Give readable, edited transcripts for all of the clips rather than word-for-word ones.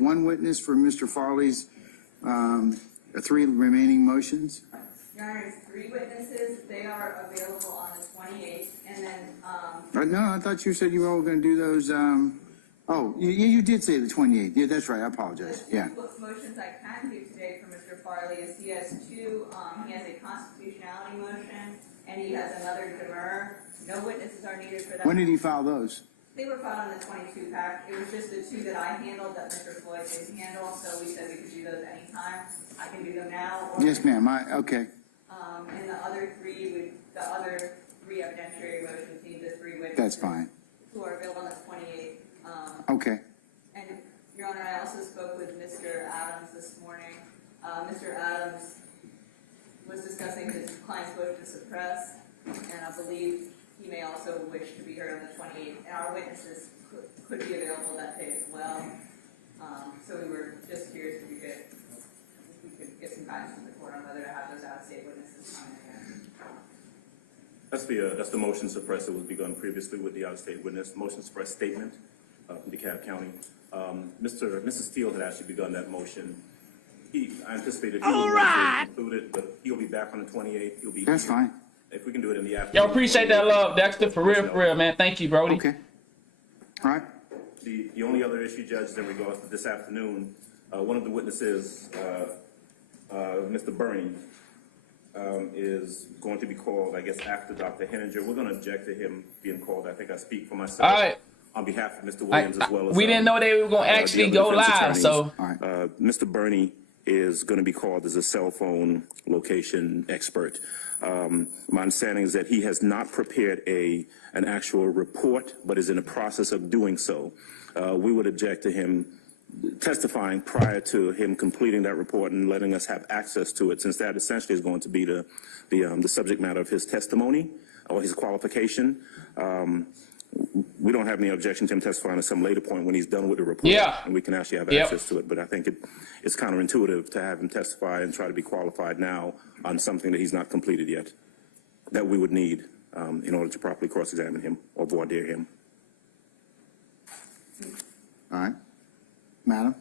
one witness for Mr. Farley's 3 remaining motions? Your Honor, it's 3 witnesses. They are available on the 28th, and then, No, I thought you said you were all going to do those, oh, you did say the 28th. Yeah, that's right. I apologize. Yeah. the 2 motions I can do today for Mr. Farley is he has 2, he has a constitutionality motion, and he has another demur. No witnesses are needed for that. When did he file those? They were filed on the 22 pack. It was just the 2 that I handled that Mr. Floyd didn't handle, so we said we could do those anytime. I can do them now. Or Yes, ma'am. Okay. And the other 3 evidentiary motions need the 3 witnesses. That's fine. Who are available on the 28th. Okay. And, Your Honor, I also spoke with Mr. Adams this morning. Mr. Adams was discussing his client's vote to suppress, and I believe he may also wish to be heard on the 28th. And our witnesses could be available that day as well. So we were just curious if we could get some guidance from the court on whether to have those out-of-state witnesses come in again. That's the motion suppress that was begun previously with the out-of-state witness. Motion suppress statement from DeKalb County. Mr. Steele had actually begun that motion. I anticipated he was included, but he'll be back on the 28th. He'll be. That's fine. If we can do it in the afternoon. Yo, appreciate that love, Dexter. For real, man. Thank you, Brody. Okay. All right. The only other issue, Judge, is in regards to this afternoon. One of the witnesses, Mr. Burney, is going to be called, I guess, after Dr. Henninger. We're going to object to him being called. I think I speak for myself. All right. On behalf of Mr. Williams as well as we didn't know they were going to actually go live, so. Mr. Burney is going to be called as a cell phone location expert. My understanding is that he has not prepared an actual report, but is in the process of doing so. We would object to him testifying prior to him completing that report and letting us have access to it, since that essentially is going to be the subject matter of his testimony or his qualification. We don't have any objection to him testifying at some later point when he's done with the report, and we can actually have access to it. But I think it's counterintuitive to have him testify and try to be qualified now on something that he's not completed yet, that we would need in order to properly cross-examine him or voir dire him. All right. Madam?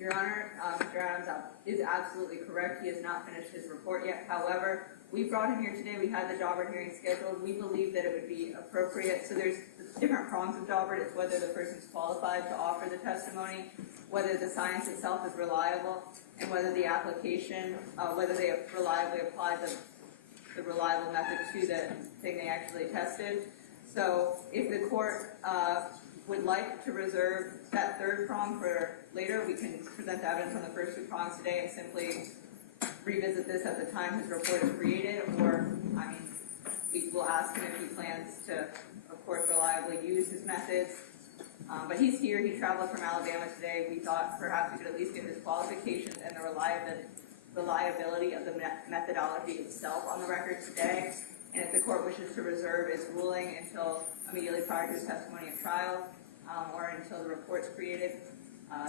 Your Honor, Mr. Adams is absolutely correct. He has not finished his report yet. However, we brought him here today. We had the Daubert hearing scheduled. We believe that it would be appropriate. So there's different prongs of Daubert. It's whether the person's qualified to offer the testimony, whether the science itself is reliable, and whether the application, whether they have reliably applied the reliable method to the thing they actually tested. So if the court would like to reserve that 3rd prong for later, we can present the evidence on the first 2 prongs today and simply revisit this at the time his report is created, or, we will ask him if he plans to, of course, reliably use his methods. But he's here. He traveled from Alabama today. We thought perhaps we could at least get his qualifications and the reliability of the methodology itself on the record today. And if the court wishes to reserve its ruling until immediately prior to his testimony at trial, or until the report's created,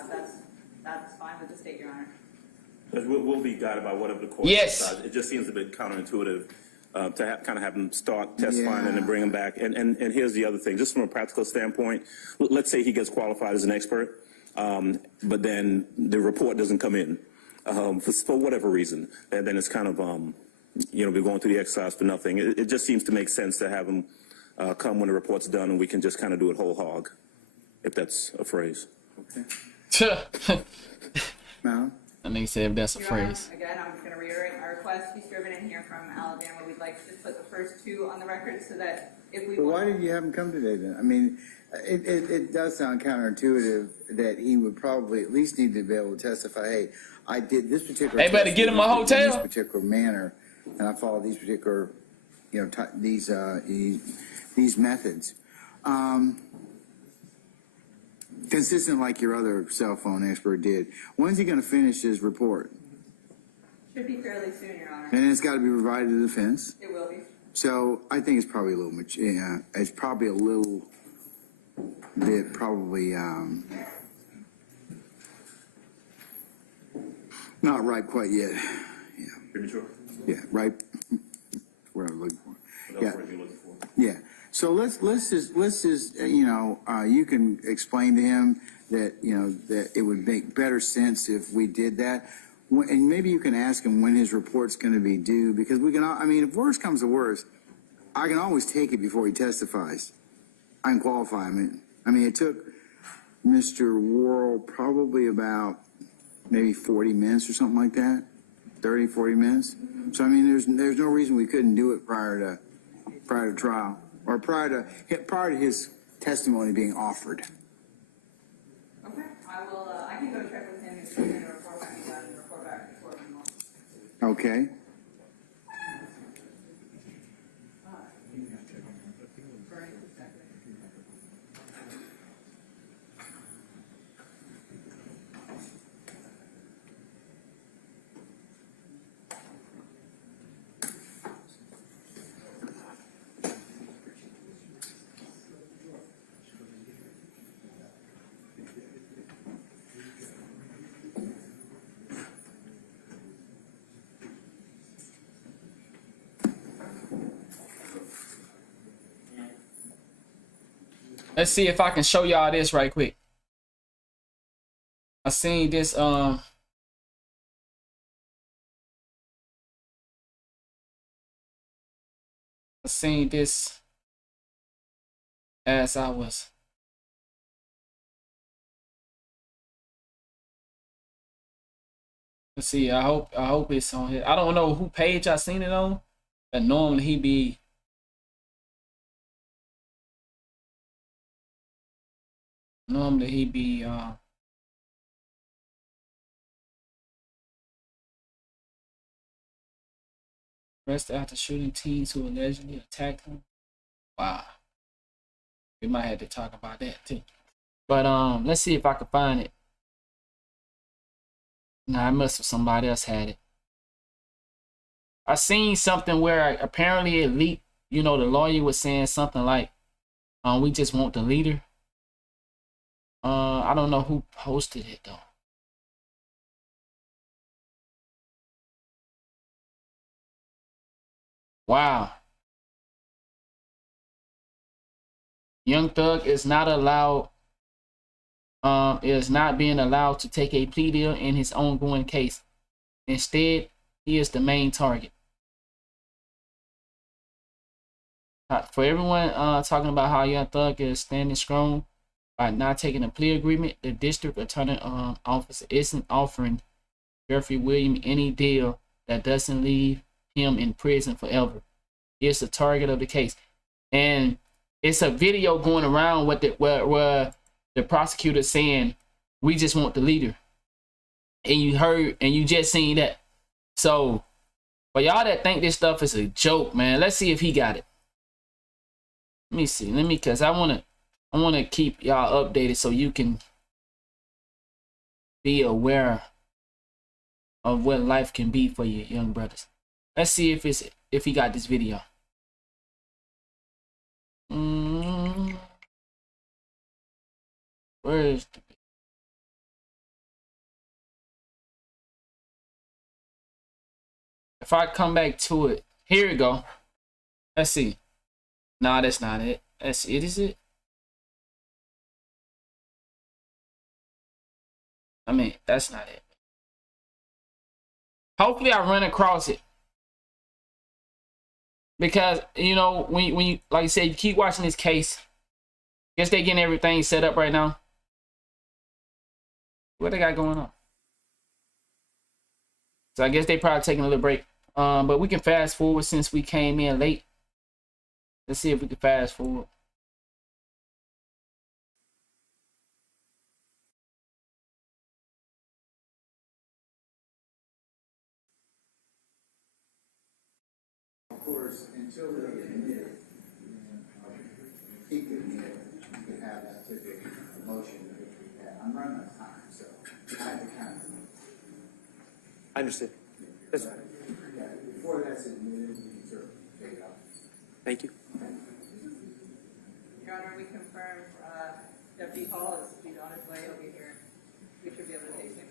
that's fine with the state, Your Honor. We'll be guided by whatever the court decides. It just seems a bit counterintuitive to kind of have him start testifying and then bring him back. And here's the other thing, just from a practical standpoint, let's say he gets qualified as an expert, but then the report doesn't come in for whatever reason, and then it's kind of, we're going through the exercise for nothing. It just seems to make sense to have him come when the report's done, and we can just kind of do it whole hog, if that's a phrase. Okay. Madam? I think he said if that's a phrase. Honor, again, I'm just going to reiterate my request. He's driven in here from Alabama. We'd like to just put the first 2 on the record so that if we. But why did you have him come today then? I mean, it does sound counterintuitive that he would probably at least need to be able to testify. Hey, I did this particular. Hey, better get him a hotel. In this particular manner, and I followed these particular, these methods. Consistent like your other cell phone expert did. When's he going to finish his report? Should be fairly soon, Your Honor. And it's got to be provided to the defense. It will be. So I think it's probably a little much. Yeah, it's probably a little bit probably not ripe quite yet. Yeah. Premature? Yeah, ripe. What I was looking for. What else were you looking for? Yeah. So let's just you can explain to him that, you know, that it would make better sense if we did that. And maybe you can ask him when his report's going to be due, because we can, I mean, if worse comes to worse, I can always take it before he testifies. I can qualify him. I mean, it took Mr. Worrell probably about maybe 40 minutes or something like that, 30, 40 minutes. So, I mean, there's no reason we couldn't do it prior to trial, or prior to his testimony being offered. Okay, I can go check with him and see when the report might be done and report back before we move. Okay. Let's see if I can show y'all this right quick. I seen this I seen this as I was let's see, I hope it's on here. I don't know who page I seen it on, but normally he be arrested after shooting teens who allegedly attacked him. Wow. We might have to talk about that too. But let's see if I can find it. Nah, I must have somebody else had it. I seen something where apparently it leaked, you know, the lawyer was saying something like, we just want the leader. I don't know who posted it though. Wow. Young Thug is not allowed, is not being allowed to take a plea deal in his ongoing case. Instead, he is the main target. For everyone talking about how Young Thug is standing strong by not taking a plea agreement, the district attorney office isn't offering Jeffrey Williams any deal that doesn't leave him in prison forever. He is the target of the case. And it's a video going around with where the prosecutor saying, we just want the leader. And you just seen that. So for y'all that think this stuff is a joke, man, let's see if he got it. Let me see. Cause I wanna keep y'all updated so you can be aware of what life can be for your young brothers. Let's see if he got this video. Where is the... If I come back to it, here we go. Let's see. Nah, that's not it. That's it, is it? I mean, that's not it. Hopefully I run across it. Because, you know, when you, like I said, you keep watching this case. Guess they getting everything set up right now. What they got going on? So I guess they probably taking a little break. But we can fast forward since we came in late. Let's see if we can fast forward. Of course, until they admit it, he could have that typical motion. I'm running out of time, so I have to kind of. I understand. That's fine. Yeah, before that's admitted, we can sort of take it up. Thank you. Your Honor, we confirm Deputy Hall he's on his way. He'll be here. We should be able to take him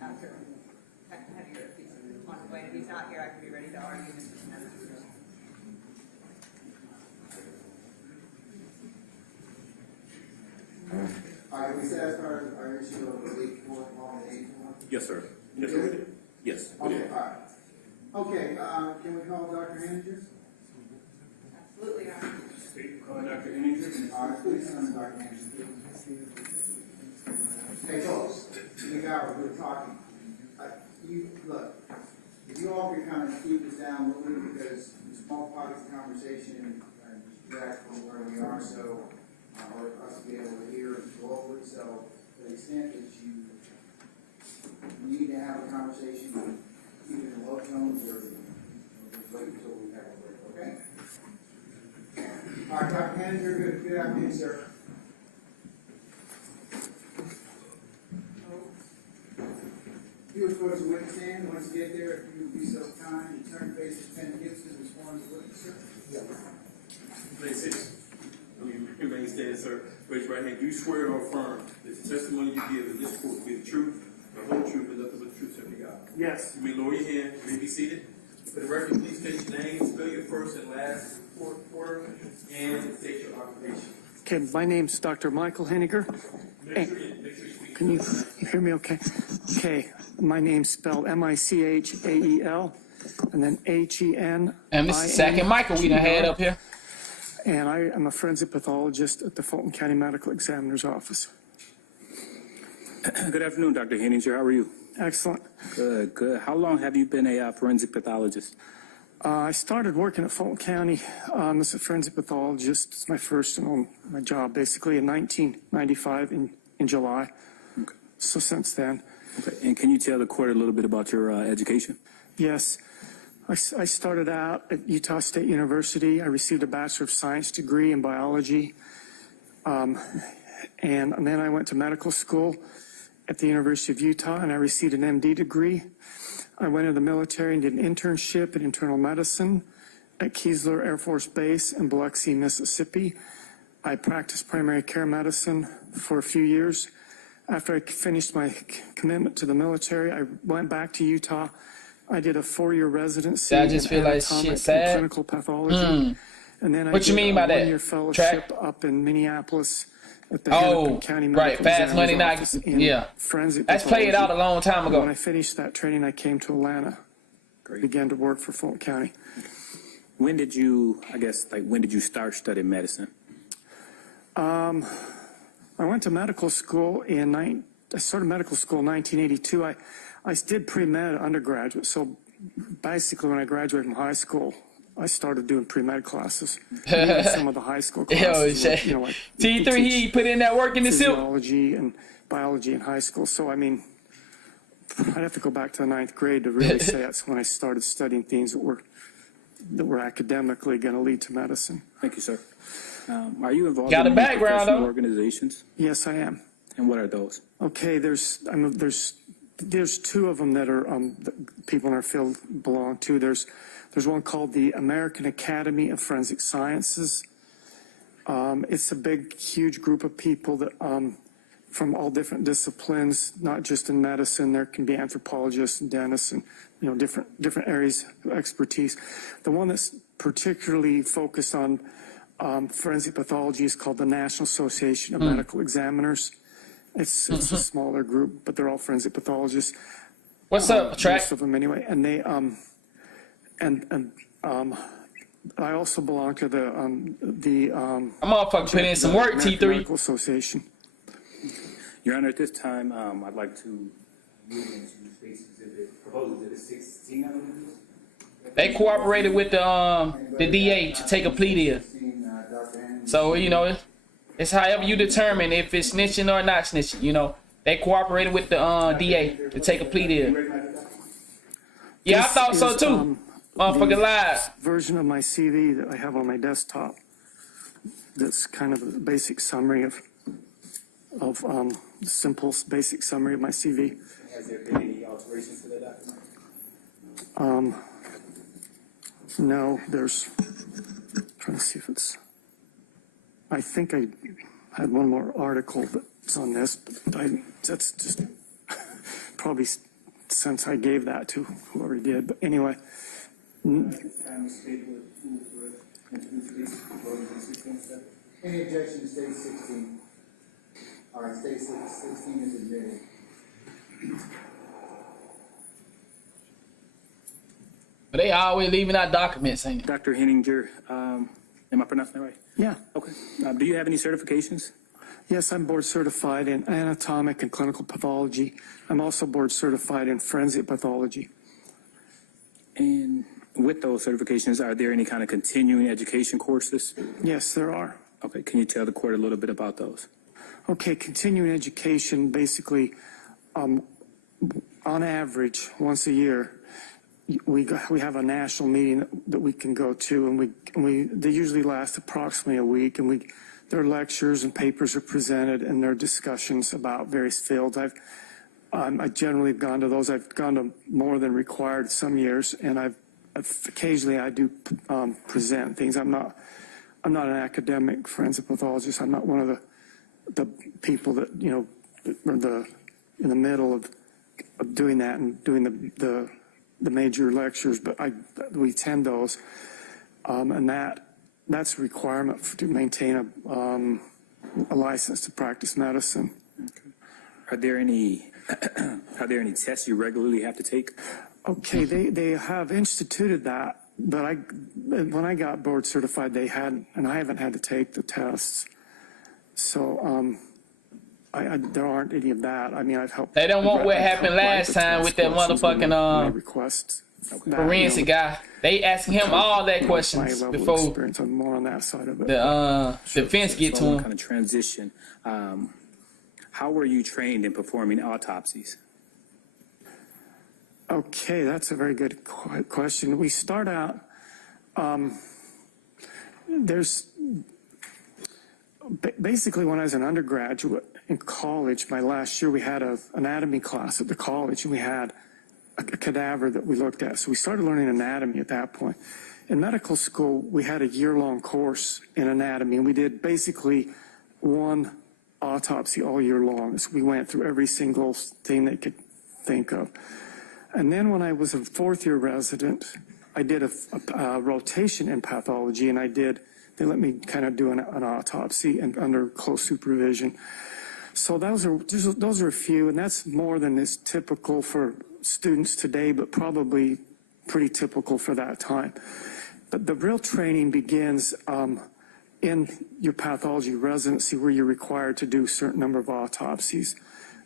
after heavier if he's on his way. If he's not here, I can be ready to argue this. I right, we satisfied our issue of the leak for on the 8th one? Yes, sir. Yes, sir. we did. Yes. we Okay, did. all right. Okay, can we call Dr. Henninger? Absolutely, Your Honor. Call Dr. Henninger. All right, please come, Dr. Henninger. Hey, folks, we're talking. Look, if you all could kind of keep this down a little bit, because small pockets of conversation distract from where we are, so, or us to be able to hear and go over it, so to the extent that you need to have a conversation, keep it in low tones, or just wait until we have a break, okay? All right, Dr. Henninger, good afternoon, sir. You would go to the witness stand. Once you get there, if you would be so kind, you turn faces Lieutenant Gibson, and sworn as a witness, sir. Please sit. Remain standing, sir. Raise your right hand. Do you swear or affirm that the testimony you give in this court will be the truth, the whole truth, and nothing but the truth, so help you God? Yes. You may lower your hand. You may be seated. For the record, please state your name, spell your first and last order, and state your occupation. Okay, my name's Dr. Michael Henninger. Make sure you speak. Can you hear me okay? Okay, my name's spelled M-I-C-H-A-E-L, and then H-E-N. And this is second Michael we done had up here. And I am a forensic pathologist at the Fulton County Medical Examiner's Office. Good afternoon, Dr. Henninger. How are you? Excellent. Good, good. How long have you been a forensic pathologist? I started working at Fulton County as a forensic pathologist. It's my first and only my job, basically, in 1995 in July. Okay. So since then. Okay. And can you tell the court a little bit about your education? Yes. I started out at Utah State University. I received a Bachelor of Science degree in biology. And then I went to medical school at the University of Utah, and I received an MD degree. I went into the military and did an internship in internal medicine at Keesler Air Force Base in Biloxi, Mississippi. I practiced primary care medicine for a few years. After I finished my commitment to the military, I went back to Utah. I did a 4-year residency I just in feel like anatomic shit and sad. clinical pathology. And then I What you did mean a by that? 1-year fellowship Track? up in Minneapolis at the Oh, Hennepin County right, Medical Fast Money Examiner's Night. Office in Yeah. forensic That's played out a pathology. long time When ago. I finished that training, I came to Atlanta. Great. Began to work for Fulton County. When did you, when did you start studying medicine? I went to medical school I started medical school in 1982. I did pre-med undergraduate. So basically when I graduated from high school, I started doing pre-med classes. Even some of the high school Yo, classes, were, shit. like T3, he put in that work in the silk. physiology and biology in high school. So, I mean, I'd have to go back to the 9th grade to really say that's when I started studying things that were academically going to lead to medicine. Thank you, sir. Are you involved Got in a any background, professional though. organizations? Yes, I am. And what are those? Okay, there's 2 of them that are that people in our field belong to. There's one called the American Academy of Forensic Sciences. It's a big, huge group of people that from all different disciplines, not just in medicine. There can be anthropologists and dentists and different areas of expertise. The one that's particularly focused on forensic pathology is called the National Association of Medical Examiners. It's a smaller group, but they're all forensic pathologists. What's up, Track? Most of them anyway. And they I also belong to the I'm motherfucker put in some work, American T3. Medical Association. Your Honor, at this time, I'd like to move into State's Exhibit, proposed Exhibit 16, I believe. They cooperated with the DA to take a plea deal. So, it's however you determine if it's snitching or not snitching, They cooperated with the DA to take a plea deal. Yeah, I This thought so is, too. Motherfucker the lies. version of my CV that I have on my desktop. That's kind of a basic summary of the simple basic summary of my CV. Has there been any alterations to the document? No, there's, trying to see if it's, I think I had one more article that's on this, but that's just probably since I gave that to whoever did, but anyway. Any objection to state 16? All right, stay 16 is admitted. But they always leaving out documents, ain't it? Dr. Henninger, am I pronouncing that right? Yeah. Okay. Do you have any certifications? Yes, I'm board certified in anatomic and clinical pathology. I'm also board certified in forensic pathology. And with those certifications, are there any kind of continuing education courses? Yes, there are. Okay, can you tell the court a little bit about those? Okay, continuing education, basically, on average, once a year, we have a national meeting that we can go to, and they usually last approximately a week, and their lectures and papers are presented, and their discussions about various fields. I generally have gone to those. I've gone to more than required some years, and occasionally I do present things. I'm not an academic forensic pathologist. I'm not one of the people that are in the middle of doing that and doing the major lectures, but we attend those, and that's a requirement to maintain a license to practice medicine. Are there any tests you regularly have to take? Okay, they have instituted that, but when I got board certified, they hadn't, and I haven't had to take the tests. So there aren't any of that. I mean, I've helped. They don't want what happened last time with that motherfucking requests. forensic guy. They asking him all that questions my level of before experience. I'm more on that side of it. the defense get to him. Kind of transition. How were you trained in performing autopsies? Okay, that's a very good question. We start out, basically when I was an undergraduate in college, my last year, we had an anatomy class at the college, and we had a cadaver that we looked at. So we started learning anatomy at that point. In medical school, we had a year-long course in anatomy, and we did basically one autopsy all year long. So we went through every single thing they could think of. And then when I was a fourth-year resident, I did a rotation in pathology, and they let me kind of do an autopsy and under close supervision. So those are a few, and that's more than is typical for students today, but probably pretty typical for that time. But the real training begins in your pathology residency, where you're required to do a certain number of autopsies.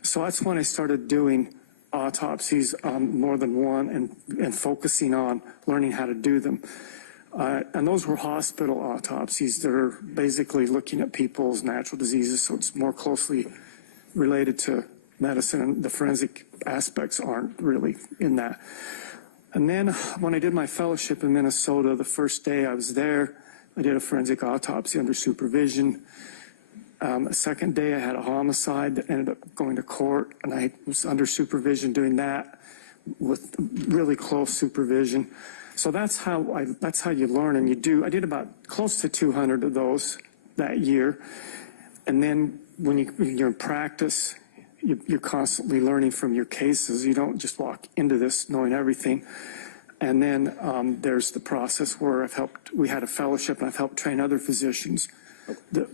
So that's when I started doing autopsies, more than one, and focusing on learning how to do them. And those were hospital autopsies that are basically looking at people's natural diseases, so it's more closely related to medicine, and the forensic aspects aren't really in that. And then when I did my fellowship in Minnesota, the first day I was there, I did a forensic autopsy under supervision. The second day I had a homicide that ended up going to court, and I was under supervision doing that with really close supervision. So that's how you learn, and I did about close to 200 of those that year. And then when you're in practice, you're constantly learning from your cases. You don't just walk into this knowing everything. And then there's the process where we had a fellowship, and I've helped train other physicians.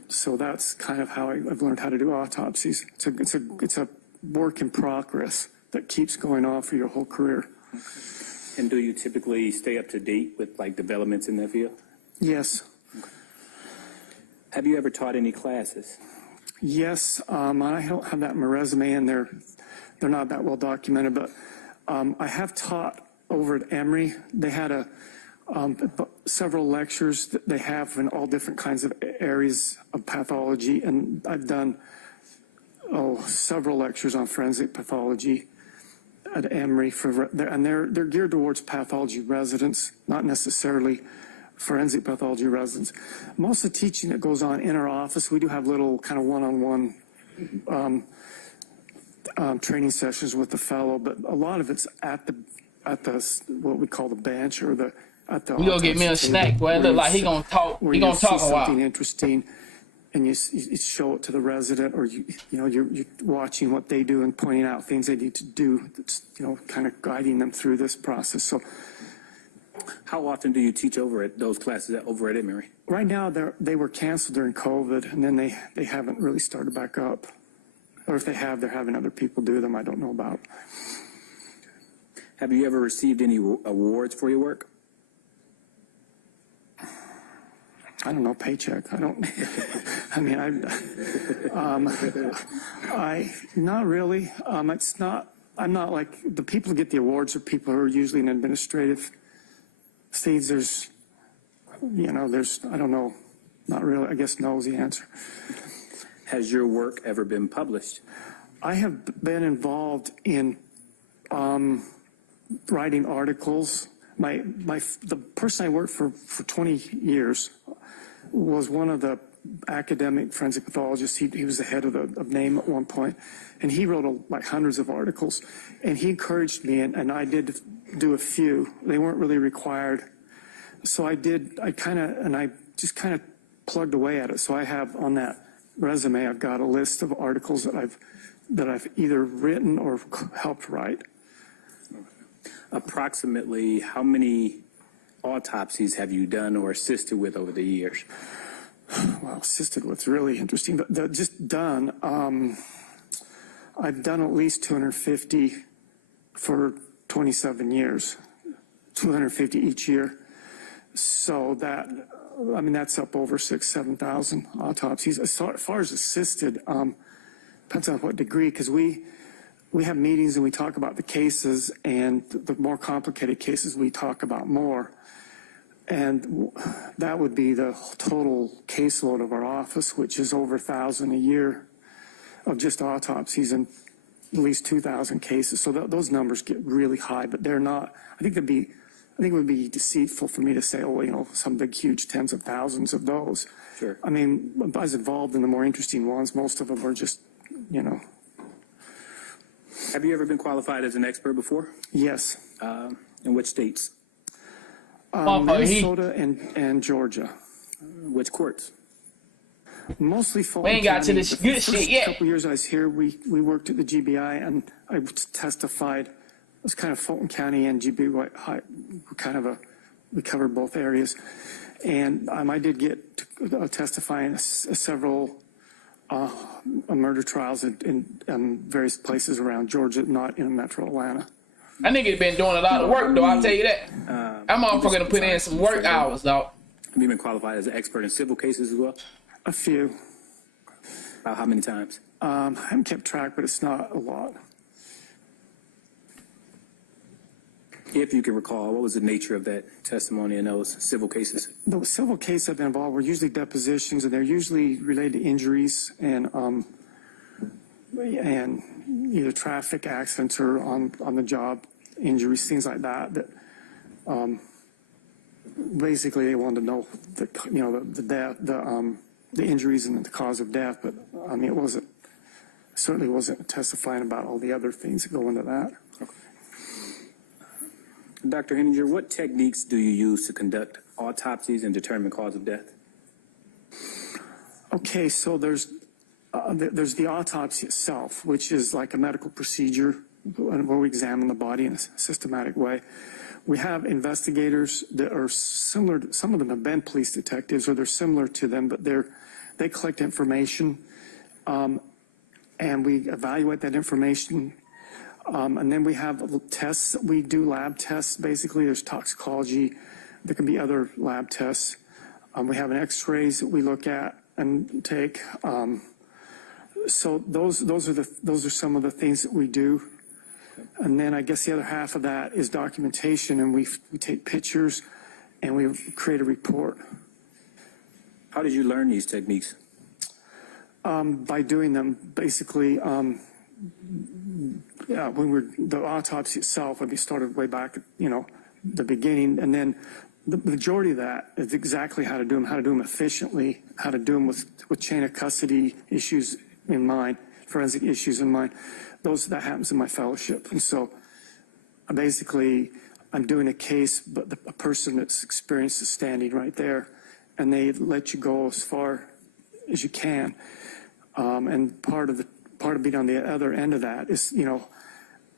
So that's kind of how I've learned how to do autopsies. It's a work in progress that keeps going on for your whole career. And do you typically stay up to date with like developments in that field? Yes. Have you ever taught any classes? Yes, I don't have that in my resume, and they're not that well documented, but I have taught over at Emory. They had several lectures that they have in all different kinds of areas of pathology, and I've done several lectures on forensic pathology at Emory, and they're geared towards pathology residents, not necessarily forensic pathology residents. Most of the teaching that goes on in our office, we do have little kind of one-on-one training sessions with the fellow, but a lot of it's at the what we call the bench, or at the. We gonna get me a snack, boy. It look like he gonna talk. He gonna talk a while. Something interesting, and you show it to the resident, or you're watching what they do and pointing out things they need to do. That's kind of guiding them through this process. So, how often do you teach over at those classes over at Emory? Right now, they were canceled during COVID, and then they haven't really started back up. or if they have, they're having other people do them I don't know about. Have you ever received any awards for your work? I don't know, paycheck. I don't, I mean, not really. It's not, I'm not like, the people who get the awards are people who are usually in administrative seats. There's, I don't know, not really, I guess no is the answer. Has your work ever been published? I have been involved in writing articles. The person I worked for 20 years was one of the academic forensic pathologists. He was the head of NAME at one point, and he wrote like hundreds of articles. And he encouraged me, and I did do a few. They weren't really required, so I just kind of plugged away at it. So I have on that resume, I've got a list of articles that I've either written or helped write. Approximately how many autopsies have you done or assisted with over the years? Well, assisted with really interesting, but just done. I've done at least 250 for 27 years, 250 each year. So that's up over 7,000 autopsies. As far as assisted, depends on what degree, because we have meetings and we talk about the cases, and the more complicated cases we talk about more. And that would be the total caseload of our office, which is over 1,000 a year of just autopsies and at least 2,000 cases. So those numbers get really high, but they're not. I think it would be deceitful for me to say, some big, huge tens of thousands of those. Sure. I mean, I was involved in the more interesting ones. Most of them are just, Have you ever been qualified as an expert before? Yes. In which states? Minnesota and Georgia. Which courts? Mostly Fulton We ain't got to County. this The good first shit yet. couple years I was here, we worked at the GBI, and I testified. It was kind of Fulton County and GBI, we covered both areas. And I did get to testify in several murder trials in various places around Georgia, not in Metro Atlanta. That nigga been doing a lot of work, though, I'll tell you that. That motherfucker done put in some work hours, dog. Have you been qualified as an expert in civil cases as well? A few. About how many times? I haven't kept track, but it's not a lot. If you can recall, what was the nature of that testimony in those civil cases? The civil cases I've been involved were usually depositions, and they're usually related to injuries and either traffic accidents or on the job injuries, things like that. That basically they wanted to know the death, the injuries and the cause of death. But I mean, certainly wasn't testifying about all the other things that go into that. Dr. Henninger, what techniques do you use to conduct autopsies and determine cause of death? Okay, so there's the autopsy itself, which is like a medical procedure where we examine the body in a systematic way. We have investigators that are similar. Some of them have been police detectives, or they're similar to them, but they collect information, and we evaluate that information. And then we have tests that we do, lab tests. Basically, there's toxicology. There can be other lab tests. We have an X-rays that we look at and take. So those are some of the things that we do. And then I guess the other half of that is documentation, and we take pictures and we create a report. How did you learn these techniques? By doing them, basically. The autopsy itself, we started way back at, the beginning, and then the majority of that is exactly how to do them efficiently, how to do them with chain of custody issues in mind, forensic issues in mind. That happens in my fellowship. And so I'm doing a case, but a person that's experienced is standing right there, and they let you go as far as you can. And part of being on the other end of that is,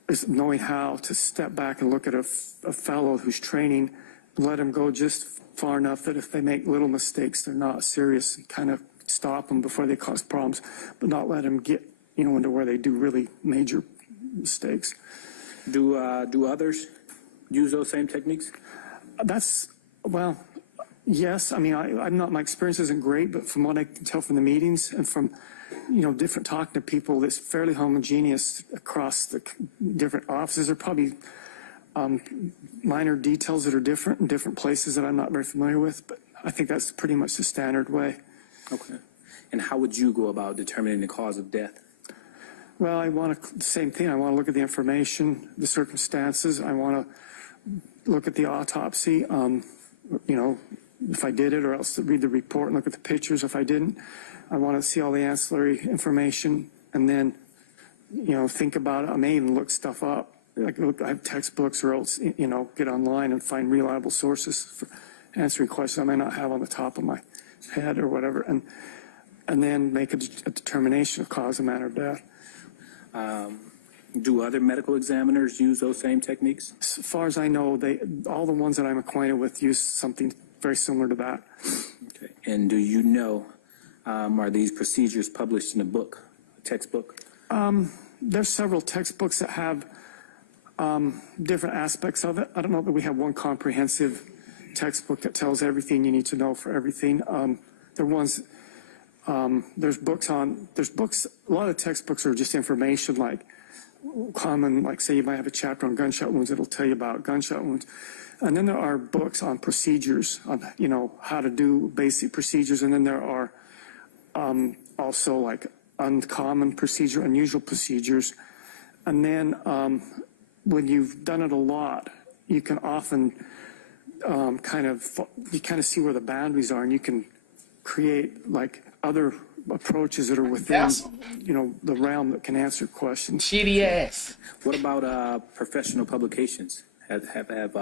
is knowing how to step back and look at a fellow who's training and let him go just far enough that if they make little mistakes, they're not serious, and kind of stop them before they cause problems, but not let them get into where they do really major mistakes. Do others use those same techniques? Well, yes. I mean, my experience isn't great, but from what I can tell from the meetings and from, different talking to people, it's fairly homogeneous across the different offices. There are probably minor details that are different in different places that I'm not very familiar with, but I think that's pretty much the standard way. Okay. And how would you go about determining the cause of death? Well, the same thing. I want to look at the information, the circumstances. I want to look at the autopsy, if I did it, or else read the report and look at the pictures if I didn't. I want to see all the ancillary information and then, think about it. I may even look stuff up. I have textbooks or else, get online and find reliable sources for answering questions I may not have on the top of my head or whatever. And then make a determination of cause and manner of death. Do other medical examiners use those same techniques? As far as I know, all the ones that I'm acquainted with use something very similar to that. Okay. And do you know, are these procedures published in a textbook? There's several textbooks that have different aspects of it. I don't know that we have one comprehensive textbook that tells everything you need to know for everything. There's books, a lot of textbooks are just information like common, like say you might have a chapter on gunshot wounds, it'll tell you about gunshot wounds. And then there are books on procedures, on, how to do basic procedures. And then there are also like uncommon procedure, unusual procedures. And then when you've done it a lot, you can often kind of see where the boundaries are, and you can create like other approaches that are within, the realm that can answer questions. Shitty ass. What about professional publications? Have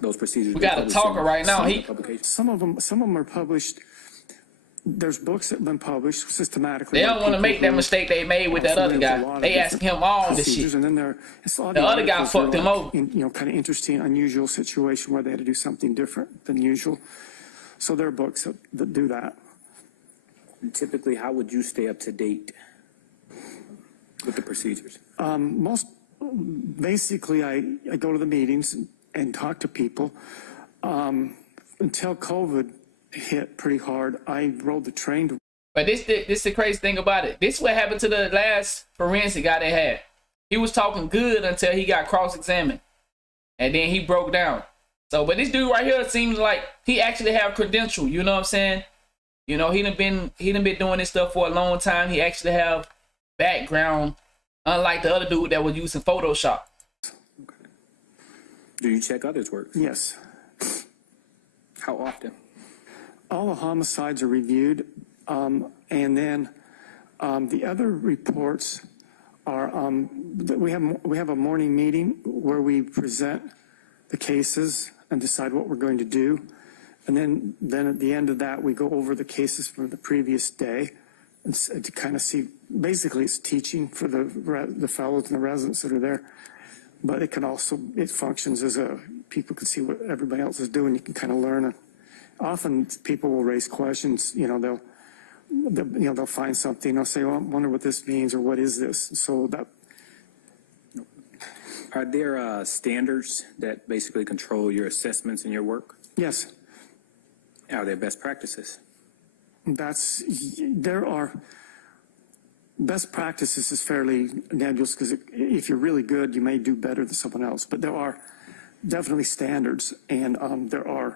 those procedures? We got a talker right now. Some of them are published. There's books that have been published systematically. They don't want to make that mistake they made with that other guy. They asked him all this shit. And then the other guy fucked him over. Kind of interesting, unusual situation where they had to do something different than usual. So there are books that do that. And typically, how would you stay up to date with the procedures? Basically, I go to the meetings and talk to people. Until COVID hit pretty hard, I rode the train. But this the crazy thing about it. This is what happened to the last forensic guy they had. He was talking good until he got cross-examined. And then he broke down. So, but this dude right here seems like he actually have credential, you know what I'm saying? He done been doing this stuff for a long time. He actually have background, unlike the other dude that was using Photoshop. Okay. Do you check others' work? Yes. How often? All the homicides are reviewed, and then the other reports are we have a morning meeting where we present the cases and decide what we're going to do. And then at the end of that, we go over the cases from the previous day and to kind of see, basically it's teaching for the fellows and the residents that are there. But it functions as people can see what everybody else is doing. You can kind of learn. Often people will raise questions, they'll find something, they'll say, well, I wonder what this means, or what is this? So that. Are there standards that basically control your assessments in your work? Yes. Are there best practices? There are best practices is fairly nebulous because if you're really good, you may do better than someone else. But there are definitely standards, and the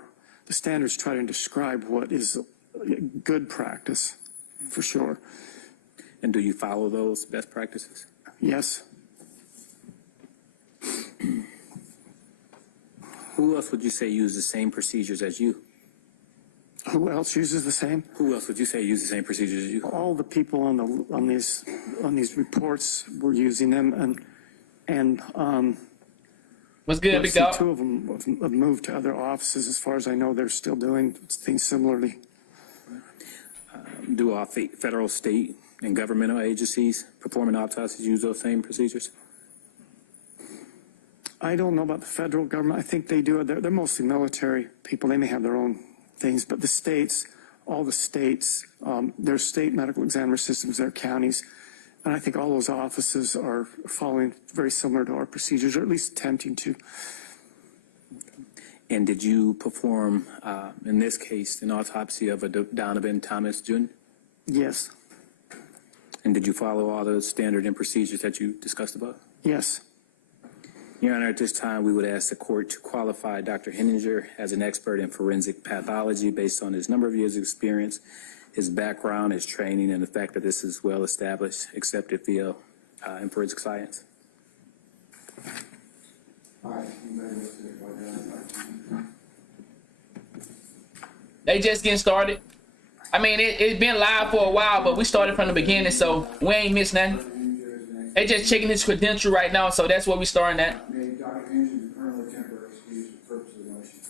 standards try to describe what is good practice, for sure. And do you follow those best practices? Yes. Who else would you say use the same procedures as you? Who else uses the same? Who else would you say use the same procedures as you? All the people on these reports were using them, and what's good, big dog? 2 of them have moved to other offices. As far as I know, they're still doing things similarly. Do all federal, state, and governmental agencies performing autopsies use those same procedures? I don't know about the federal government. I think they do. They're mostly military people. They may have their own things, but the states, all the states, their state medical examiner systems, their counties, And I think all those offices are following very similar to our procedures, or at least attempting to. And did you perform, in this case, an autopsy of a Donovan Thomas Jr.? Yes, And did you follow all the standard and procedures that you discussed above? yes. Your Honor, at this time, we would ask the court to qualify Dr. Henninger as an expert in forensic pathology based on his number of years of experience, his background, his training, and the fact that this is well-established, accepted field in forensic science. They just getting started. I mean, it's been live for a while, but we started from the beginning, so we ain't missed nothing. They just checking his credential right now, so that's where we starting at. Dr. Henderson, currently temporary excuse for purpose of the motion.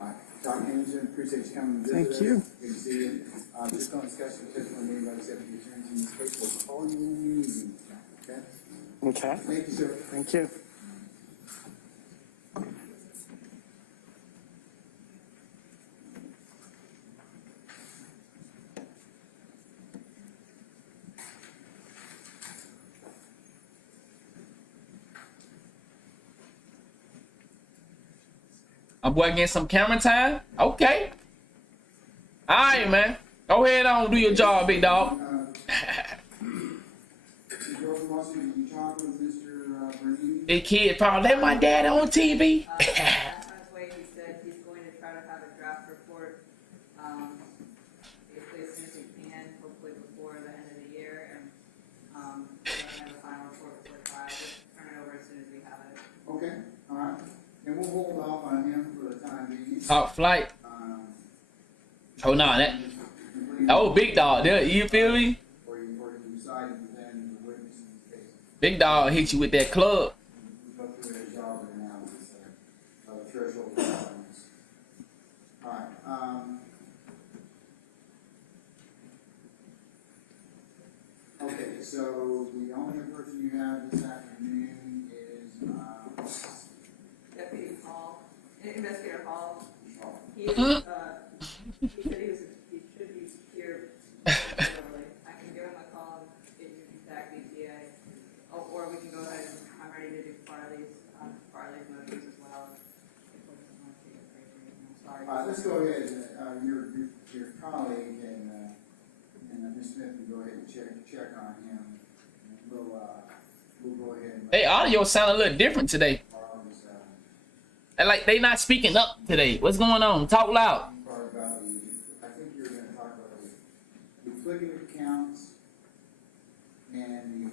All right, Dr. Henderson, appreciate you coming to visit us. Thank you. Good to see you. Just going to discuss the testimony made by the deputy attorney in this case. We'll call you when we need you. Okay? Okay, Thank you, sir. thank you. My boy getting some camera time? Okay. All right, man. Go ahead on, do your job, big dog. The kid probably let my dad on TV. Last way he said he's going to try to have a draft report, basically as soon as he can, hopefully before the end of the year, and, we'll have a final report before trial. Just turn it over as soon as we have it. Okay, all right. And we'll hold off on him for the time being. Top flight. Oh no, that was big dog. There, you feel me? Or you decide then the witness in the case. Big dog hit you with that club. Go through their job and analysis of the threshold requirements. All right, okay, so the only person you have this afternoon is, Deputy Hall, Investigator Hall. Hall. He is, he said he should be here shortly. I can give him a call and get you back ETA. Oh, or we can go ahead and I'm ready to do Farley's motions as well. Sorry. Let's go ahead, your colleague and Ms. Smith can go ahead and check on him. And we'll go ahead and. Hey, audio sound a little different today. Like they not speaking up today. What's going on? Talk loud. Part about I think you're gonna talk about the duplicative accounts and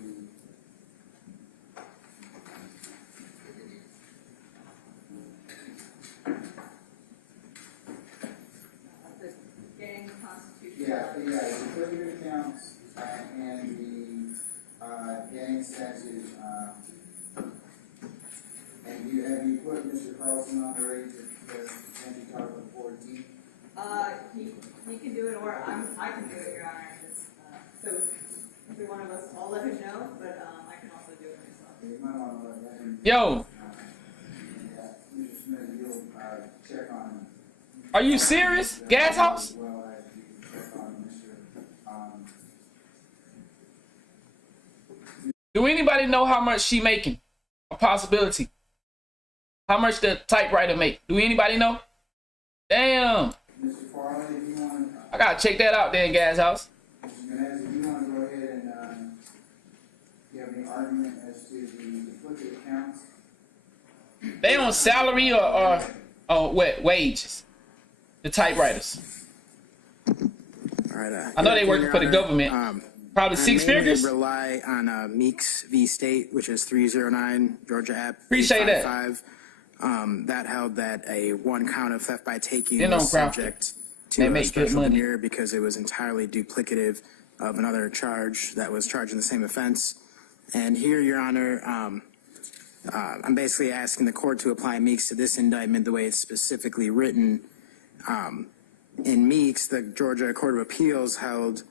The gang constitution. the duplicative accounts and the gang statute. And have you put Mr. Carlson on already to potentially talk about 14? He can do it, or I can do it, Your Honor. So either one of us, I'll let him know, but I can also do it myself. You might want to let him. Yo, Mr. Smith, you'll check on him. are you serious? Gas house? As well as you can check on Mr. Do anybody know how much she making? A possibility. How much the typewriter make? Do anybody know? Damn. Mr. Farley, if you want to. I gotta check that out there in Gas House. Mr. Menez, if you want to go ahead and, you have any argument as to the duplicate accounts? They on salary or what wages? The typewriters. All right. I know they working for the government. Probably six figures. Rely on Meeks v. State, which is 309 Georgia App. Appreciate that. 855. That held that a one count of theft by taking They was don't profit. subject They to a make good special money. veneer because it was entirely duplicative of another charge that was charged in the same offense. And here, Your Honor, I'm basically asking the court to apply Meeks to this indictment the way it's specifically written. In Meeks, the Georgia Court of Appeals held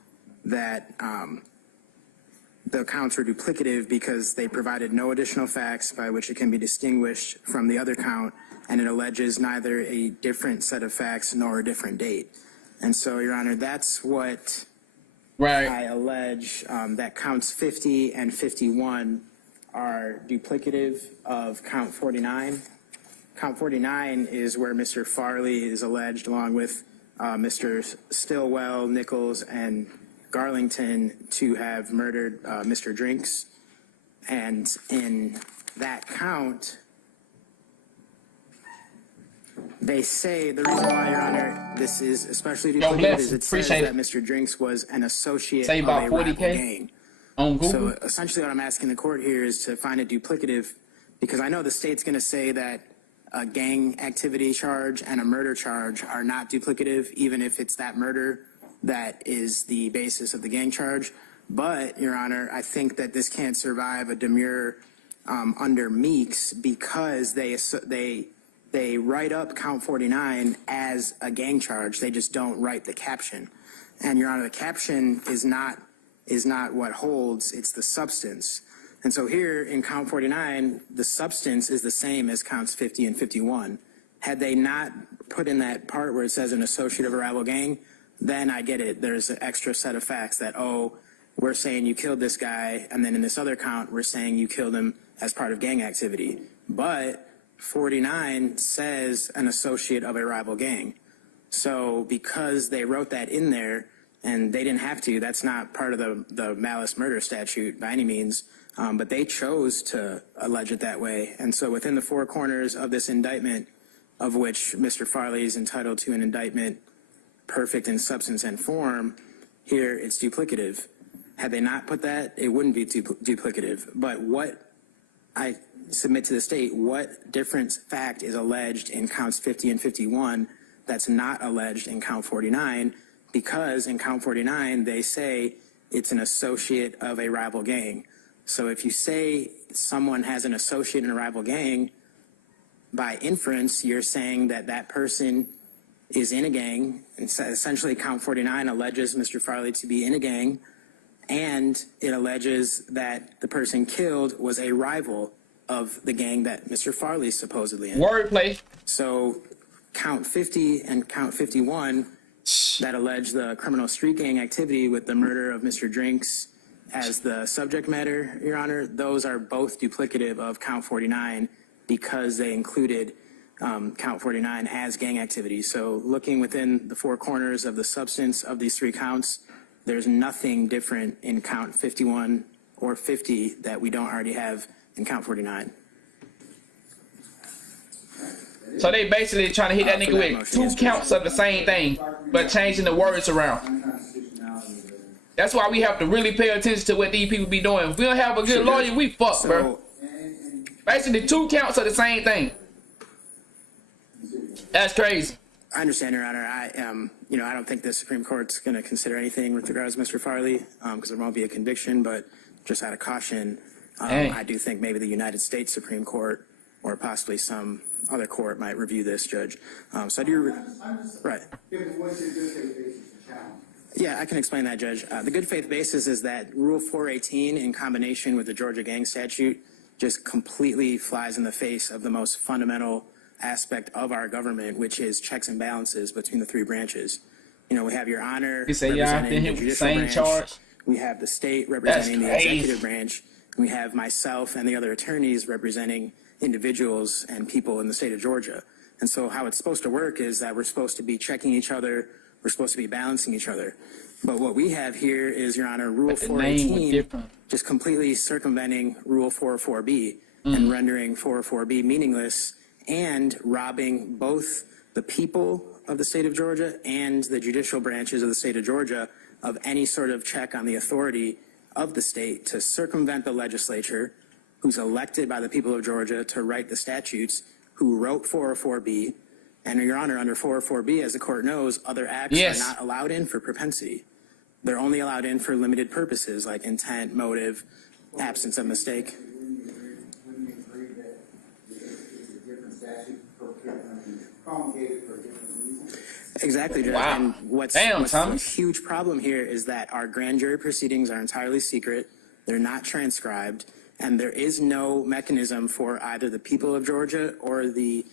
that the accounts were duplicative because they provided no additional facts by which it can be distinguished from the other count, and it alleges neither a different set of facts nor a different date. And so, Your Honor, that's what Right. I allege that counts 50 and 51 are duplicative of count 49. Count 49 is where Mr. Farley is alleged, along with Mr. Stillwell, Nichols, and Garlington, to have murdered Mr. Drinks. And in that count, they say the reason why, Your Honor, this is especially duplicative bless is you. it says Appreciate that it. Mr. Drinks was an associate Say of about a rival 40K gang. on Google. So essentially what I'm asking the court here is to find it duplicative, because I know the state's going to say that a gang activity charge and a murder charge are not duplicative, even if it's that murder that is the basis of the gang charge. But, Your Honor, I think that this can't survive a demurrer under Meeks, because they write up count 49 as a gang charge. They just don't write the caption. And, Your Honor, the caption is not what holds, it's the substance. And so here in count 49, the substance is the same as counts 50 and 51. Had they not put in that part where it says an associate of a rival gang, then I get it. There's an extra set of facts that, oh, we're saying you killed this guy, and then in this other count, we're saying you killed him as part of gang activity. But 49 says an associate of a rival gang. So because they wrote that in there, and they didn't have to, that's not part of the malice murder statute by any means, but they chose to allege it that way. And so within the four corners of this indictment, of which Mr. Farley is entitled to an indictment perfect in substance and form, here it's duplicative. Had they not put that, it wouldn't be duplicative. But what I submit to the state, what different fact is alleged in counts 50 and 51 that's not alleged in count 49? Because in count 49, they say it's an associate of a rival gang. So if you say someone has an associate in a rival gang, by inference, you're saying that that person is in a gang. And so essentially, count 49 alleges Mr. Farley to be in a gang, and it alleges that the person killed was a rival of the gang that Mr. Farley is supposedly in. Wordplay. So count 50 and count 51 that allege the criminal street gang activity with the murder of Mr. Drinks as the subject matter, Your Honor, those are both duplicative of count 49 because they included count 49 as gang activity. So looking within the four corners of the substance of these three counts, there's nothing different in count 51 or 50 that we don't already have in count 49. So they basically trying to hit that nigga with motion, two yes, counts of the same thing, but changing the words around. That's why we have to really pay attention to what these people be doing. If we don't have a good lawyer, we fuck, bro. Basically, two counts of the same thing. That's crazy. I understand, Your Honor. I don't think the Supreme Court's going to consider anything with regards to Mr. Farley because there won't be a conviction, but just out of caution, I do think maybe the United States Supreme Court or possibly some other court might review this, Judge. So I do, right. Yeah, I can explain that, Judge. The good faith basis is that Rule 418 in combination with the Georgia gang statute just completely flies in the face of the most fundamental aspect of our government, which is checks and balances between the three branches. You know, we have Your Honor representing the judicial branch. We have the state representing the executive branch. We have myself and the other attorneys representing individuals and people in the state of Georgia. And so how it's supposed to work is that we're supposed to be checking each other. We're supposed to be balancing each other. But what we have here is, Your Honor, Rule 418 just completely circumventing Rule 404B and rendering 404B meaningless and robbing both the people of the state of Georgia and the judicial branches of the state of Georgia of any sort of check on the authority of the state to circumvent the legislature, who's elected by the people of Georgia to write the statutes, who wrote 404B. And, Your Honor, under 404B, as the court knows, other acts are not allowed in for propensity. They're only allowed in for limited purposes like intent, motive, absence of mistake. Exactly, Judge. Wow. And what's a huge problem here is that our grand jury proceedings are entirely secret. They're not transcribed. And there is no mechanism for either the people of Georgia or the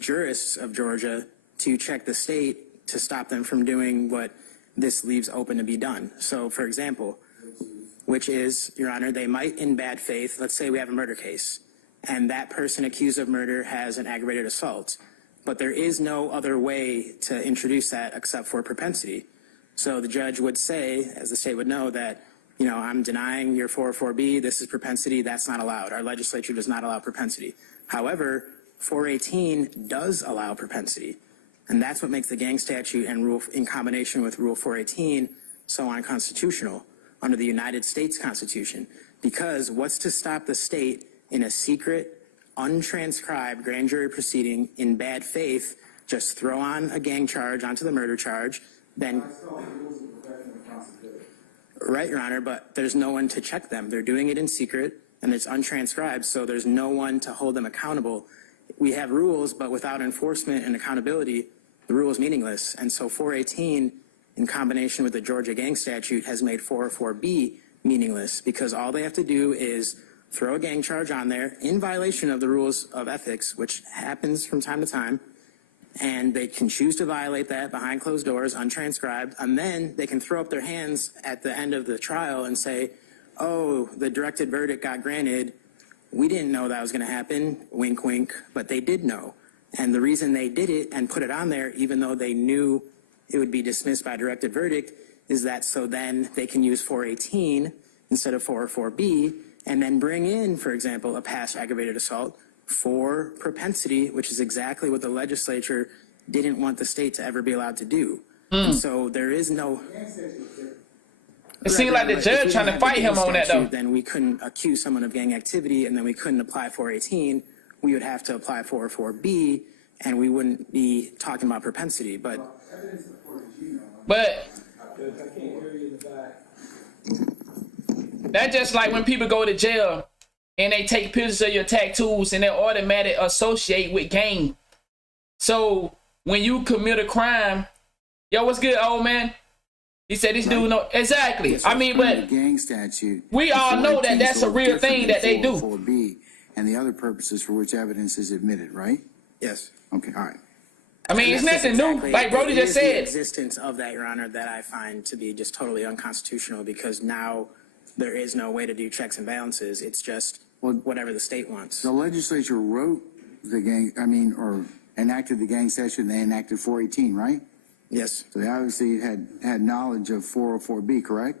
jurists of Georgia to check the state to stop them from doing what this leaves open to be done. So, for example, which is, Your Honor, they might in bad faith, let's say we have a murder case, and that person accused of murder has an aggravated assault, but there is no other way to introduce that except for propensity. So the judge would say, as the state would know, that, you know, I'm denying your 404B, this is propensity, that's not allowed. Our legislature does not allow propensity. However, 418 does allow propensity, and that's what makes the gang statute and rule in combination with Rule 418 so unconstitutional under the United States Constitution. Because what's to stop the state in a secret, untranscribed grand jury proceeding in bad faith, just throw on a gang charge onto the murder charge, then... Right, Your Honor, but there's no one to check them. They're doing it in secret, and it's untranscribed, so there's no one to hold them accountable. We have rules, but without enforcement and accountability, the rule is meaningless. And so 418, in combination with the Georgia gang statute, has made 404B meaningless, because all they have to do is throw a gang charge on there in violation of the rules of ethics, which happens from time to time, and they can choose to violate that behind closed doors, untranscribed, and then they can throw up their hands at the end of the trial and say, oh, the directed verdict got granted. We didn't know that was going to happen, wink, wink, but they did know. And the reason they did it and put it on there, even though they knew it would be dismissed by directed verdict, is that so then they can use 418 instead of 404B, and then bring in, for example, a past aggravated assault for propensity, which is exactly what the legislature didn't want the state to ever be allowed to do. And so there is no... It seemed like the judge trying to fight him on that, though. Then we couldn't accuse someone of gang activity, and then we couldn't apply 418. We would have to apply 404B, and we wouldn't be talking about propensity. But that's just like when people go to jail and they take pictures of your tattoos and they automatically associate with gang. So when you commit a crime, yo, what's good, old man? He said this dude know exactly. I mean, but the gang statute, we all know that that's a real thing that they do. 404B and the other purposes for which evidence is admitted, right? yes. Okay, all right. I mean, it's nothing new. Like Brody just The said. existence of that, Your Honor, that I find to be just totally unconstitutional, because now there is no way to do checks and balances. It's just whatever the state wants. The legislature wrote the gang, or enacted the gang statute, and they enacted 418, right? Yes. So they obviously had knowledge of 404B, correct?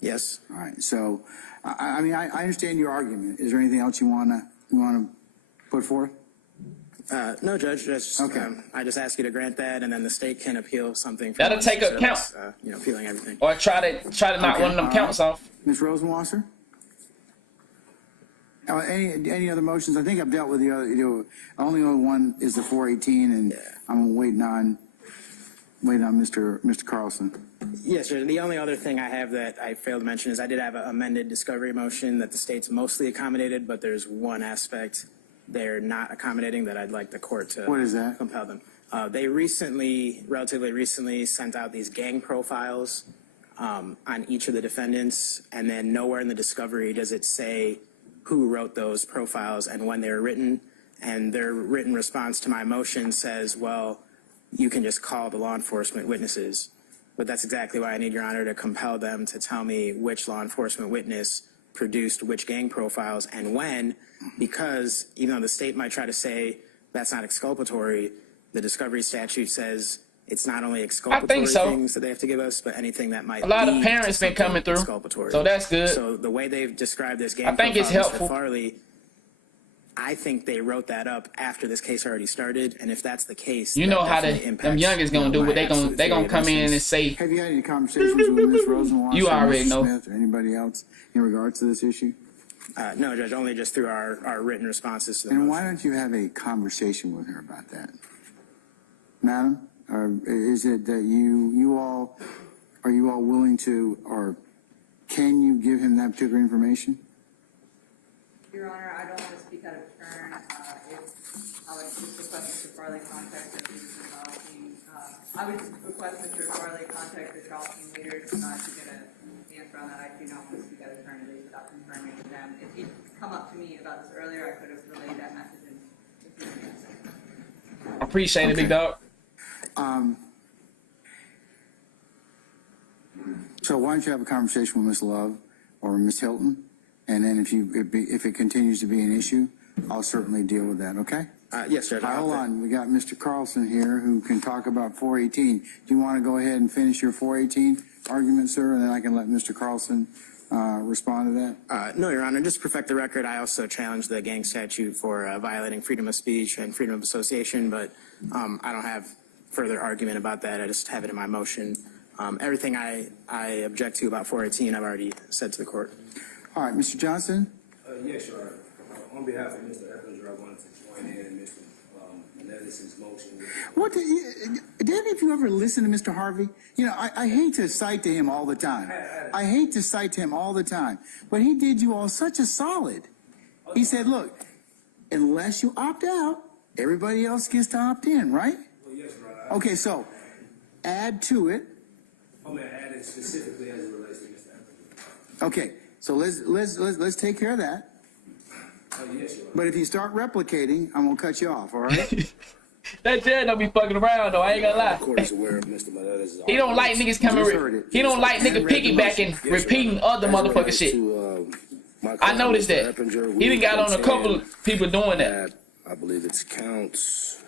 Yes. All right. So, I understand your argument. Is there anything else you wanna put forth? No, Judge. Just Okay. I just ask you to grant that, and then the state can appeal something. That'll take a account. Appealing everything. Or try to knock one of them counts off. Ms. Rosenwasser? Any other motions? I think I've dealt with the other. Only one is the 418, and I'm waiting on Mr. Carlson. Yes, sir. The only other thing I have that I failed to mention is I did have an amended discovery motion that the state's mostly accommodated, but there's one aspect they're not accommodating that I'd like the court to What is that? compel them. They relatively recently, sent out these gang profiles on each of the defendants, and then nowhere in the discovery does it say who wrote those profiles and when they were written. And their written response to my motion says, well, you can just call the law enforcement witnesses. But that's exactly why I need, Your Honor, to compel them to tell me which law enforcement witness produced which gang profiles and when, because even though the state might try to say that's not exculpatory, the discovery statute says it's not only exculpatory things that they have to give us, but anything that might A lot of lead parents to been coming through, exculpatory. so that's good. So the way they've described this gang I think it's profile, Mr. helpful. Farley, I think they wrote that up after this case already started, and if that's the case, You that know how definitely them impacts, youngest gonna do my what they absolute gonna theory of come in and innocence. say. Have you had any conversations with Ms. Rosenwasser, You already Mr. know. Smith, or anybody else in regards to this issue? No, Judge, only just through our written responses to the And motion. why don't you have a conversation with her about that? Madam, or is it that are you all willing to, or can you give him that particular information? Your Honor, I don't want to speak out of turn. I would just request Mr. Farley contact the trial team. I would request Mr. Farley contact the trial team leaders to get an answer on that. I do not want to speak out of turn, at least without confirming with them. If he'd come up to me about this earlier, I could have relayed that message and if he didn't answer. Appreciate it, big dog. So why don't you have a conversation with Ms. Love or Ms. Hilton? And then if it continues to be an issue, I'll certainly deal with that, okay? Yes, Judge. Hold on, we got Mr. Carlson here who can talk about 418. Do you want to go ahead and finish your 418 argument, sir? And then I can let Mr. Carlson respond to that? No, Your Honor. Just to perfect the record, I also challenged the gang statute for violating freedom of speech and freedom of association, but I don't have further argument about that. I just have it in my motion. Everything I object to about 418, I've already said to the court. All right, Mr. Johnson? Yes, Your Honor. On behalf of Mr. Eppinger, I wanted to join in Mr. Menendez's motion. Did if you ever listen to Mr. Harvey? You know, I hate to cite to him all the time. I hate to cite to him all the time. But he did you all such a solid. He said, look, unless you opt out, everybody else gets to opt in, right? Well, yes, Your Honor. Okay, so add to it. I'm going to add it specifically as it relates to Mr. Eppinger. Okay, so let's take care of that. Yes, Your Honor. But if you start replicating, I'm gonna cut you off. All right? That judge don't be fucking around though. I ain't gonna lie. The court is aware of Mr. Menendez's He don't like niggas coming. He don't like niggas piggybacking, repeating other motherfucking shit. I noticed that. He done got on a couple of people doing that. I believe it's counts.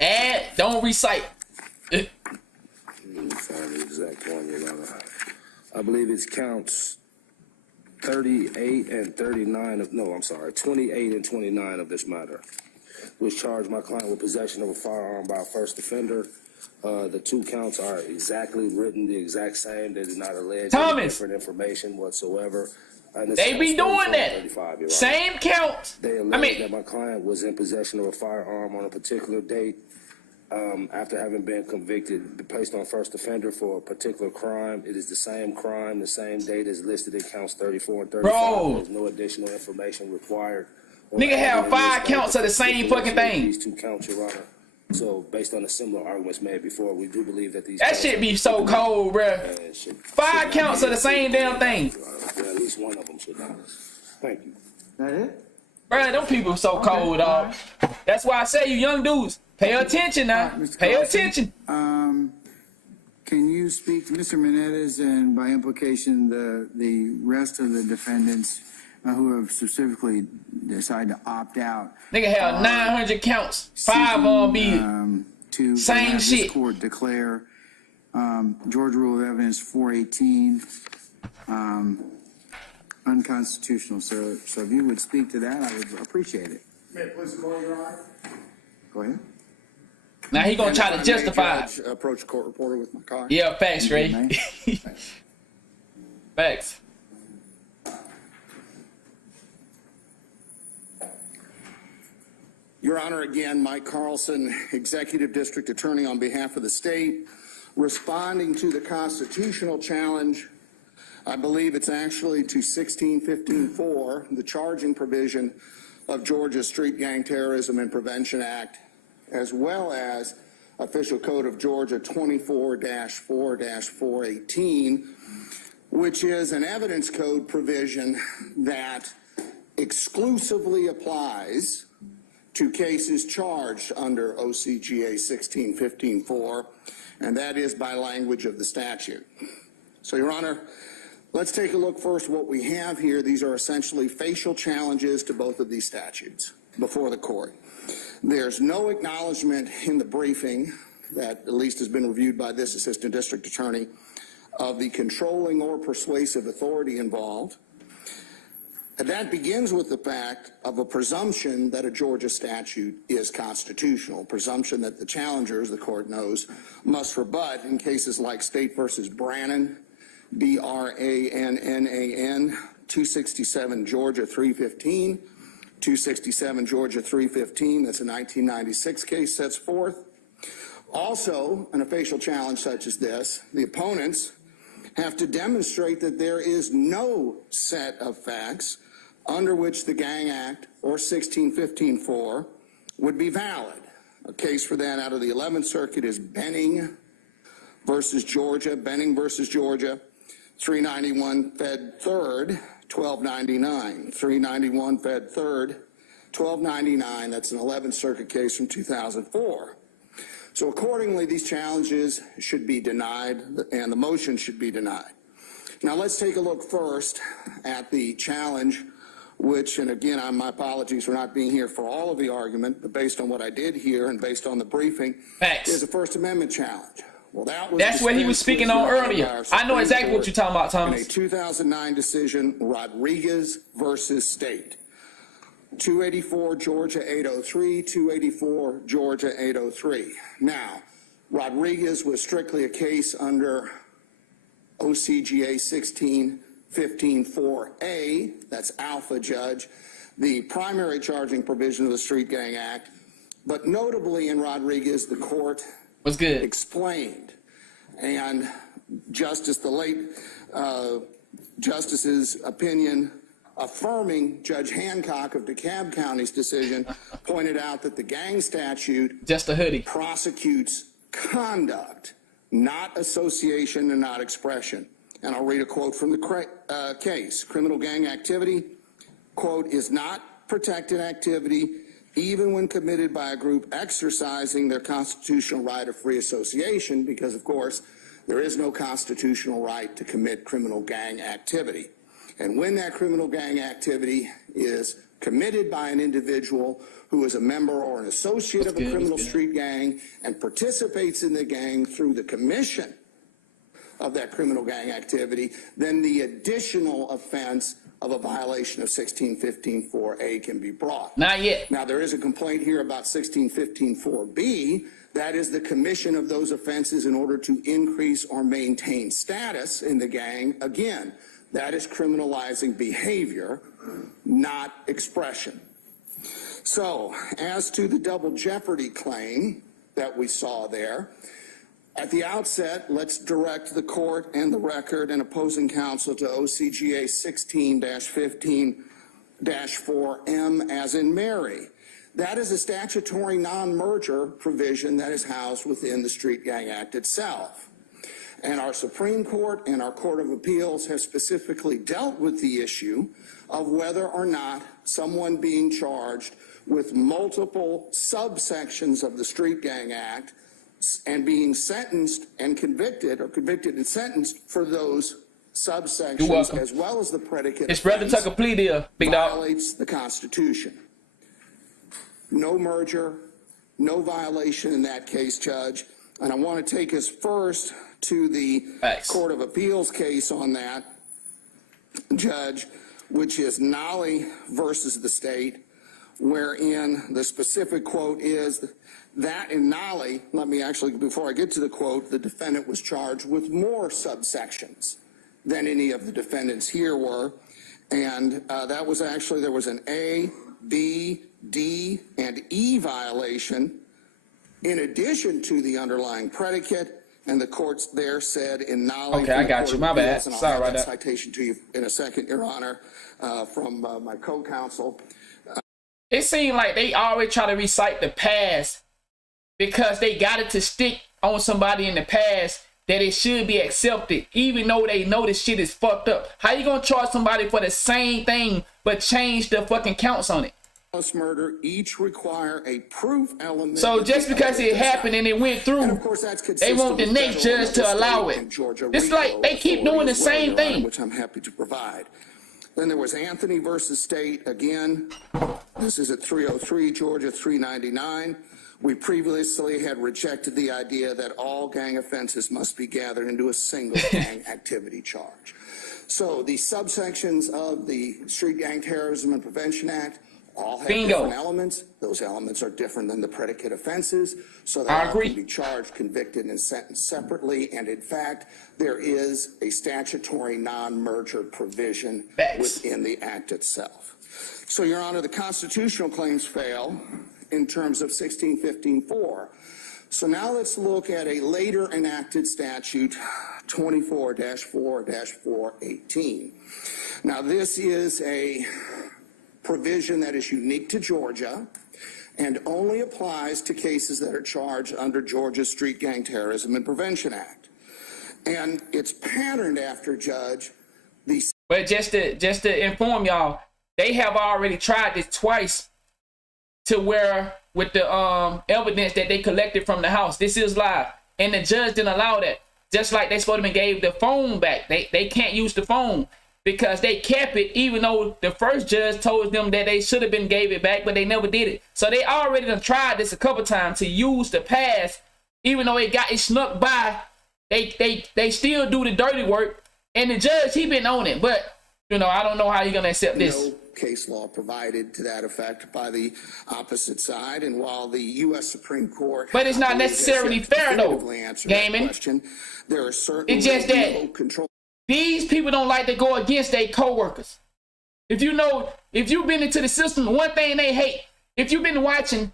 Add, don't recite. Let me find the exact one, Your Honor. I believe it's counts 38 and 39 of, no, I'm sorry, 28 and 29 of this matter, which charged my client with possession of a firearm by a first offender. The two counts are exactly written the exact same. They did not allege any different information whatsoever. They be doing that. Same count. They allege that my client was in possession of a firearm on a particular date after having been convicted, placed on first offender for a particular crime. It is the same crime, the same date as listed in counts 34 and 35. Bro. There's no additional information required. Nigga have 5 counts of the same fucking thing. These 2 counts, Your Honor. So, based on the similar arguments made before, we do believe that these That shit be so cold, bruh. 5 counts of the same damn thing. Yeah, at least one of them should not. Thank you. That it? Bruh, them people so cold, dog. That's why I say you young dudes, pay attention now. Mr. Pay Carlson, attention. Can you speak to Mr. Menendez and by implication the rest of the defendants who have specifically decided to opt out? Nigga have 900 counts. 5 on be to same have shit. This court declare Georgia Rule of Evidence 418 unconstitutional. So if you would speak to that, I would appreciate it. May it please the court, Your Honor? Go ahead. Now he gonna try to justify. Approach the court reporter with my car. Yeah, facts, Ray. Facts. Your Honor, again, Mike Carlson, Executive District Attorney on behalf of the state, responding to the constitutional challenge. I believe it's actually to 1615-4, the charging provision of Georgia's Street Gang Terrorism and Prevention Act, as well as Official Code of Georgia 24-4-418, which is an evidence code provision that exclusively applies to cases charged under OCGA 1615-4, and that is by language of the statute. So, Your Honor, let's take a look first what we have here. These are essentially facial challenges to both of these statutes before the court. There's no acknowledgement in the briefing that at least has been reviewed by this assistant district attorney of the controlling or persuasive authority involved. And that begins with the fact of a presumption that a Georgia statute is constitutional, presumption that the challengers, the court knows, must rebut in cases like State versus Brannan, B-R-A-N-N-A-N, 267 Georgia 315, 267 Georgia 315, that's a 1996 case, sets forth. Also, in a facial challenge such as this, the opponents have to demonstrate that there is no set of facts under which the Gang Act or 1615-4 would be valid. A case for that out of the 11th Circuit is Benning versus Georgia, 391 Fed 3rd, 1299. 391 Fed 3rd, 1299. That's an 11th Circuit case from 2004. So accordingly, these challenges should be denied and the motion should be denied. Now let's take a look first at the challenge, which, and again, my apologies for not being here for all of the argument, but based on what I did hear and based on the briefing, is a First Amendment challenge. Well, that's what he was speaking on earlier. I know exactly what you're talking about, Thomas. In a 2009 decision, Rodriguez versus State. 284 Georgia 803, 284 Georgia 803. Now, Rodriguez was strictly a case under OCGA 16-15-4A, that's Alpha Judge, the primary charging provision of the Street Gang Act. But notably in Rodriguez, the court was good explained, and the late Justice's opinion affirming Judge Hancock of DeKalb County's decision pointed out that the gang statute just a hoodie prosecutes conduct, not association and not expression. And I'll read a quote from the case. Criminal gang activity, quote, is not protected activity even when committed by a group exercising their constitutional right of free association, because, of course, there is no constitutional right to commit criminal gang activity. And when that criminal gang activity is committed by an individual who is a member or an associate of a criminal street gang and participates in the gang through the commission of that criminal gang activity, then the additional offense of a violation of 16-15-4A can be brought. Not yet. Now, there is a complaint here about 16-15-4B. That is the commission of those offenses in order to increase or maintain status in the gang. Again, that is criminalizing behavior, not expression. So, as to the double jeopardy claim that we saw there, at the outset, let's direct the court and the record and opposing counsel to OCGA 16-15-4M as in Mary. That is a statutory non-merger provision that is housed within the Street Gang Act itself. And our Supreme Court and our Court of Appeals have specifically dealt with the issue of whether or not someone being charged with multiple subsections of the Street Gang Act and being sentenced and convicted, or convicted and sentenced for those subsections as well as the predicate it's rather took a plea deal, big dog, violates the Constitution. No merger, no violation in that case, Judge. And I want to take us first to the Court of Appeals case on that, Judge, which is Nolly versus the state, wherein the specific quote is that in Nolly, let me actually, before I get to the quote, the defendant was charged with more subsections than any of the defendants here were. And that was actually, there was an A, B, D, and E violation in addition to the underlying predicate. And the courts there said in Nolly. Okay, I got you. My bad. Sorry about that. Citation to you in a second, Your Honor, from my co-counsel. It seemed like they always try to recite the past because they got it to stick on somebody in the past that it should be accepted, even though they know this shit is fucked up. How you gonna charge somebody for the same thing but change the fucking counts on it? Murder each require a proof element. So just because it happened and it went through, and of course that's they want the next judge to allow it. It's like they keep doing the same thing, which I'm happy to provide. Then there was Anthony versus State again. This is at 303 Georgia 399. We previously had rejected the idea that all gang offenses must be gathered into a single gang activity charge. So the subsections of the Street Gang Terrorism and Prevention Act all have different elements. Those elements are different than the predicate offenses, so they all can be charged, convicted, and sentenced separately. And in fact, there is a statutory non-merger provision within the act itself. So, Your Honor, the constitutional claims fail in terms of 16-15-4. So now let's look at a later enacted statute, 24-4-418. Now this is a provision that is unique to Georgia and only applies to cases that are charged under Georgia's Street Gang Terrorism and Prevention Act. And it's patterned after, Judge, the... But just to inform y'all, they have already tried this twice to where with the evidence that they collected from the house. This is live. And the judge didn't allow that. Just like they supposed to have gave the phone back. They can't use the phone because they kept it, even though the first judge told them that they should have been gave it back, but they never did it. So they already done tried this a couple times to use the past, even though it snuck by. They still do the dirty work, and the judge, he been on it. But I don't know how you're gonna accept this. No case law provided to that effect by the opposite side, and while the U.S. Supreme Court, but it's not necessarily fair though. Gaming. There are certainly it's just that no control. These people don't like to go against their coworkers. If you've been into the system, one thing they hate. If you've been watching,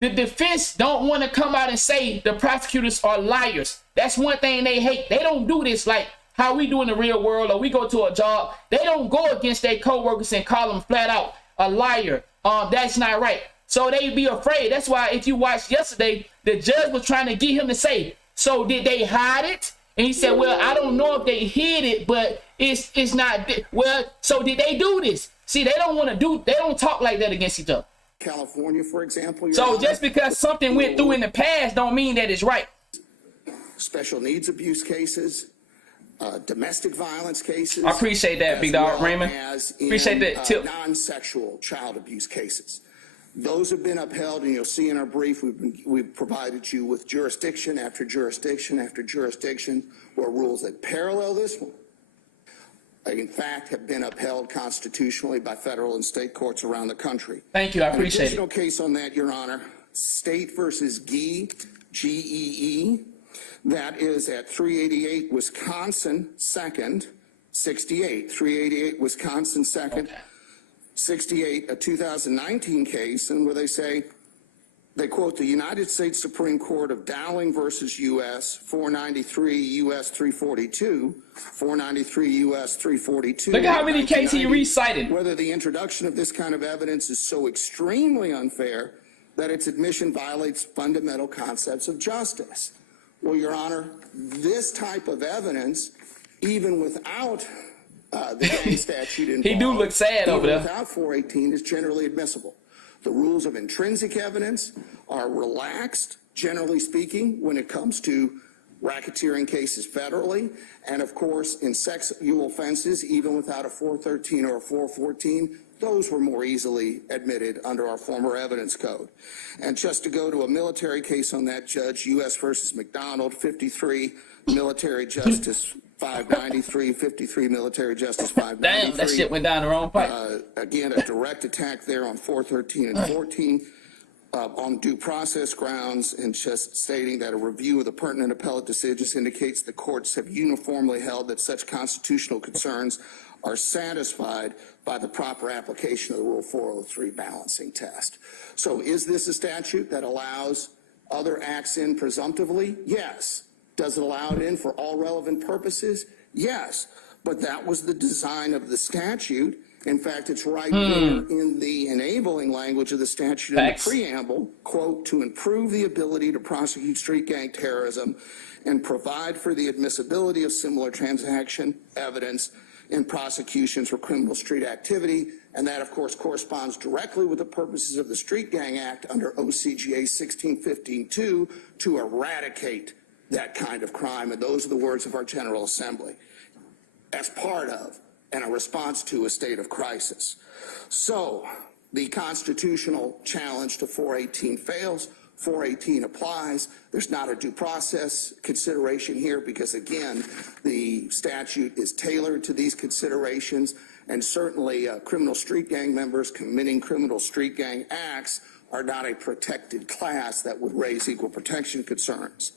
the defense don't want to come out and say the prosecutors are liars. That's one thing they hate. They don't do this like how we do in the real world, or we go to a job. They don't go against their coworkers and call them flat out a liar. That's not right. So they be afraid. That's why if you watched yesterday, the judge was trying to get him to say, so did they hide it? And he said, well, I don't know if they hid it, but it's not. Well, so did they do this? See, they don't talk like that against each other. California, for example. So just because something went through in the past don't mean that it's right. Special needs abuse cases, domestic violence cases. I appreciate that, big dog, Raymond. Appreciate that tip. Non-sexual child abuse cases. Those have been upheld, and you'll see in our brief, we've provided you with jurisdiction after jurisdiction after jurisdiction where rules that parallel this one, in fact, have been upheld constitutionally by federal and state courts around the country. Thank you, I appreciate it. An additional case on that, Your Honor, State versus Gee, G-E-E, that is at 388 Wisconsin 2nd, 68, 388 Wisconsin 2nd. Okay. 68, a 2019 case, and where they quote the United States Supreme Court of Dowling versus U.S. 493 U.S. 342, 493 U.S. 342. Look at how many cases he recited. Whether the introduction of this kind of evidence is so extremely unfair that its admission violates fundamental concepts of justice. Well, Your Honor, this type of evidence, even without the gang statute involved, he do look sad over there. Without 418 is generally admissible. The rules of intrinsic evidence are relaxed, generally speaking, when it comes to racketeering cases federally, and of course, in sexual offenses, even without a 413 or a 414, those were more easily admitted under our former evidence code. And just to go to a military case on that, Judge, U.S. versus McDonald, 53 military justice 593, 53 military justice 593. Damn, that shit went down the wrong pipe. Again, a direct attack there on 413 and 14 on due process grounds, and just stating that a review of the pertinent appellate decisions indicates the courts have uniformly held that such constitutional concerns are satisfied by the proper application of the Rule 403 balancing test. So is this a statute that allows other acts in presumptively? Yes. Does it allow it in for all relevant purposes? Yes. But that was the design of the statute. In fact, it's right there in the enabling language of the statute in the preamble, quote, to improve the ability to prosecute street gang terrorism and provide for the admissibility of similar transaction evidence in prosecutions for criminal street activity. And that, of course, corresponds directly with the purposes of the Street Gang Act under OCGA 1615-2 to eradicate that kind of crime. And those are the words of our General Assembly as part of and a response to a state of crisis. So the constitutional challenge to 418 fails. 418 applies. There's not a due process consideration here because, again, the statute is tailored to these considerations, and certainly criminal street gang members committing criminal street gang acts are not a protected class that would raise equal protection concerns.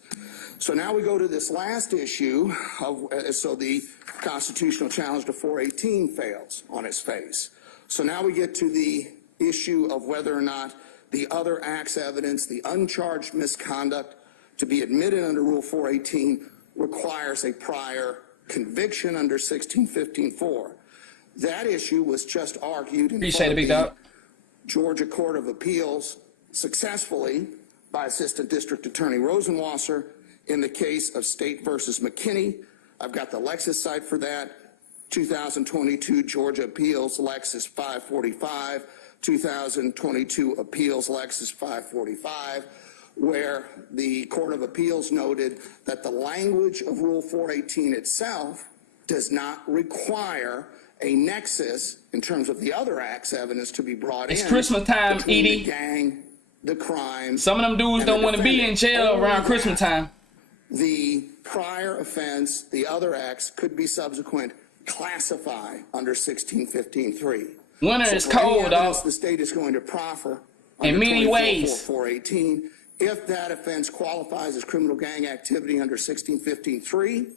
So now we go to this last issue of, so the constitutional challenge to 418 fails on its face. So now we get to the issue of whether or not the other acts evidence, the uncharged misconduct to be admitted under Rule 418 requires a prior conviction under 1615-4. That issue was just argued in the Georgia Court of Appeals successfully by Assistant District Attorney Rosenwasser in the case of State versus McKinney. I've got the Lexis site for that, 2022 Georgia Appeals, Lexis 545 2022 Appeals Lexus 545, where the Court of Appeals noted that the language of Rule 418 itself does not require a nexus in terms of the other act's evidence to be brought in. It's Christmas time, between Edie. the gang, the crime. Some of them dudes and the don't want to be in defendant. jail Only around that Christmas time. The prior offense, the other acts could be subsequent, classify under 1615.3. Winter So is for any cold, evidence dog. the state is going to proffer In under many ways. 418, if that offense qualifies as criminal gang activity under 1615.3,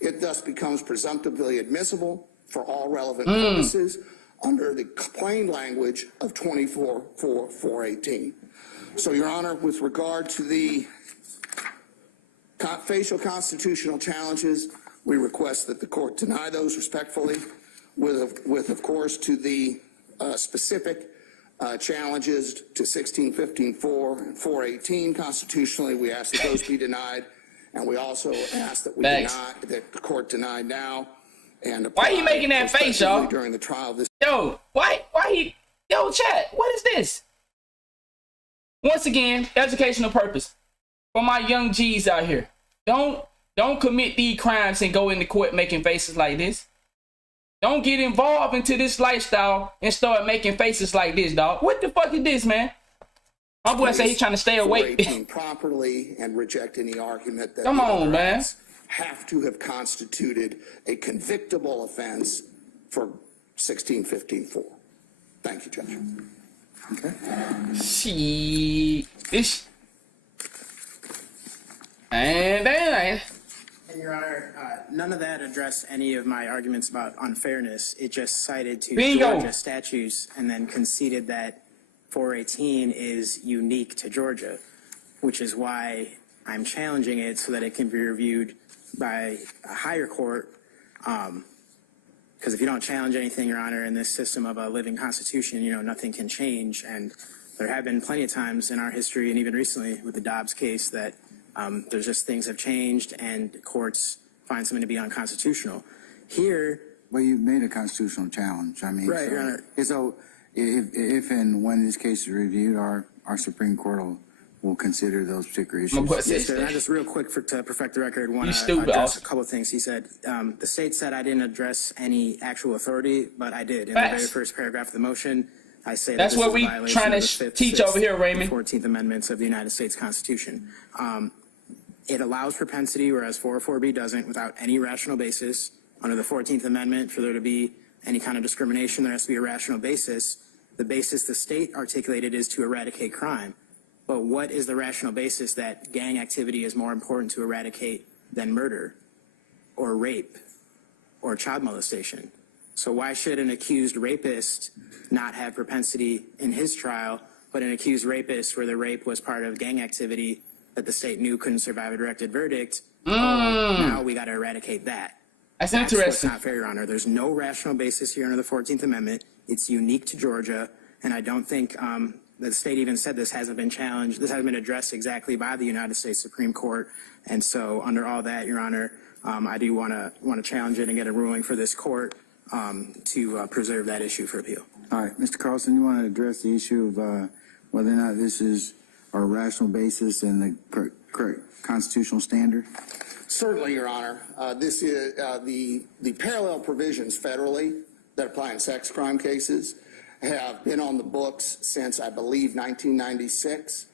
it thus becomes presumptively admissible for all relevant purposes under the plain language of 24.418. So, Your Honor, with regard to the facial constitutional challenges, we request that the court deny those respectfully. With of course, to the specific challenges to 1615.4 and 418 constitutionally, we ask that those be denied. And we also ask that that the court deny now. And why are you making that face, y'all? During the trial of this. Yo, why he, yo, chat, what is this? Once again, educational purpose. For my young G's out here, don't commit these crimes and go into court making faces like this. Don't get involved into this lifestyle and start making faces like this, dog. What the fuck is this, man? My boy say he's trying to stay awake. Properly and reject any argument that Come on, man. Have to have constituted a convictable offense for 1615.4. Thank you, Judge. Okay. See this. And then And Your Honor, none of that addressed any of my arguments about unfairness. It just cited to Bingo. Georgia statutes and then conceded that 418 is unique to Georgia, which is why I'm challenging it so that it can be reviewed by a higher court. Because if you don't challenge anything, Your Honor, in this system of a living constitution, you know, nothing can change. And there have been plenty of times in our history and even recently with the Dobbs case that there's just things have changed and courts find something to be unconstitutional. Here, Well, you've made a constitutional challenge. I mean, Right, Your Honor. So if and when this case is reviewed, our Supreme Court will consider those particular issues. yes, sir. And I just real quick to perfect the record, want You to stupid, address Austin. a couple of things. He said the state said I didn't address any actual authority, but I did. In Facts. the very first paragraph of the motion, I say That's that this what is we a violation trying of to the 5th, teach 6th, over here, Raymond. and 14th Amendments of the United States Constitution. It allows propensity, whereas 404B doesn't, without any rational basis. Under the 14th Amendment, for there to be any kind of discrimination, there has to be a rational basis. The basis the state articulated is to eradicate crime. But what is the rational basis that gang activity is more important to eradicate than murder or rape or child molestation? So why should an accused rapist not have propensity in his trial, but an accused rapist where the rape was part of gang activity that the state knew couldn't survive a directed verdict? Now we got to eradicate that. That's What's interesting. not fair, Your Honor. There's no rational basis here under the 14th Amendment. It's unique to Georgia, and I don't think the state even said this hasn't been challenged. This hasn't been addressed exactly by the United States Supreme Court, and so under all that, Your Honor, I do want to challenge it and get a ruling for this court to preserve that issue for appeal. All right, Mr. Carlson, you want to address the issue of whether or not this is a rational basis and the correct constitutional standard? Certainly, Your Honor. This is the parallel provisions federally that apply in sex crime cases have been on the books since, I believe, 1996.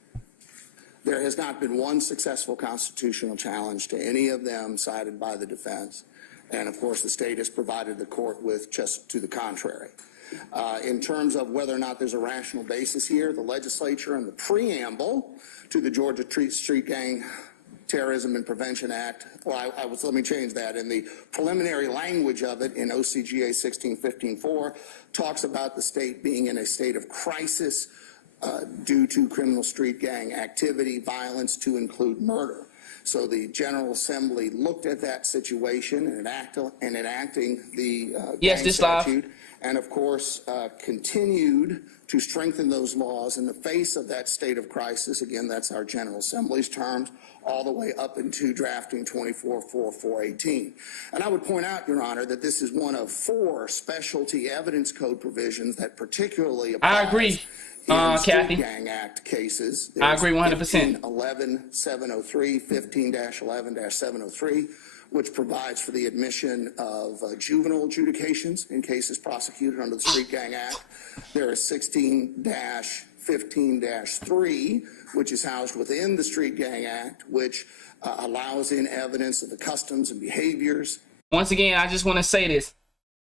There has not been one successful constitutional challenge to any of them cited by the defense. And of course, the state has provided the court with just to the contrary. In terms of whether or not there's a rational basis here, the legislature in the preamble to the Georgia Street Gang Terrorism and Prevention Act, let me change that. In the preliminary language of it in OCGA 1615.4 talks about the state being in a state of crisis due to criminal street gang activity, violence to include murder. So the General Assembly looked at that situation and enacting the gang statute, and of course continued to strengthen those laws in the face of that state of crisis. Again, that's our General Assembly's terms, all the way up into drafting 244418. And I would point out, Your Honor, that this is one of 4 specialty evidence code provisions that particularly applies. I agree, in Street Kathy. Gang Act cases. I agree 100%. 15-11-703, 15-11-703, which provides for the admission of juvenile adjudications in cases prosecuted under the Street Gang Act. There is 16-15-3, which is housed within the Street Gang Act, which allows in evidence of the customs and behaviors. Once again, I just want to say this.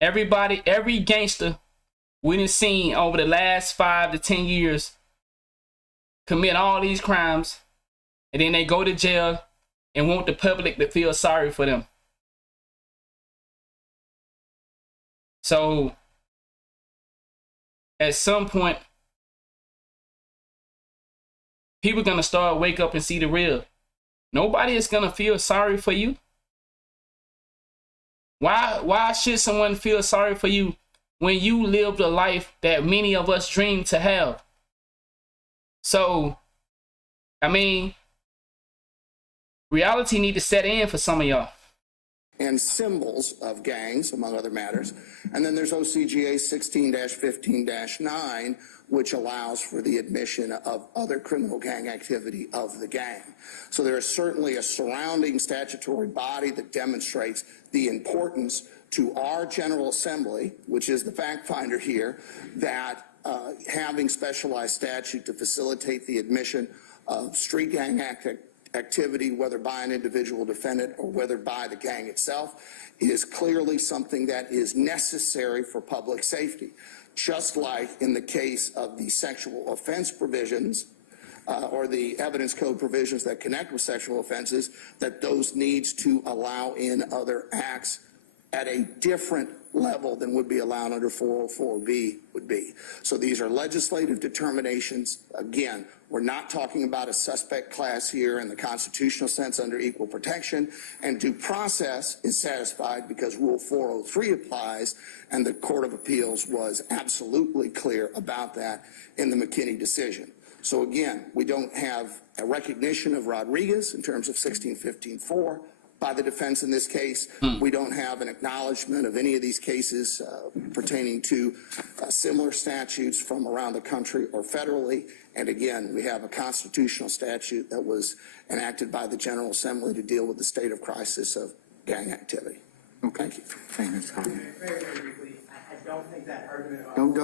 Everybody, every gangster we done seen over the last 5 to 10 years commit all these crimes, and then they go to jail and want the public to feel sorry for them. So at some point, people are going to start wake up and see the real. Nobody is going to feel sorry for you. Why should someone feel sorry for you when you lived a life that many of us dream to have? So, I mean, reality need to set in for some of y'all. And symbols of gangs, among other matters. And then there's OCGA 16-15-9, which allows for the admission of other criminal gang activity of the gang. So there is certainly a surrounding statutory body that demonstrates the importance to our General Assembly, which is the fact finder here, that having specialized statute to facilitate the admission of street gang activity, whether by an individual defendant or whether by the gang itself, is clearly something that is necessary for public safety. Just like in the case of the sexual offense provisions or the evidence code provisions that connect with sexual offenses, that those needs to allow in other acts at a different level than would be allowed under 404B would be. So these are legislative determinations. Again, we're not talking about a suspect class here in the constitutional sense under equal protection, and due process is satisfied because Rule 403 applies, and the Court of Appeals was absolutely clear about that in the McKinney decision. So again, we don't have a recognition of Rodriguez in terms of 1615-4 by the defense in this case. We don't have an acknowledgement of any of these cases pertaining to similar statutes from around the country or federally. And again, we have a constitutional statute that was enacted by the General Assembly to deal with the state of crisis of gang activity. Okay. Thank you. Thank you, Mr. Carter. Very, very briefly, I don't think that argument about...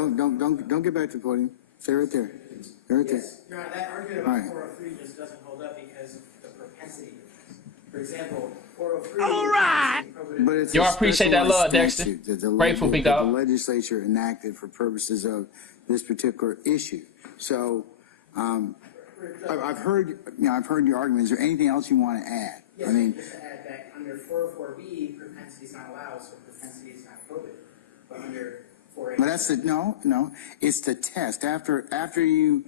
Don't get back to the podium. Stay right there. Stay right there. Yes, Your Honor, that argument All about right. 403 just doesn't hold up because of the propensity difference. For example, 403... All right. But it's Y'all a appreciate that love, specialized Dexter. statute that Grateful, big that dog. the legislature enacted for purposes of this particular issue. So I've heard your argument. Is there anything else you want to add? Yes, I mean, just to add that under 404B, propensity is not allowed, so propensity is not probative. But under 4A... but that's the no. It's the test after you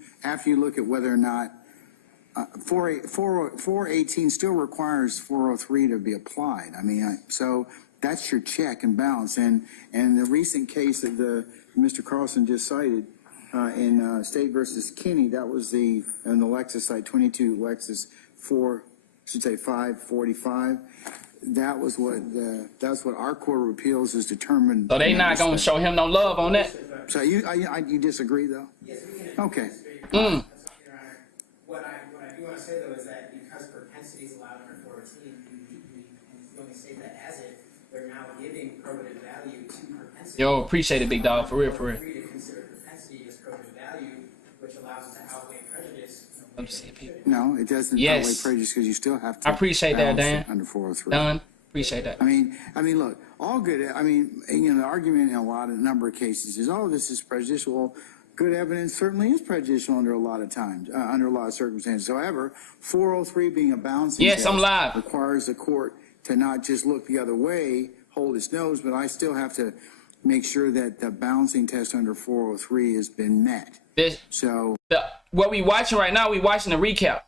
look at whether or not 418 still requires 403 to be applied. I mean, so that's your check and balance. And the recent case that Mr. Carlson just cited in State versus Kinney, that was in the Lexus site 22 Lexus 545. That was that's what our Court of Appeals has determined. So they not gonna show him no love on that. So you disagree though? Yes, we can... Okay. Your Honor, what I do want to say, though, is that because propensity is allowed under 418, you only say that as if they're now giving probative value to propensity. Yo, appreciate it, big dog. For real, for real. Free to consider propensity as probative value, which allows it to outweigh prejudice. Let me see if he- No, it doesn't Yes. outweigh prejudice because you still have to. I appreciate that, balance Dan. it under 403. Done. Appreciate that. I mean, look, all good. I mean, the argument in a number of cases is, oh, this is prejudicial. Well, good evidence certainly is prejudicial under a lot of times, under a lot of circumstances. However, 403 being a balancing Yes, test I'm live. requires the court to not just look the other way, hold its nose, but I still have to make sure that the balancing test under 403 has been met. So What we watching right now, we watching the recap.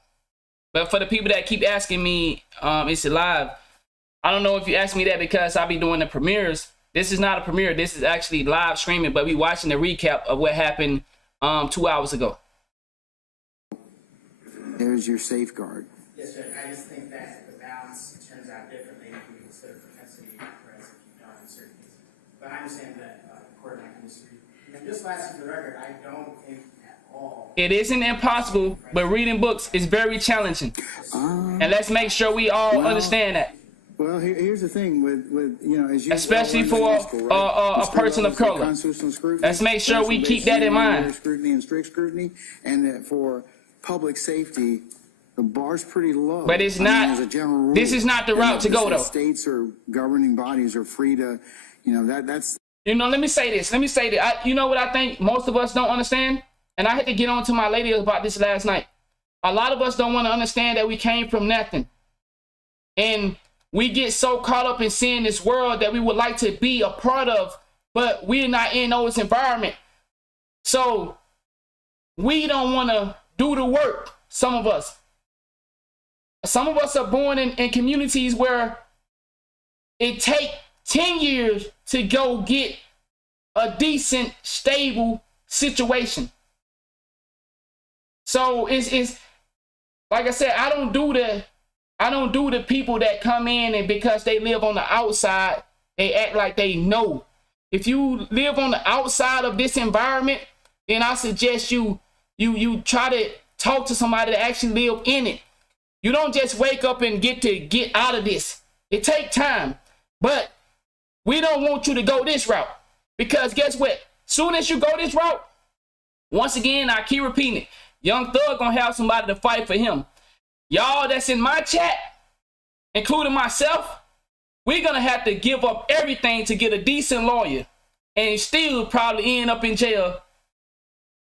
But for the people that keep asking me, is it live? I don't know if you ask me that because I'll be doing the premieres. This is not a premiere. This is actually live streaming, but we watching the recap of what happened 2 hours ago. There's your safeguard. Yes, Judge, I just think that the balance turns out differently if we consider propensity, whereas if you don't in certain cases. But I understand that the court and I can disagree. And just lastly, for the record, I don't think at all. It isn't impossible, but reading books is very challenging. And let's make sure we all understand that. Well, here's the thing with you know, as you Especially for a person of color. Constitutional scrutiny, Let's make sure we keep that in mind. Scrutiny and strict scrutiny, and that for public safety, the bar's pretty low. But it's not. As a general rule, This is not the and route to go, though. States or governing bodies are free to, you know, that's. You know, let me say this. You know what I think most of us don't understand? And I had to get on to my lady about this last night. A lot of us don't want to understand that we came from nothing. And we get so caught up in seeing this world that we would like to be a part of, but we're not in those environment. So we don't want to do the work, some of us. Some of us are born in communities where it takes 10 years to go get a decent, stable situation. So it's like I said, I don't do the people that come in and because they live on the outside, they act like they know. If you live on the outside of this environment, then I suggest you try to talk to somebody that actually live in it. You don't just wake up and get out of this. It takes time. But we don't want you to go this route. Because guess what? Soon as you go this route, once again, I keep repeating it. Young Thug gonna have somebody to fight for him. Y'all that's in my chat, including myself, we're gonna have to give up everything to get a decent lawyer and still probably end up in jail.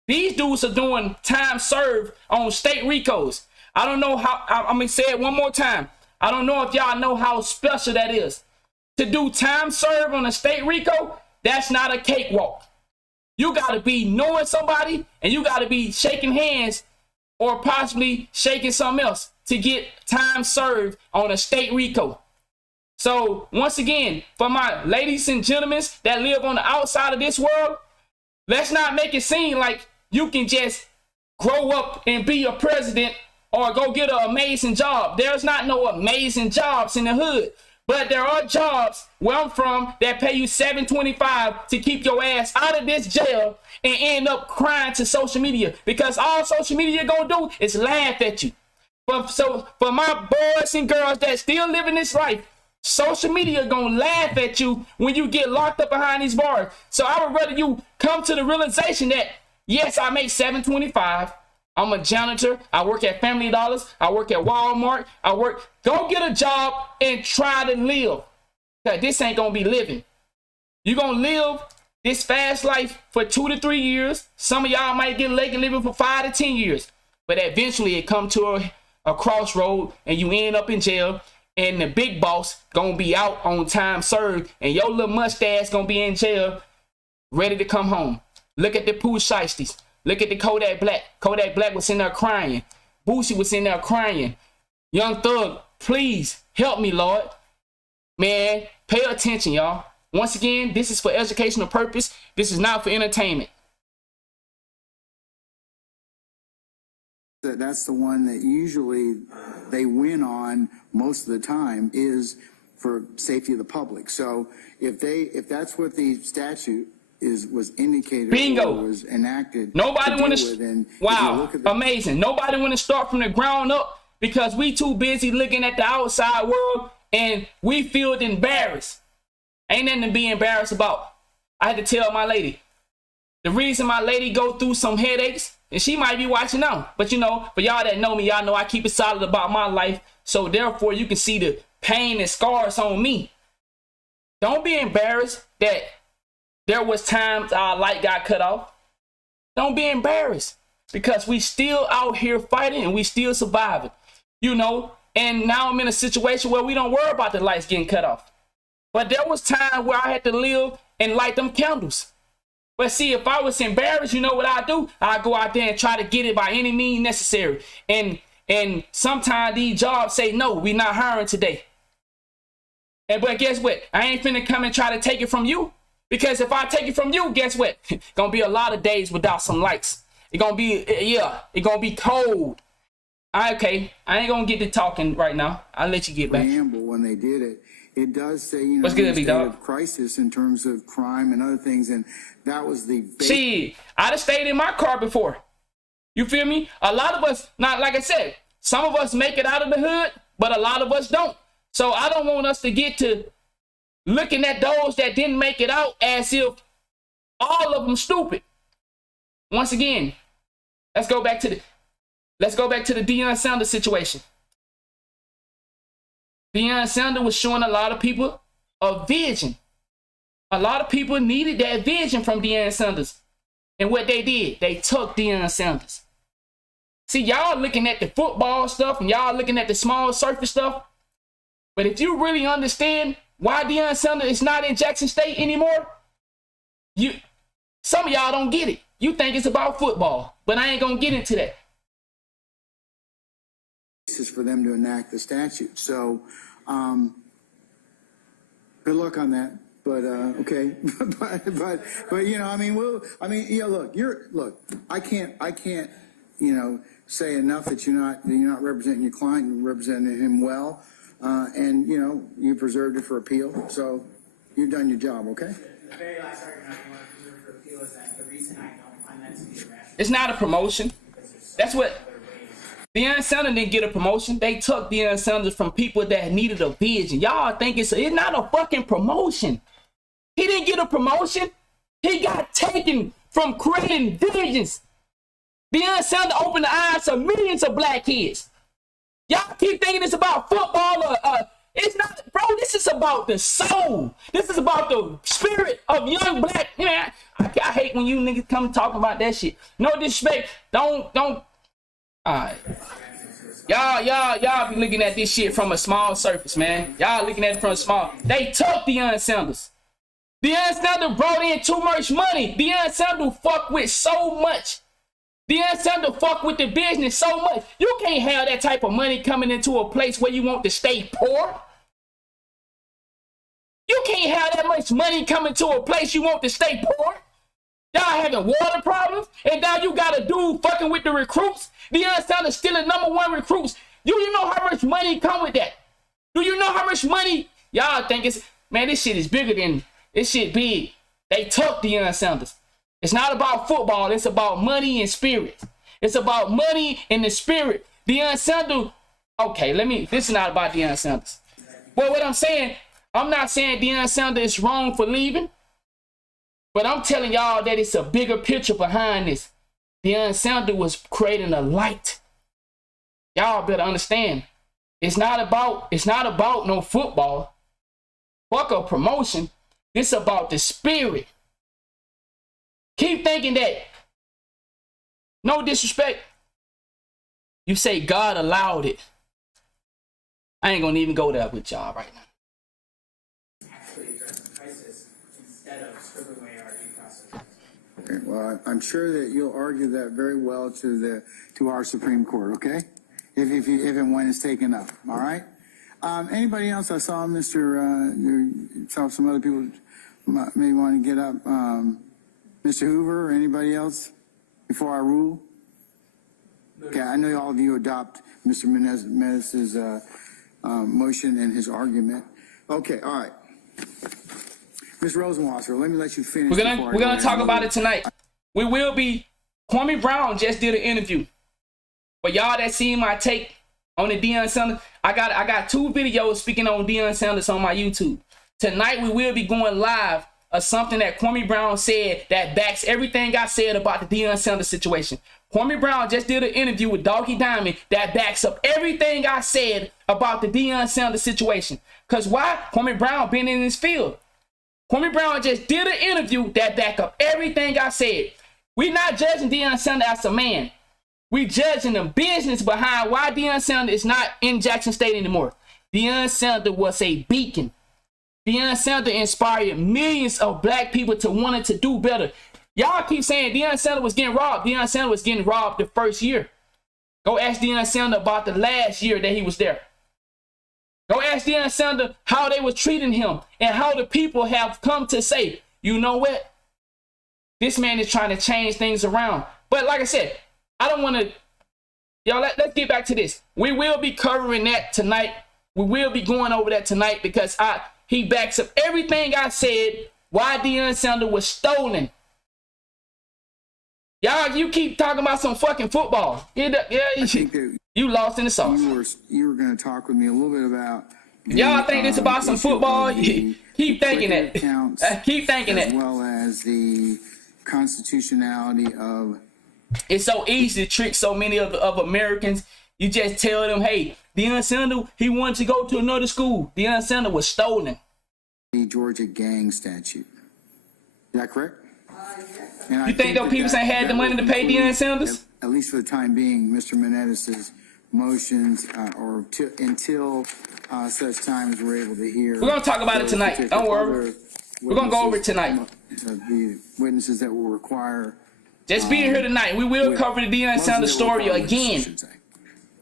These dudes are doing time served on state RICOs. I don't know how, I'm gonna say it one more time. I don't know if y'all know how special that is. To do time served on a state RICO, that's not a cakewalk. You gotta be knowing somebody and you gotta be shaking hands or possibly shaking something else to get time served on a state RICO. So once again, for my ladies and gentlemen that live on the outside of this world, let's not make it seem like you can just grow up and be a president or go get an amazing job. There's not no amazing jobs in the hood. But there are jobs where I'm from that pay you $7.25 to keep your ass out of this jail and end up crying to social media because all social media gonna do is laugh at you. So for my boys and girls that still living this life, social media gonna laugh at you when you get locked up behind these bars. So I would rather you come to the realization that yes, I make $7.25. I'm a janitor. I work at Family Dollars. I work at Walmart. Go get a job and try to live. Because this ain't going to be living. You're going to live this fast life for 2 to 3 years. Some of y'all might get lucky living for 5 to 10 years. But eventually it come to a crossroad and you end up in jail. And the big boss going to be out on time served. And your little mustache going to be in jail ready to come home. Look at the Pooh Shiesties. Look at the Kodak Black. Kodak Black was in there crying. Boosie was in there crying. Young Thug, please help me, Lord. Man, pay attention, y'all. Once again, this is for educational purpose. This is not for entertainment. That's the one that usually they win on most of the time is for safety of the public. So if that's what the statute was indicated, bingo, or was enacted. Nobody want to. Wow, amazing. Nobody want to start from the ground up because we too busy looking at the outside world and we feel embarrassed. Ain't nothing to be embarrassed about. I had to tell my lady the reason my lady go through some headaches, and she might be watching now. But you know, for y'all that know me, y'all know I keep it solid about my life. So therefore, you can see the pain and scars on me. Don't be embarrassed that there was times our light got cut off. Don't be embarrassed because we still out here fighting and we still surviving, you know. And now I'm in a situation where we don't worry about the lights getting cut off. But there was time where I had to live and light them candles. But see, if I was embarrassed, you know what I do? I go out there and try to get it by any means necessary. And sometimes these jobs say, no, we're not hiring today. But guess what? I ain't finna come and try to take it from you. Because if I take it from you, guess what? Gonna be a lot of days without some lights. It's gonna be, yeah, it's gonna be cold. Okay, I ain't gonna get to talking right now. I'll let you get back. Preamble when they did it. It does say, you know, What's good, big dog? of crisis in terms of crime and other things, and that was the See, I'd have stayed in my car before. You feel me? A lot of us, not like I said, some of us make it out of the hood, but a lot of us don't. So I don't want us to get to looking at those that didn't make it out as if all of them stupid. Once again, let's go back to the Deion Sanders situation. Deion Sanders was showing a lot of people a vision. A lot of people needed that vision from Deion Sanders. And what they did, they took Deion Sanders. See, y'all looking at the football stuff and y'all looking at the small surface stuff. But if you really understand why Deion Sanders is not in Jackson State anymore, some of y'all don't get it. You think it's about football, but I ain't gonna get into that. basis for them to enact the statute. So, good luck on that. But okay, but you know, look, I can't, you know, say enough that you're not representing your client, you're representing him well, and you know, you preserved it for appeal, so you've done your job, okay? The very last argument I want to preserve for appeal is that the reason I don't find that to be irrational. It's not a promotion. That's what Deion Sanders didn't get a promotion. They took Deion Sanders from people that needed a vision. Y'all think it's not a fucking promotion. He didn't get a promotion. He got taken from creating visions. Deion Sanders opened the eyes of millions of black kids. Y'all keep thinking it's about football or it's not, bro. This is about the soul. This is about the spirit of young black. You know, I hate when you niggas come talking about that shit. No disrespect. Don't. All right. Y'all be looking at this shit from a small surface, man. Y'all looking at it from a small. They took Deion Sanders. Deion Sanders brought in too much money. Deion Sanders fuck with so much. Deion Sanders fuck with the business so much. You can't have that type of money coming into a place where you want to stay poor. You can't have that much money coming to a place you want to stay poor. Y'all having water problems, and now you got a dude fucking with the recruits. Deion Sanders still the #1 recruits. Do you know how much money come with that? Do you know how much money? Y'all think it's, man, this shit is bigger than, this shit big. They took Deion Sanders. It's not about football. It's about money and spirit. It's about money and the spirit. Deion Sanders, okay, this is not about Deion Sanders. Well, what I'm saying, I'm not saying Deion Sanders is wrong for leaving, but I'm telling y'all that it's a bigger picture behind this. Deion Sanders was creating a light. Y'all better understand. It's not about no football. Fuck a promotion. This about the spirit. Keep thinking that. No disrespect. You say God allowed it. I ain't gonna even go there with y'all right now. Actually address the crisis instead of stripping away our due process. Okay, well, I'm sure that you'll argue that very well to our Supreme Court, okay? If and when it's taken up, all right? Anybody else? I saw saw some other people maybe want to get up. Mr. Hoover or anybody else before I rule? Okay, I know all of you adopt Mr. Menez's motion and his argument. Okay, all right. Ms. Rosenwasser, let me let you finish. We're gonna talk about it tonight. We will be. Kwame Brown just did an interview. For y'all that seen my take on the Deion Sanders, I got 2 videos speaking on Deion Sanders on my YouTube. Tonight we will be going live of something that Kwame Brown said that backs everything I said about the Deion Sanders situation. Kwame Brown just did an interview with Doggy Diamond that backs up everything I said about the Deion Sanders situation. Because why? Kwame Brown been in this field. Kwame Brown just did an interview that back up everything I said. We not judging Deion Sanders as a man. We judging the business behind why Deion Sanders is not in Jackson State anymore. Deion Sanders was a beacon. Deion Sanders inspired millions of black people to want to do better. Y'all keep saying Deion Sanders was getting robbed. Deion Sanders was getting robbed the first year. Go ask Deion Sanders about the last year that he was there. Go ask Deion Sanders how they was treating him and how the people have come to say, you know what? This man is trying to change things around. But like I said, I don't want to, y'all, let's get back to this. We will be covering that tonight. We will be going over that tonight because he backs up everything I said why Deion Sanders was stolen. Y'all, you keep talking about some fucking football. You lost in the sauce. You were going to talk with me a little bit about. Y'all think this about some football? Keep thinking that. Keep thinking that. As well as the constitutionality of. It's so easy to trick so many of Americans. You just tell them, hey, Deion Sanders, he wanted to go to another school. Deion Sanders was stolen. The Georgia gang statute. Is that correct? You think those people ain't had the money to pay Deion Sanders? At least for the time being, Mr. Menendez's motions, until such time as we're able to hear. We're going to talk about it tonight. Don't worry. We're going to go over it tonight. The witnesses that will require. Just being here tonight, we will cover the Deion Sanders story again.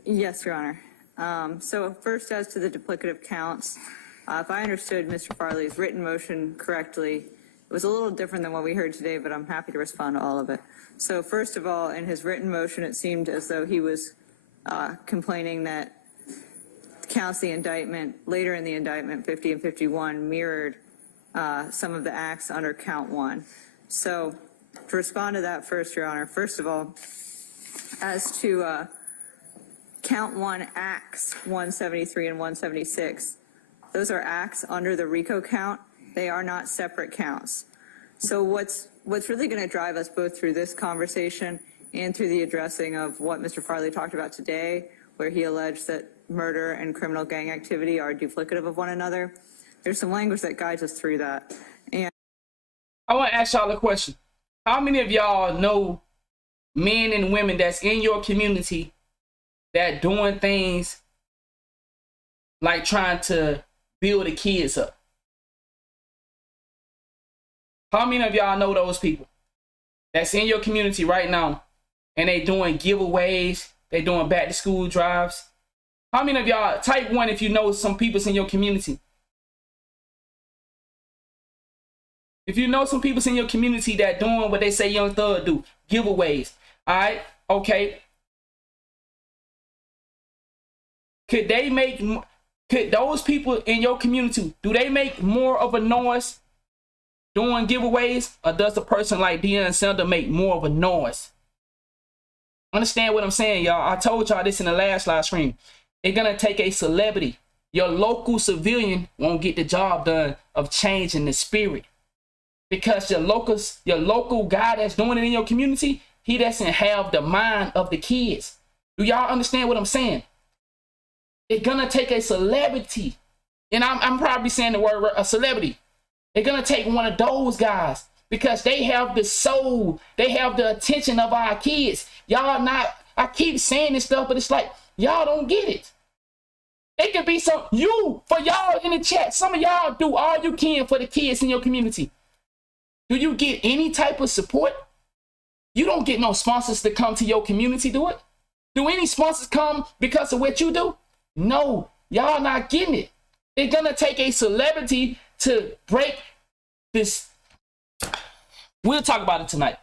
Yes, Your Honor. So first, as to the duplicative counts, if I understood Mr. Farley's written motion correctly, it was a little different than what we heard today, but I'm happy to respond to all of it. So first of all, in his written motion, it seemed as though he was complaining that counts the indictment, later in the indictment, 50 and 51, mirrored some of the acts under count 1. So to respond to that first, Your Honor, first of all, as to count 1 acts 173 and 176, those are acts under the RICO count. They are not separate counts. So what's really going to drive us both through this conversation and through the addressing of what Mr. Farley talked about today, where he alleged that murder and criminal gang activity are duplicative of one another, there's some language that guides us through that. And I want to ask y'all a question. How many of y'all know men and women that's in your community that doing things like trying to build the kids up? How many of y'all know those people that's in your community right now and they doing giveaways, they doing back to school drives? How many of y'all, type 1 if you know some people's in your community? If you know some people's in your community that doing what they say Young Thug do, giveaways, all right, okay. Could those people in your community, do they make more of a noise doing giveaways, or does a person like Deion Sanders make more of a noise? Understand what I'm saying, y'all? I told y'all this in the last live stream. It's gonna take a celebrity. Your local civilian won't get the job done of changing the spirit, because your local guy that's doing it in your community, he doesn't have the mind of the kids. Do y'all understand what I'm saying? It's gonna take a celebrity, and I'm probably saying the word a celebrity. It's gonna take one of those guys, because they have the soul, they have the attention of our kids. Y'all not, I keep saying this stuff, but it's like y'all don't get it. It could be for y'all in the chat, some of y'all do all you can for the kids in your community. Do you get any type of support? You don't get no sponsors to come to your community do it. Do any sponsors come because of what you do? No, y'all not getting it. It's gonna take a celebrity to break this. We'll talk about it tonight,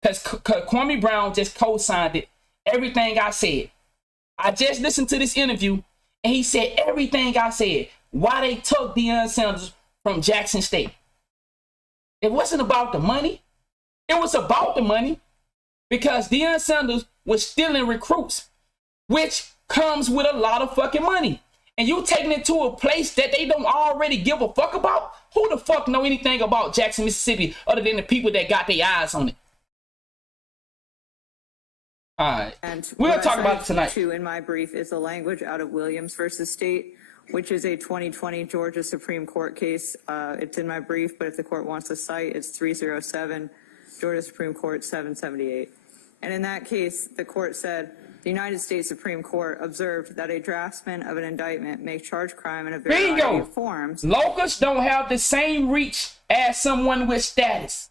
because Kwame Brown just co-signed it. Everything I said. I just listened to this interview, and he said everything I said. Why they took Deion Sanders from Jackson State. It wasn't about the money. It was about the money, because Deion Sanders was stealing recruits, which comes with a lot of fucking money. And you taking it to a place that they don't already give a fuck about? Who the fuck know anything about Jackson, Mississippi, other than the people that got their eyes on it? All right. And we'll talk about it tonight. Too, in my brief, is the language out of Williams versus State, which is a 2020 Georgia Supreme Court case. It's in my brief, but if the court wants to cite, it's 307, Georgia Supreme Court 778. And in that case, the court said, the United States Supreme Court observed that a draftsman of an indictment may charge crime in a variety of forms. Locusts don't have the same reach as someone with status.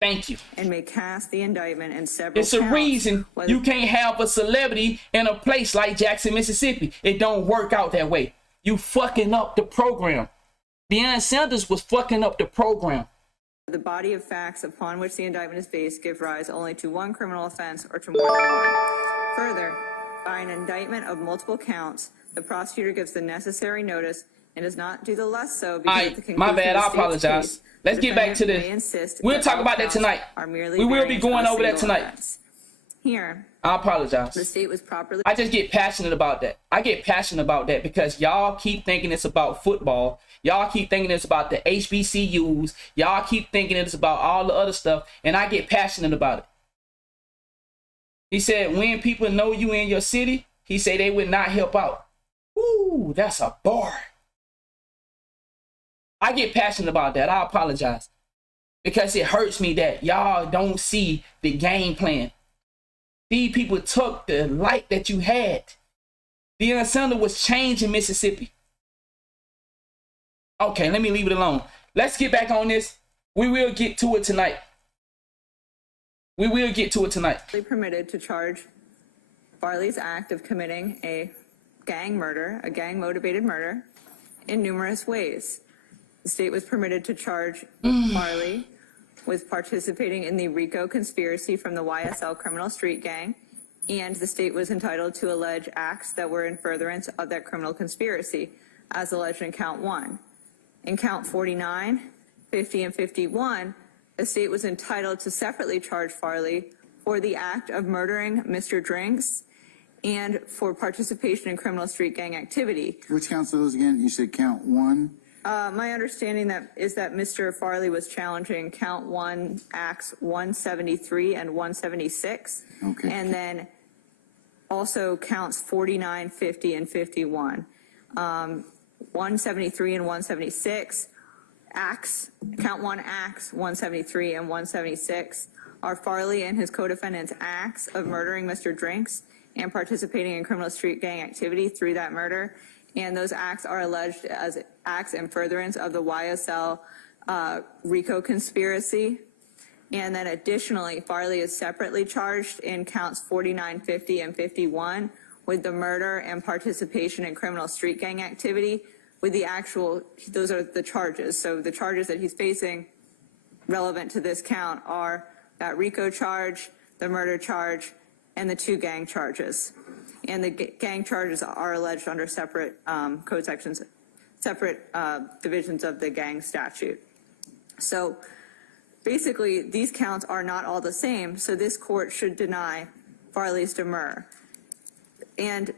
Thank you. And may cast the indictment in several It's a reason you can't have a celebrity in a place like Jackson, Mississippi. It don't work out that way. You fucking up the program. Deion Sanders was fucking up the program. the body of facts upon which the indictment is based give rise only to one criminal offense or to more than one. Further, by an indictment of multiple counts, the prosecutor gives the necessary notice and does not do the less so because at the conclusion my bad, of the I state's apologize. case, Let's the get back to defendant may this. insist We'll that talk all about that counts tonight. are merely We will be variants of going a over that single tonight. offense. Here, I apologize. the state was properly I just get passionate about that. I get passionate about that because y'all keep thinking it's about football. Y'all keep thinking it's about the HBCUs. Y'all keep thinking it's about all the other stuff. And I get passionate about it. He said, when people know you in your city, he said they would not help out. Ooh, that's a bar. I get passionate about that. I apologize. Because it hurts me that y'all don't see the game plan. These people took the light that you had. The incentive was changed in Mississippi. Okay, let me leave it alone. Let's get back on this. We will get to it tonight. We will get to it tonight. permitted to charge Farley's act of committing a gang murder, a gang-motivated murder, in numerous ways. The state was permitted to charge Farley with participating in the RICO conspiracy from the YSL criminal street gang, and the state was entitled to allege acts that were in furtherance of that criminal conspiracy, as alleged in count 1. In count 49, 50, and 51, the state was entitled to separately charge Farley for the act of murdering Mr. Drinks and for participation in criminal street gang activity. Which counts are those again? You said count 1? My understanding is that Mr. Farley was challenging count 1, acts 173 and 176. Okay. And then also counts 49, 50, and 51. 173 and 176, count 1 acts 173 and 176 are Farley and his co-defendants' acts of murdering Mr. Drinks and participating in criminal street gang activity through that murder. And those acts are alleged as acts in furtherance of the YSL RICO conspiracy. And then additionally, Farley is separately charged in counts 49, 50, and 51 with the murder and participation in criminal street gang activity with the actual, those are the charges. So the charges that he's facing relevant to this count are that RICO charge, the murder charge, and the 2 gang charges. And the gang charges are alleged under separate code sections, separate divisions of the gang statute. So basically, these counts are not all the same, so this court should deny Farley's demur. And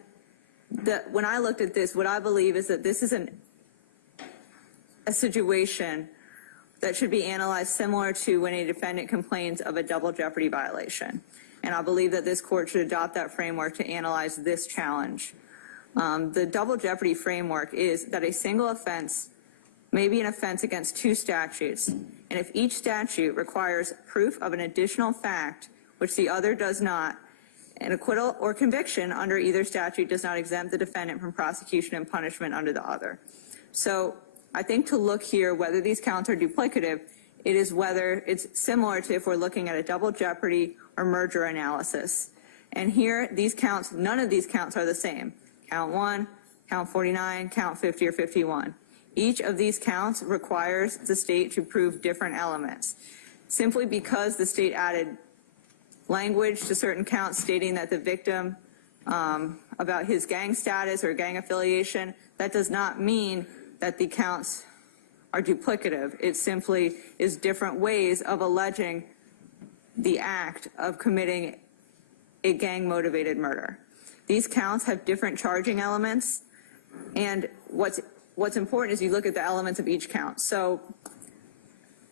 when I looked at this, what I believe is that this is a situation that should be analyzed similar to when a defendant complains of a double jeopardy violation. And I believe that this court should adopt that framework to analyze this challenge. The double jeopardy framework is that a single offense may be an offense against 2 statutes, and if each statute requires proof of an additional fact, which the other does not, an acquittal or conviction under either statute does not exempt the defendant from prosecution and punishment under the other. So I think to look here whether these counts are duplicative, it is whether it's similar to if we're looking at a double jeopardy or merger analysis. And here, these counts, none of these counts are the same. Count 1, count 49, count 50 or 51. Each of these counts requires the state to prove different elements. Simply because the state added language to certain counts stating that the victim about his gang status or gang affiliation, that does not mean that the counts are duplicative. It simply is different ways of alleging the act of committing a gang-motivated murder. These counts have different charging elements, and what's important is you look at the elements of each count. So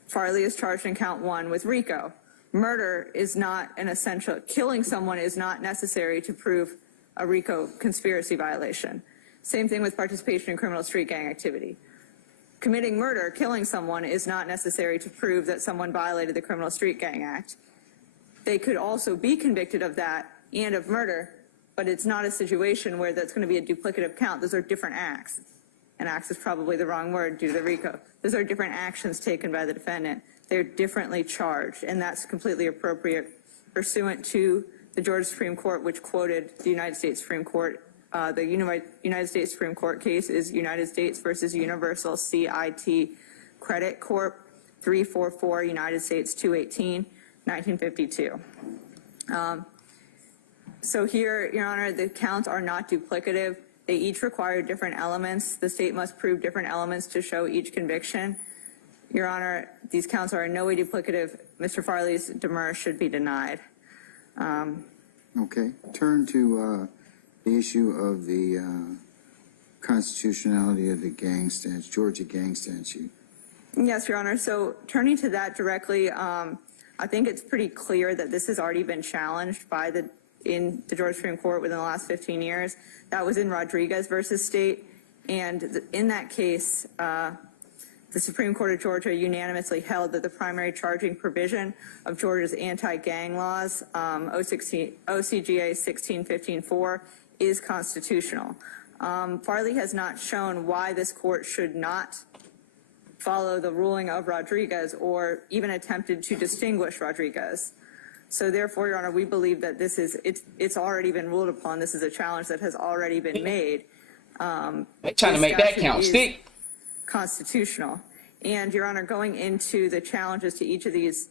Farley is charged in count 1 with RICO. Murder is not an essential, killing someone is not necessary to prove a RICO conspiracy violation. Same thing with participation in criminal street gang activity. Committing murder, killing someone, is not necessary to prove that someone violated the Criminal Street Gang Act. They could also be convicted of that and of murder, but it's not a situation where that's going to be a duplicative count. Those are different acts. And acts is probably the wrong word due to the RICO. Those are different actions taken by the defendant. They're differently charged, and that's completely appropriate pursuant to the Georgia Supreme Court, which quoted the United States Supreme Court. The United States Supreme Court case is United States versus Universal CIT Credit Corp. 344 United States 218, 1952. So here, Your Honor, the counts are not duplicative. They each require different elements. The state must prove different elements to show each conviction. Your Honor, these counts are in no way duplicative. Mr. Farley's demur should be denied. Okay, turn to the issue of the constitutionality of the gang statute, Georgia gang statute. Yes, Your Honor. So turning to that directly, I think it's pretty clear that this has already been challenged by in the Georgia Supreme Court within the last 15 years. That was in Rodriguez versus State. And in that case, the Supreme Court of Georgia unanimously held that the primary charging provision of Georgia's anti-gang laws, OCGA 1615-4, is constitutional. Farley has not shown why this court should not follow the ruling of Rodriguez or even attempted to distinguish Rodriguez. So therefore, Your Honor, we believe that it's already been ruled upon. This is a challenge that has already been made. They're trying to make that count stick. Constitutional. And Your Honor, going into the challenges to each of these,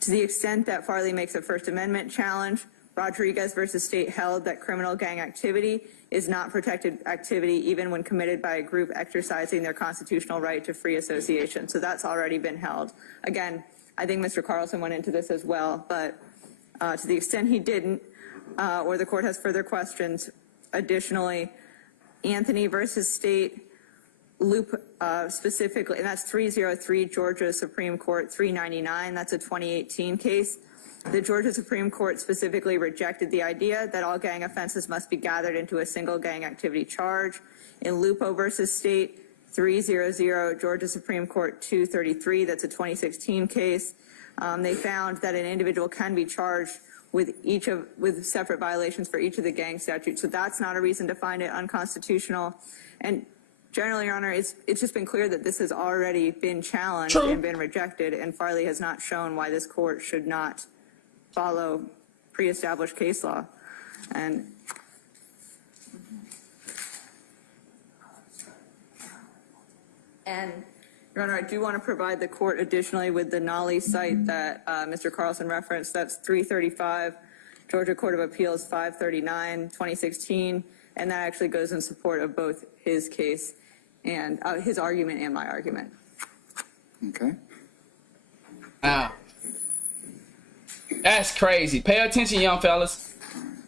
to the extent that Farley makes a First Amendment challenge, Rodriguez versus State held that criminal gang activity is not protected activity even when committed by a group exercising their constitutional right to free association. So that's already been held. Again, I think Mr. Carlson went into this as well, but to the extent he didn't, or the court has further questions, additionally, Anthony versus State loop specifically, and that's 303 Georgia Supreme Court 399. That's a 2018 case. The Georgia Supreme Court specifically rejected the idea that all gang offenses must be gathered into a single gang activity charge. In Lupo versus State 300 Georgia Supreme Court 233, that's a 2016 case. They found that an individual can be charged with separate violations for each of the gang statutes. So that's not a reason to find it unconstitutional. And generally, Your Honor, it's just been clear that this has already been challenged and been rejected, and Farley has not shown why this court should not follow pre-established case law. And Your Honor, I do want to provide the court additionally with the Nolly site that Mr. Carlson referenced. That's 335 Georgia Court of Appeals 539 2016, and that actually goes in support of both his case and his argument and my argument. Okay. Wow. That's crazy. Pay attention, young fellas.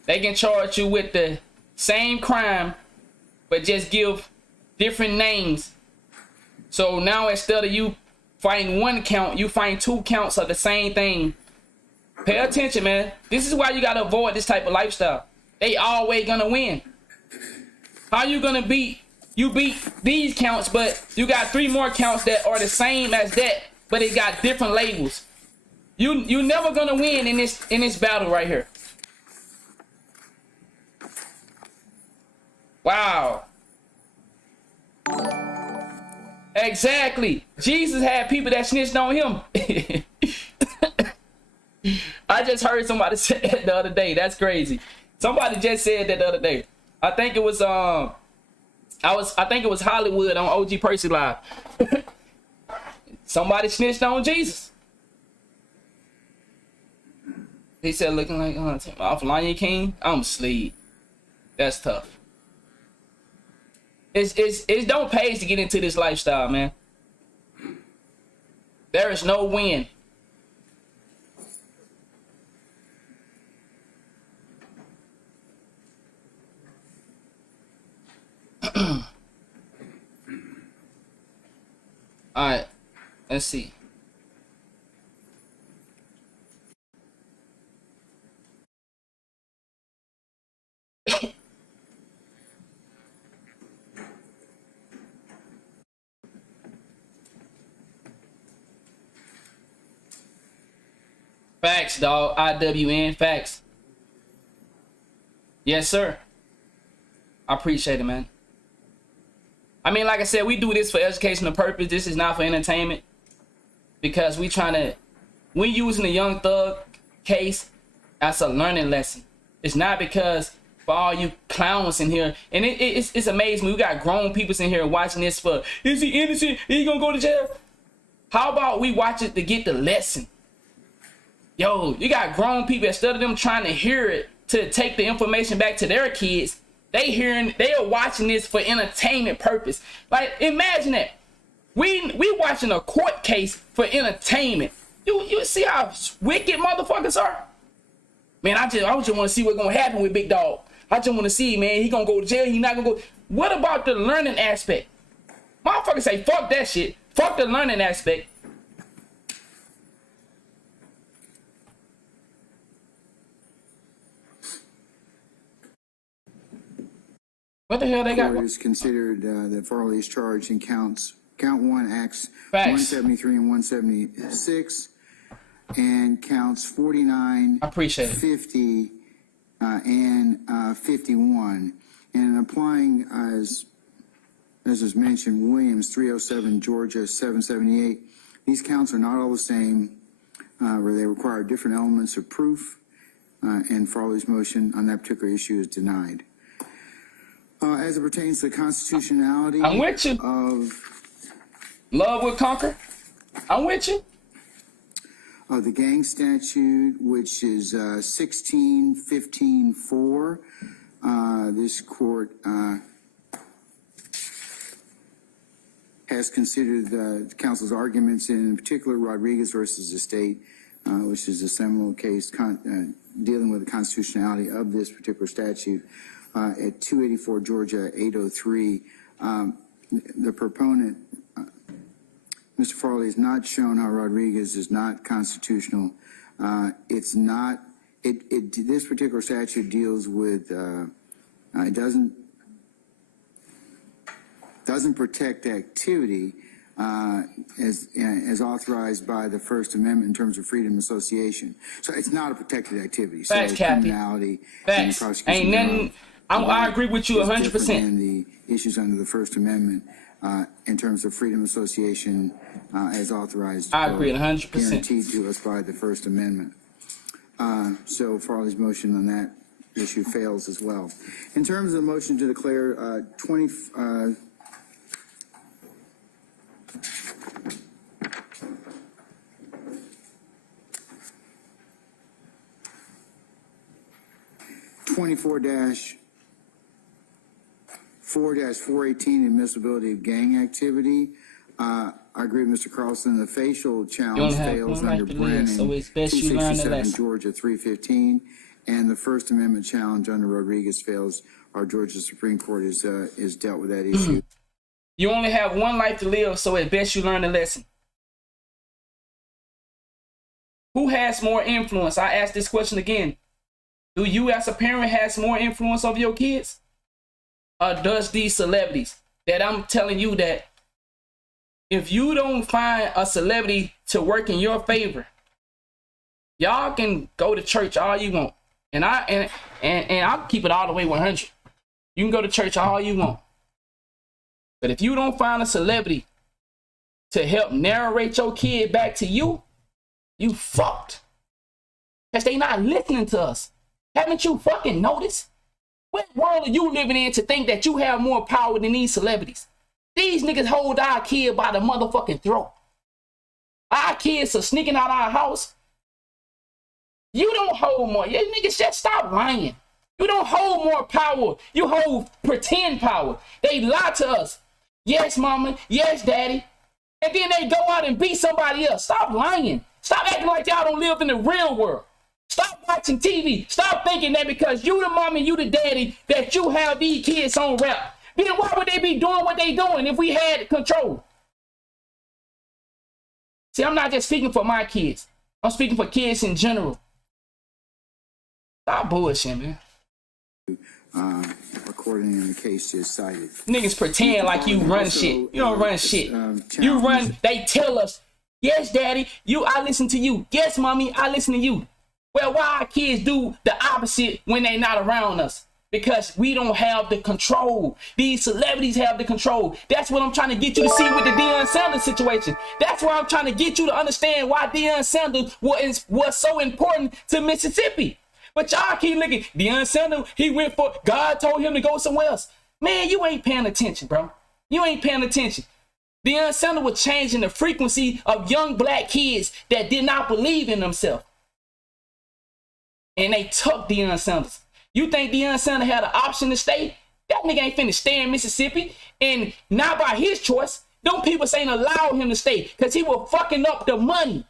They can charge you with the same crime, but just give different names. So now instead of you fighting one count, you find 2 counts of the same thing. Pay attention, man. This is why you gotta avoid this type of lifestyle. They always gonna win. How you gonna beat these counts, but you got 3 more counts that are the same as that, but it got different labels. You never gonna win in this battle right here. Wow. Exactly. Jesus had people that snitched on him. I just heard somebody say that the other day. That's crazy. Somebody just said that the other day. I think it was I think it was Hollywood on OG Percy Live. Somebody snitched on Jesus. He said, looking like off Lion King, I'm asleep. That's tough. It don't pay to get into this lifestyle, man. There is no win. All right, let's see. Facts, dog. IWN, facts. Yes, sir. I appreciate it, man. I mean, like I said, we do this for educational purpose. This is not for entertainment. Because we using the Young Thug case as a learning lesson. It's not because for all you clowns in here. And it's amazing. We got grown people in here watching this for, is he innocent? Is he gonna go to jail? How about we watch it to get the lesson? Yo, you got grown people, instead of them trying to hear it to take the information back to their kids, they are watching this for entertainment purpose. Like, imagine that. We watching a court case for entertainment. You see how wicked motherfuckers are? Man, I just want to see what's gonna happen with Big Dog. I just want to see, man, he gonna go to jail, he not gonna go. What about the learning aspect? Motherfuckers say, fuck that shit. Fuck the learning aspect. What the hell they got? Court is considered that Farley is charged in count 1, acts Facts. 173 and 176, and counts 49, I appreciate it. 50, and 51. And applying, as was mentioned, Williams 307, Georgia 778, these counts are not all the same, where they require different elements of proof, and Farley's motion on that particular issue is denied. As it pertains to the constitutionality I'm with you. of Love will conquer. I'm with you. the gang statute, which is 16-15-4, this court has considered the counsel's arguments, in particular Rodriguez versus the state, which is a seminal case dealing with the constitutionality of this particular statute. At 284 Georgia 803, the proponent, Mr. Farley, has not shown how Rodriguez is not constitutional. It's not. This particular statute deals with. It doesn't protect activity as authorized by the First Amendment in terms of freedom of association. So it's not a protected activity. Facts, so Kathy. criminality and Facts. prosecution Ain't nothing. I agree with you 100%. And the issues under the First Amendment in terms of freedom of association as authorized. I agree 100%. Guaranteed to us by the First Amendment. So Farley's motion on that issue fails as well. In terms of the motion to declare 24-4-418 admissibility of gang activity. I agree with Mr. Carlson. The facial challenge fails under Brennan, so it's best you learn the 267 lesson. Georgia 315, and the First Amendment challenge under Rodriguez fails. Our Georgia Supreme Court is dealt with that issue. You only have one life to live, so it's best you learn the lesson. Who has more influence? I ask this question again. Do you as a parent has more influence over your kids? Or does these celebrities that I'm telling you that if you don't find a celebrity to work in your favor, y'all can go to church all you want. And I'll keep it all the way 100. You can go to church all you want. But if you don't find a celebrity to help narrate your kid back to you, you fucked. Because they not listening to us. Haven't you fucking noticed? What world are you living in to think that you have more power than these celebrities? These niggas hold our kid by the motherfucking throat. Our kids are sneaking out our house. You don't hold more. You niggas just stop lying. You don't hold more power. You hold pretend power. They lie to us. Yes, mama. Yes, daddy. And then they go out and beat somebody else. Stop lying. Stop acting like y'all don't live in the real world. Stop watching TV. Stop thinking that because you the mom and you the daddy that you have these kids on rap. Then why would they be doing what they doing if we had control? See, I'm not just speaking for my kids. I'm speaking for kids in general. Stop bullshit, man. According to the case just cited. Niggas pretend like you run shit. You don't run shit. You run, they tell us, yes, daddy, I listen to you. Yes, mommy, I listen to you. Well, why our kids do the opposite when they not around us? Because we don't have the control. These celebrities have the control. That's what I'm trying to get you to see with the Deion Sanders situation. That's why I'm trying to get you to understand why Deion Sanders was so important to Mississippi. But y'all keep looking. Deion Sanders, he went for, God told him to go somewhere else. Man, you ain't paying attention, bro. You ain't paying attention. Deion Sanders was changing the frequency of young black kids that did not believe in themselves. And they took Deion Sanders. You think Deion Sanders had an option to stay? That nigga ain't finna stay in Mississippi. And not by his choice. Them people ain't allowed him to stay because he was fucking up the money.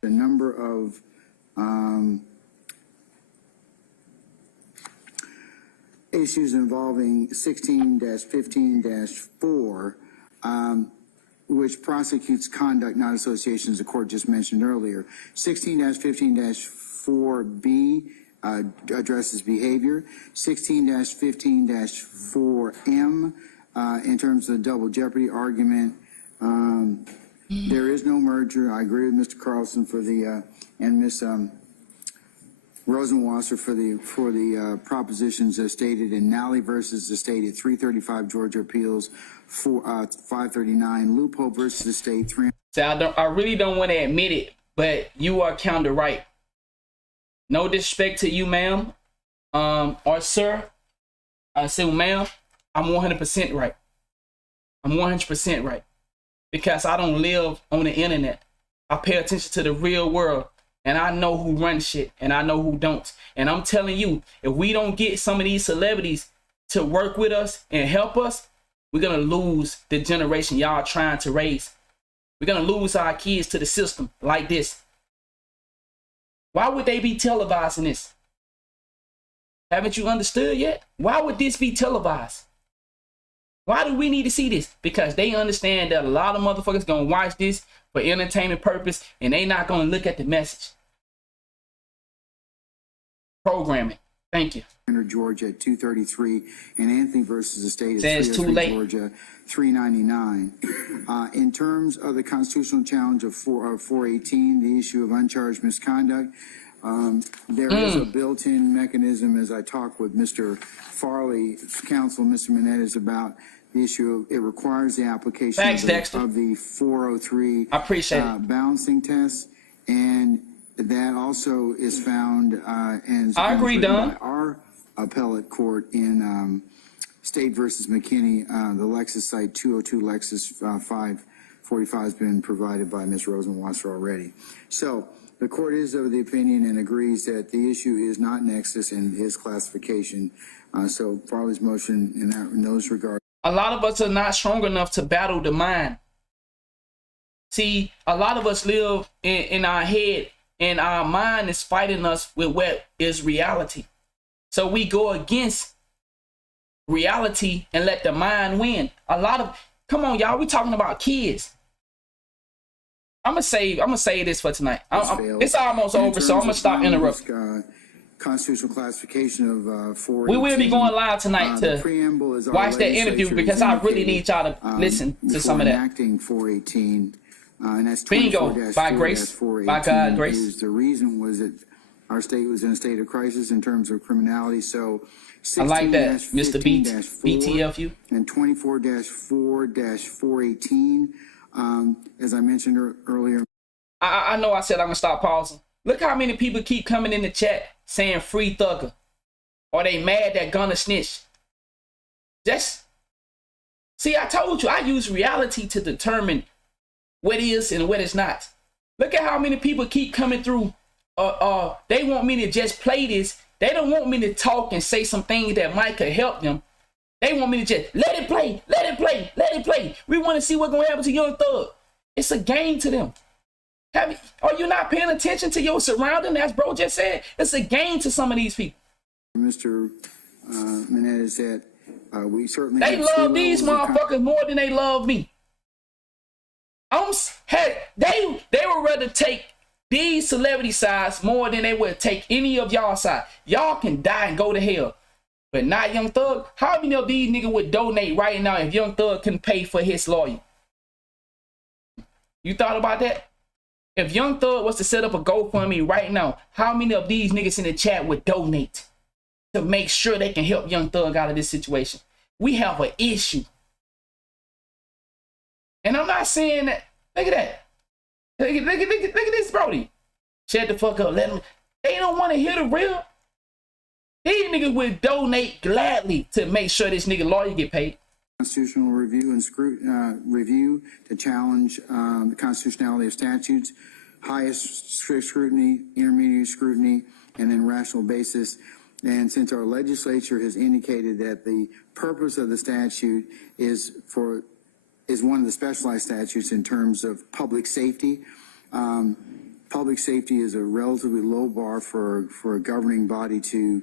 The number of issues involving 16-15-4, which prosecutes conduct, not associations, the court just mentioned earlier. 16-15-4B addresses behavior. 16-15-4M, in terms of the double jeopardy argument, there is no merger. I agree with Mr. Carlson for the and Ms. Rosenwasser for the propositions as stated in Nally versus the state at 335 Georgia Appeals 539, Lupo versus the state 3. So I really don't want to admit it, but you are kind of right. No disrespect to you, ma'am, or sir. I say, well, ma'am, I'm 100% right. I'm 100% right. Because I don't live on the internet. I pay attention to the real world. And I know who runs shit. And I know who don't. And I'm telling you, if we don't get some of these celebrities to work with us and help us, we're going to lose the generation y'all trying to raise. We're going to lose our kids to the system like this. Why would they be televising this? Haven't you understood yet? Why would this be televised? Why do we need to see this? Because they understand that a lot of motherfuckers gonna watch this for entertainment purpose and they not gonna look at the message. Programming. Thank you. Georgia at 233 and Anthony versus the state at That's too 303 late. Georgia 399. In terms of the constitutional challenge of 418, the issue of uncharged misconduct, there is a built-in mechanism, as I talked with Mr. Farley's counsel, Mr. Menendez, about the issue of it requires the application of the 403 I appreciate it. balancing test, and that also is found and I agree, Don. by our appellate court in State versus McKinney. The Lexus site 202 Lexus 545 has been provided by Ms. Rosenwasser already. So the court is of the opinion and agrees that the issue is not nexus in his classification. So Farley's motion in those regards. A lot of us are not strong enough to battle the mind. See, a lot of us live in our head and our mind is fighting us with what is reality. So we go against reality and let the mind win. Come on, y'all, we talking about kids. I'm gonna say this for tonight. It's almost over, so I'm gonna stop interrupting. Constitutional classification of 418. We will be going live tonight to watch that interview because I really need y'all to listen to some of that. Enacting 418, and that's Bingo, by grace, by God, grace. The reason was that our state was in a state of crisis in terms of criminality. So I like that, Mr. BTFU. And 24-4-418, as I mentioned earlier. I know I said I'm gonna stop pausing. Look how many people keep coming in the chat saying free Thugger. Or they mad that Gunna snitch. See, I told you, I use reality to determine what is and what is not. Look at how many people keep coming through. They want me to just play this. They don't want me to talk and say some things that might could help them. They want me to just let it play, let it play, let it play. We want to see what's going to happen to Young Thug. It's a game to them. Are you not paying attention to your surrounding? As bro just said, it's a game to some of these people. Mr. Menendez said, we certainly they love these motherfuckers more than they love me. They would rather take these celebrity sides more than they would take any of y'all side. Y'all can die and go to hell, but not Young Thug. How many of these niggas would donate right now if Young Thug couldn't pay for his lawyer? You thought about that? If Young Thug was to set up a GoFundMe right now, how many of these niggas in the chat would donate to make sure they can help Young Thug out of this situation? We have an issue. And I'm not saying that. Look at that. Look at this, Brody. Shut the fuck up. Let them. They don't want to hear the real. These niggas would donate gladly to make sure this nigga lawyer get paid. constitutional review to challenge the constitutionality of statutes, highest strict scrutiny, intermediate scrutiny, and then rational basis. And since our legislature has indicated that the purpose of the statute is one of the specialized statutes in terms of public safety, public safety is a relatively low bar for a governing body to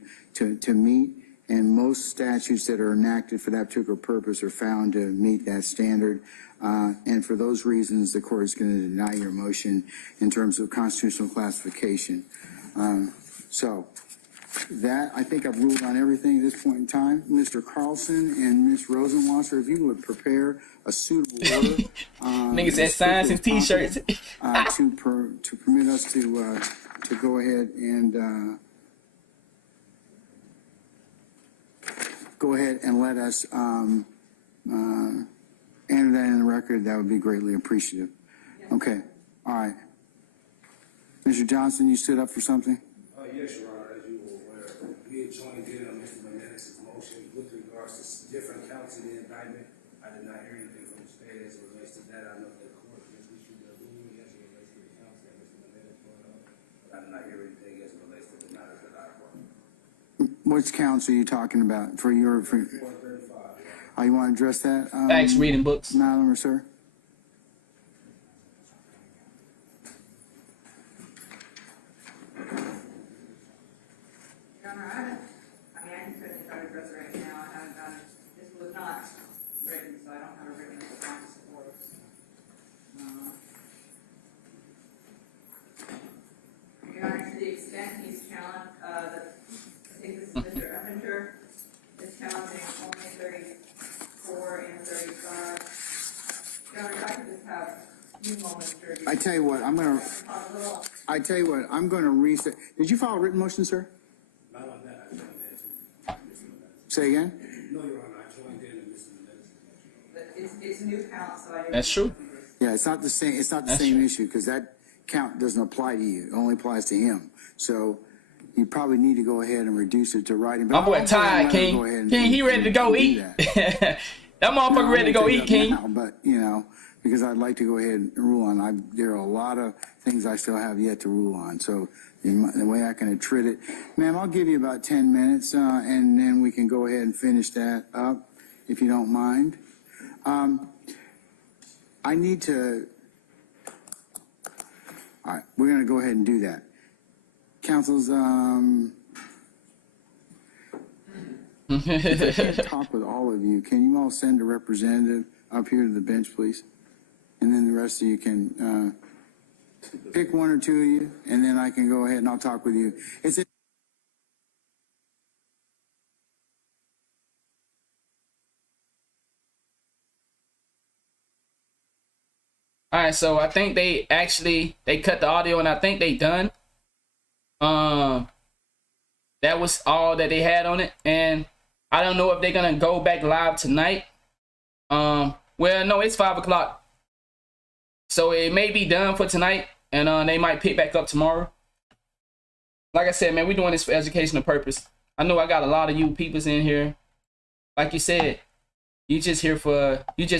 meet. And most statutes that are enacted for that particular purpose are found to meet that standard. And for those reasons, the court is going to deny your motion in terms of constitutional classification. So that, I think I've ruled on everything at this point in time. Mr. Carlson and Ms. Rosenwasser, if you would prepare a suitable order. Niggas said signs and t-shirts. To permit us to go ahead and let us enter that in the record. That would be greatly appreciative. Okay, all right. Mr. Johnson, you stood up for something? Yes, Your Honor, as you were aware, we had joined in on Mr. Menendez's motion with regards to different counts in the indictment. I did not hear anything from the state as it relates to that. I know that the court has issued a ruling as it relates to the counts that Mr. Menendez brought up, but I did not hear anything as it relates to the matters that I brought up. Which counts are you talking about for your? For, 435. you want to address that? Thanks, reading books. Madam or sir? Your Honor, I can certainly try to address it right now. I haven't done, this was not written, so I don't have a written response for it. Your Honor, to the extent he's challenged, I think this is Mr. Effinger, is challenging only 34 and 35. Your Honor, if I could just have a few moments to review. I tell you what, I'm going to reset. Did you file a written motion, sir? Not on that, I joined in. Say again? No, Your Honor, I joined in on Mr. Menendez's motion. But it's a new count, so I didn't. That's true. Yeah, it's not the same. It's not the That's same true. issue because that count doesn't apply to you. It only applies to him. So you probably need to go ahead and reduce it to writing. But My boy I'll go ahead Ty, and King. go ahead and- King, he ready to go and do eat. that. That motherfucker No, I ready to won't go take eat, it up King. now, but because I'd like to go ahead and rule on. There are a lot of things I still have yet to rule on. So the way I can treat it, ma'am, I'll give you about 10 minutes, and then we can go ahead and finish that up, if you don't mind. I need to. All right, we're going to go ahead and do that. Councils, if I can't talk with all of you, can you all send a representative up here to the bench, please? And then the rest of you can pick one or two of you, and then I can go ahead and I'll talk with you. All right, so I think they cut the audio, and I think they done. That was all that they had on it, and I don't know if they're gonna go back live tonight. Well, no, it's 5 o'clock, so it may be done for tonight, and they might pick back up tomorrow. Like I said, man, we're doing this for educational purpose. I know I got a lot of you peoples in here. Like you said, you just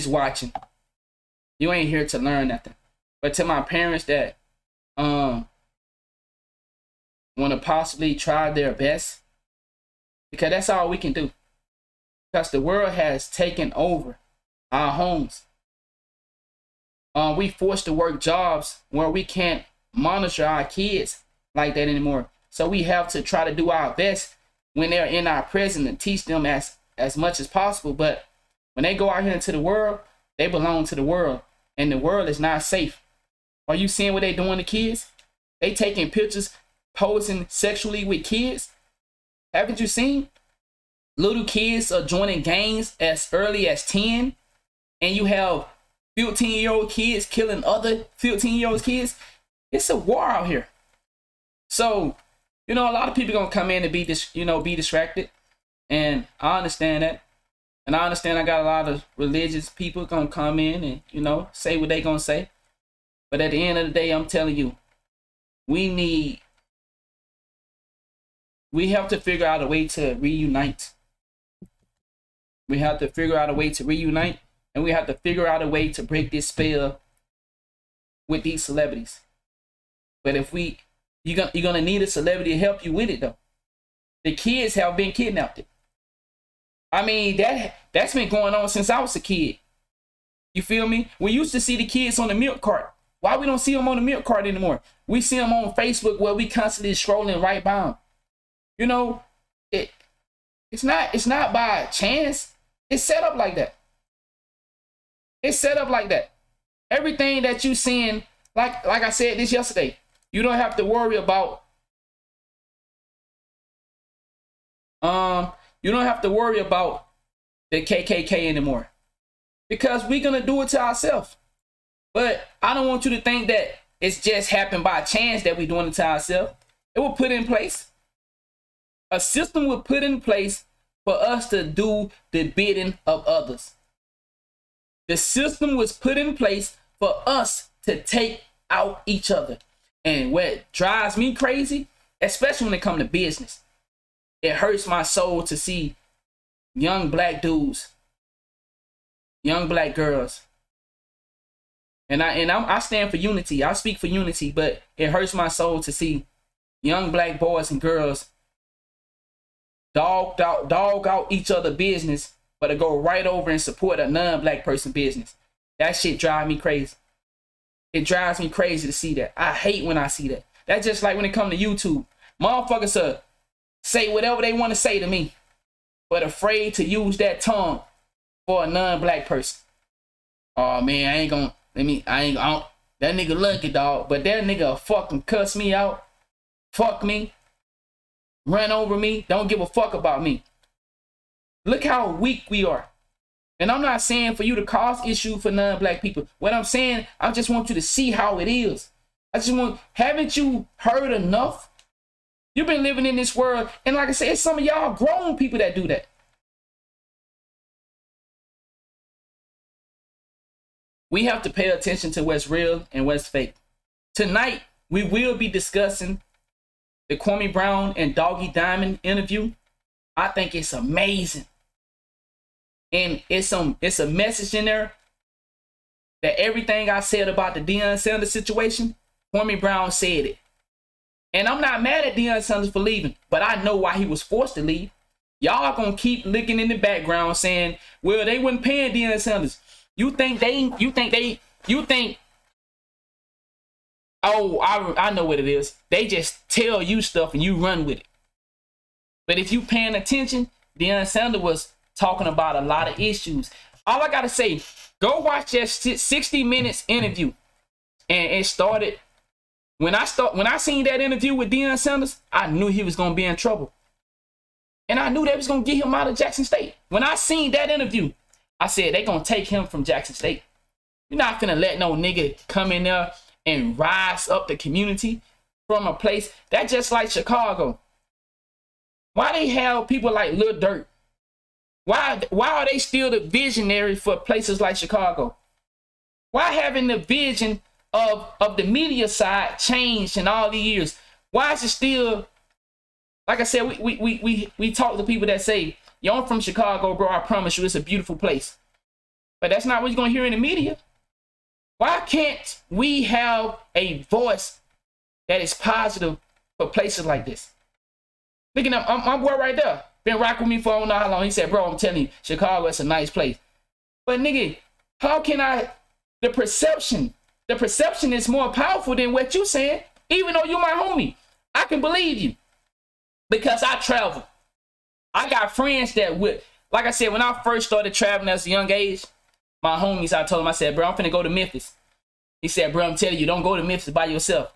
watching. You ain't here to learn nothing. But to my parents that want to possibly try their best, because that's all we can do. Because the world has taken over our homes. We forced to work jobs where we can't monitor our kids like that anymore. So we have to try to do our best when they're in our presence and teach them as much as possible. But when they go out here into the world, they belong to the world. And the world is not safe. Are you seeing what they doing to kids? They taking pictures, posing sexually with kids. Haven't you seen? Little kids are joining gangs as early as 10. And you have 15-year-old kids killing other 15-year-old kids. It's a war out here. So, a lot of people gonna come in and be distracted. And I understand that. And I understand I got a lot of religious people gonna come in and, say what they gonna say. But at the end of the day, I'm telling you, we have to figure out a way to reunite. We have to figure out a way to reunite, and we have to figure out a way to break this spell with these celebrities. But if you're gonna need a celebrity to help you with it though. The kids have been kidnapped. I mean, that's been going on since I was a kid. You feel me? We used to see the kids on the milk cart. Why we don't see them on the milk cart anymore? We see them on Facebook where we constantly scrolling right by them. You know, it's not by chance. It's set up like that. It's set up like that. Everything that you seeing, like I said this yesterday, you don't have to worry about you don't have to worry about the KKK anymore. Because we're gonna do it to ourselves. But I don't want you to think that it's just happened by chance that we're doing it to ourselves. It was put in place. A system was put in place for us to do the bidding of others. The system was put in place for us to take out each other. And what drives me crazy, especially when it comes to business, it hurts my soul to see young black dudes, young black girls. And I stand for unity. I speak for unity, but it hurts my soul to see young black boys and girls dog out each other business, but to go right over and support a non-black person business. That shit drives me crazy. It drives me crazy to see that. I hate when I see that. That's just like when it comes to YouTube. Motherfuckers say whatever they want to say to me, but afraid to use that tongue for a non-black person. Oh man, that nigga lucky, dog. But that nigga fucking cuss me out, fuck me, run over me, don't give a fuck about me. Look how weak we are. And I'm not saying for you to cause issue for non-black people. What I'm saying, I just want you to see how it is. Haven't you heard enough? You've been living in this world, and like I said, it's some of y'all grown people that do that. We have to pay attention to what's real and what's fake. Tonight, we will be discussing the Kwame Brown and Doggy Diamond interview. I think it's amazing. And it's a message in there that everything I said about the Deion Sanders situation, Kwame Brown said it. And I'm not mad at Deion Sanders for leaving, but I know why he was forced to leave. Y'all gonna keep looking in the background saying, well, they wasn't paying Deion Sanders. You think, oh, I know what it is. They just tell you stuff and you run with it. But if you paying attention, Deion Sanders was talking about a lot of issues. All I gotta say, go watch that 60 minutes interview. And it started, when I seen that interview with Deion Sanders, I knew he was gonna be in trouble. And I knew they was gonna get him out of Jackson State. When I seen that interview, I said, they gonna take him from Jackson State. You're not gonna let no nigga come in there and rise up the community from a place that's just like Chicago. Why they have people like Lil Durk? Why are they still the visionary for places like Chicago? Why haven't the vision of the media side changed in all these years? Why is it still, like I said, we talk to people that say, yo, I'm from Chicago, bro, I promise you it's a beautiful place. But that's not what you're going to hear in the media. Why can't we have a voice that is positive for places like this? Look at my boy right there. Been rocking with me for I don't know how long. He said, bro, I'm telling you, Chicago is a nice place. But nigga, how can the perception is more powerful than what you saying, even though you my homie. I can believe you because I travel. I got friends that would, like I said, when I first started traveling as a young age, my homies, I told them, I said, bro, I'm finna go to Memphis. He said, bro, I'm telling you, don't go to Memphis by yourself.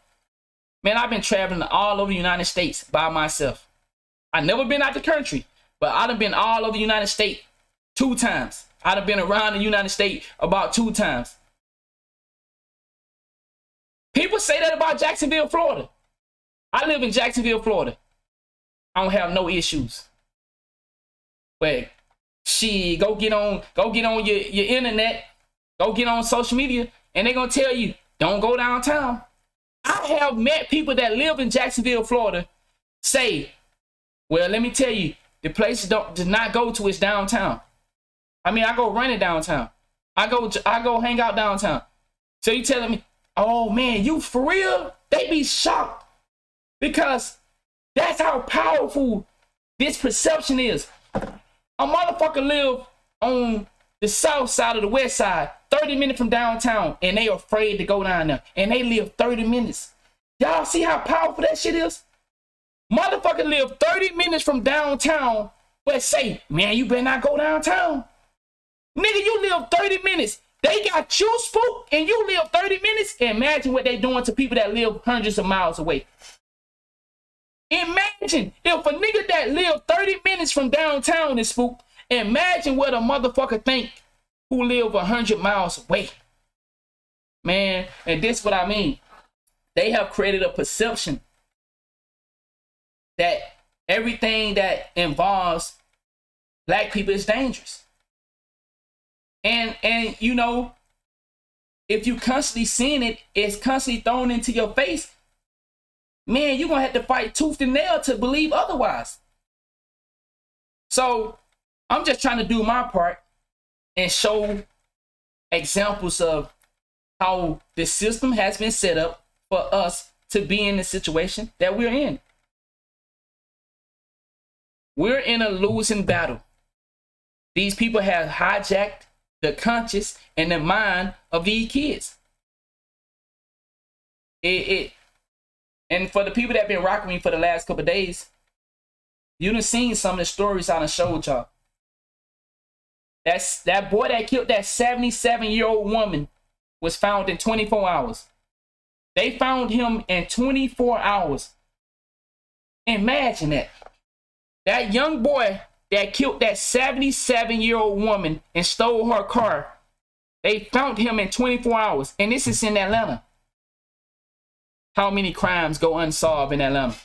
Man, I've been traveling all over the United States by myself. I've never been out the country, but I've been all over the United States 2 times. I've been around the United States about 2 times. People say that about Jacksonville, Florida. I live in Jacksonville, Florida. I don't have no issues. But go get on your internet, go get on social media, and they're gonna tell you, don't go downtown. I have met people that live in Jacksonville, Florida, say, well, let me tell you, the place to not go to is downtown. I mean, I go running downtown. I go hang out downtown. So you telling me, oh man, you for real? They be shocked because that's how powerful this perception is. A motherfucker live on the south side of the west side, 30 minutes from downtown, and they afraid to go down there. And they live 30 minutes. Y'all see how powerful that shit is? Motherfucker live 30 minutes from downtown, but say, man, you better not go downtown. Nigga, you live 30 minutes. They got you spooked and you live 30 minutes. Imagine what they doing to people that live hundreds of miles away. Imagine if a nigga that live 30 minutes from downtown is spooked. Imagine what a motherfucker think who live 100 miles away. Man, and this is what I mean. They have created a perception that everything that involves black people is dangerous. And you know, if you constantly seeing it, it's constantly thrown into your face. Man, you're gonna have to fight tooth and nail to believe otherwise. So I'm just trying to do my part and show examples of how the system has been set up for us to be in the situation that we're in. We're in a losing battle. These people have hijacked the conscious and the mind of these kids. And for the people that have been rocking me for the last couple of days, you done seen some of the stories I done showed y'all. That boy that killed that 77-year-old woman was found in 24 hours. They found him in 24 hours. Imagine that. That young boy that killed that 77-year-old woman and stole her car, they found him in 24 hours. And this is in Atlanta. How many crimes go unsolved in Atlanta?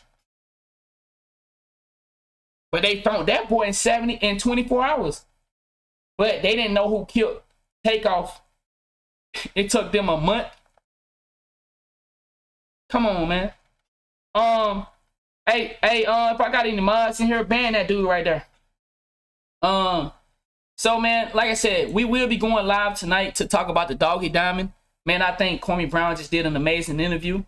But they found that boy in 24 hours. But they didn't know who killed Takeoff. It took them a month. Come on, man. Hey, if I got any mods in here, ban that dude right there. So man, like I said, we will be going live tonight to talk about the Doggy Diamond. Man, I think Kwame Brown just did an amazing interview.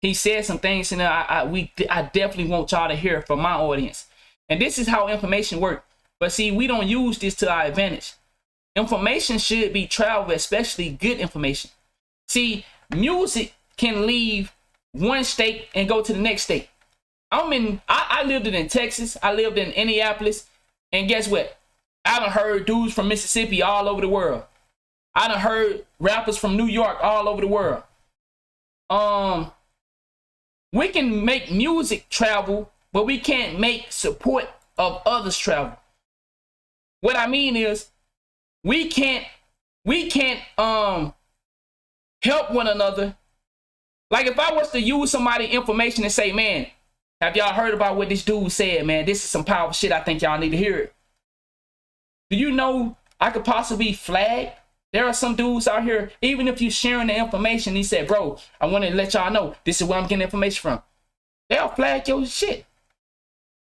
He said some things in there I definitely want y'all to hear from my audience. And this is how information works. But see, we don't use this to our advantage. Information should be traveled, especially good information. See, music can leave one state and go to the next state. I lived in Texas. I lived in Indianapolis. And guess what? I done heard dudes from Mississippi all over the world. I done heard rappers from New York all over the world. We can make music travel, but we can't make support of others travel. What I mean is, we can't help one another. Like if I was to use somebody's information and say, man, have y'all heard about what this dude said, man? This is some powerful shit. I think y'all need to hear it. Do you know I could possibly flag? There are some dudes out here, even if you're sharing the information, he said, bro, I want to let y'all know this is where I'm getting information from. They'll flag your shit.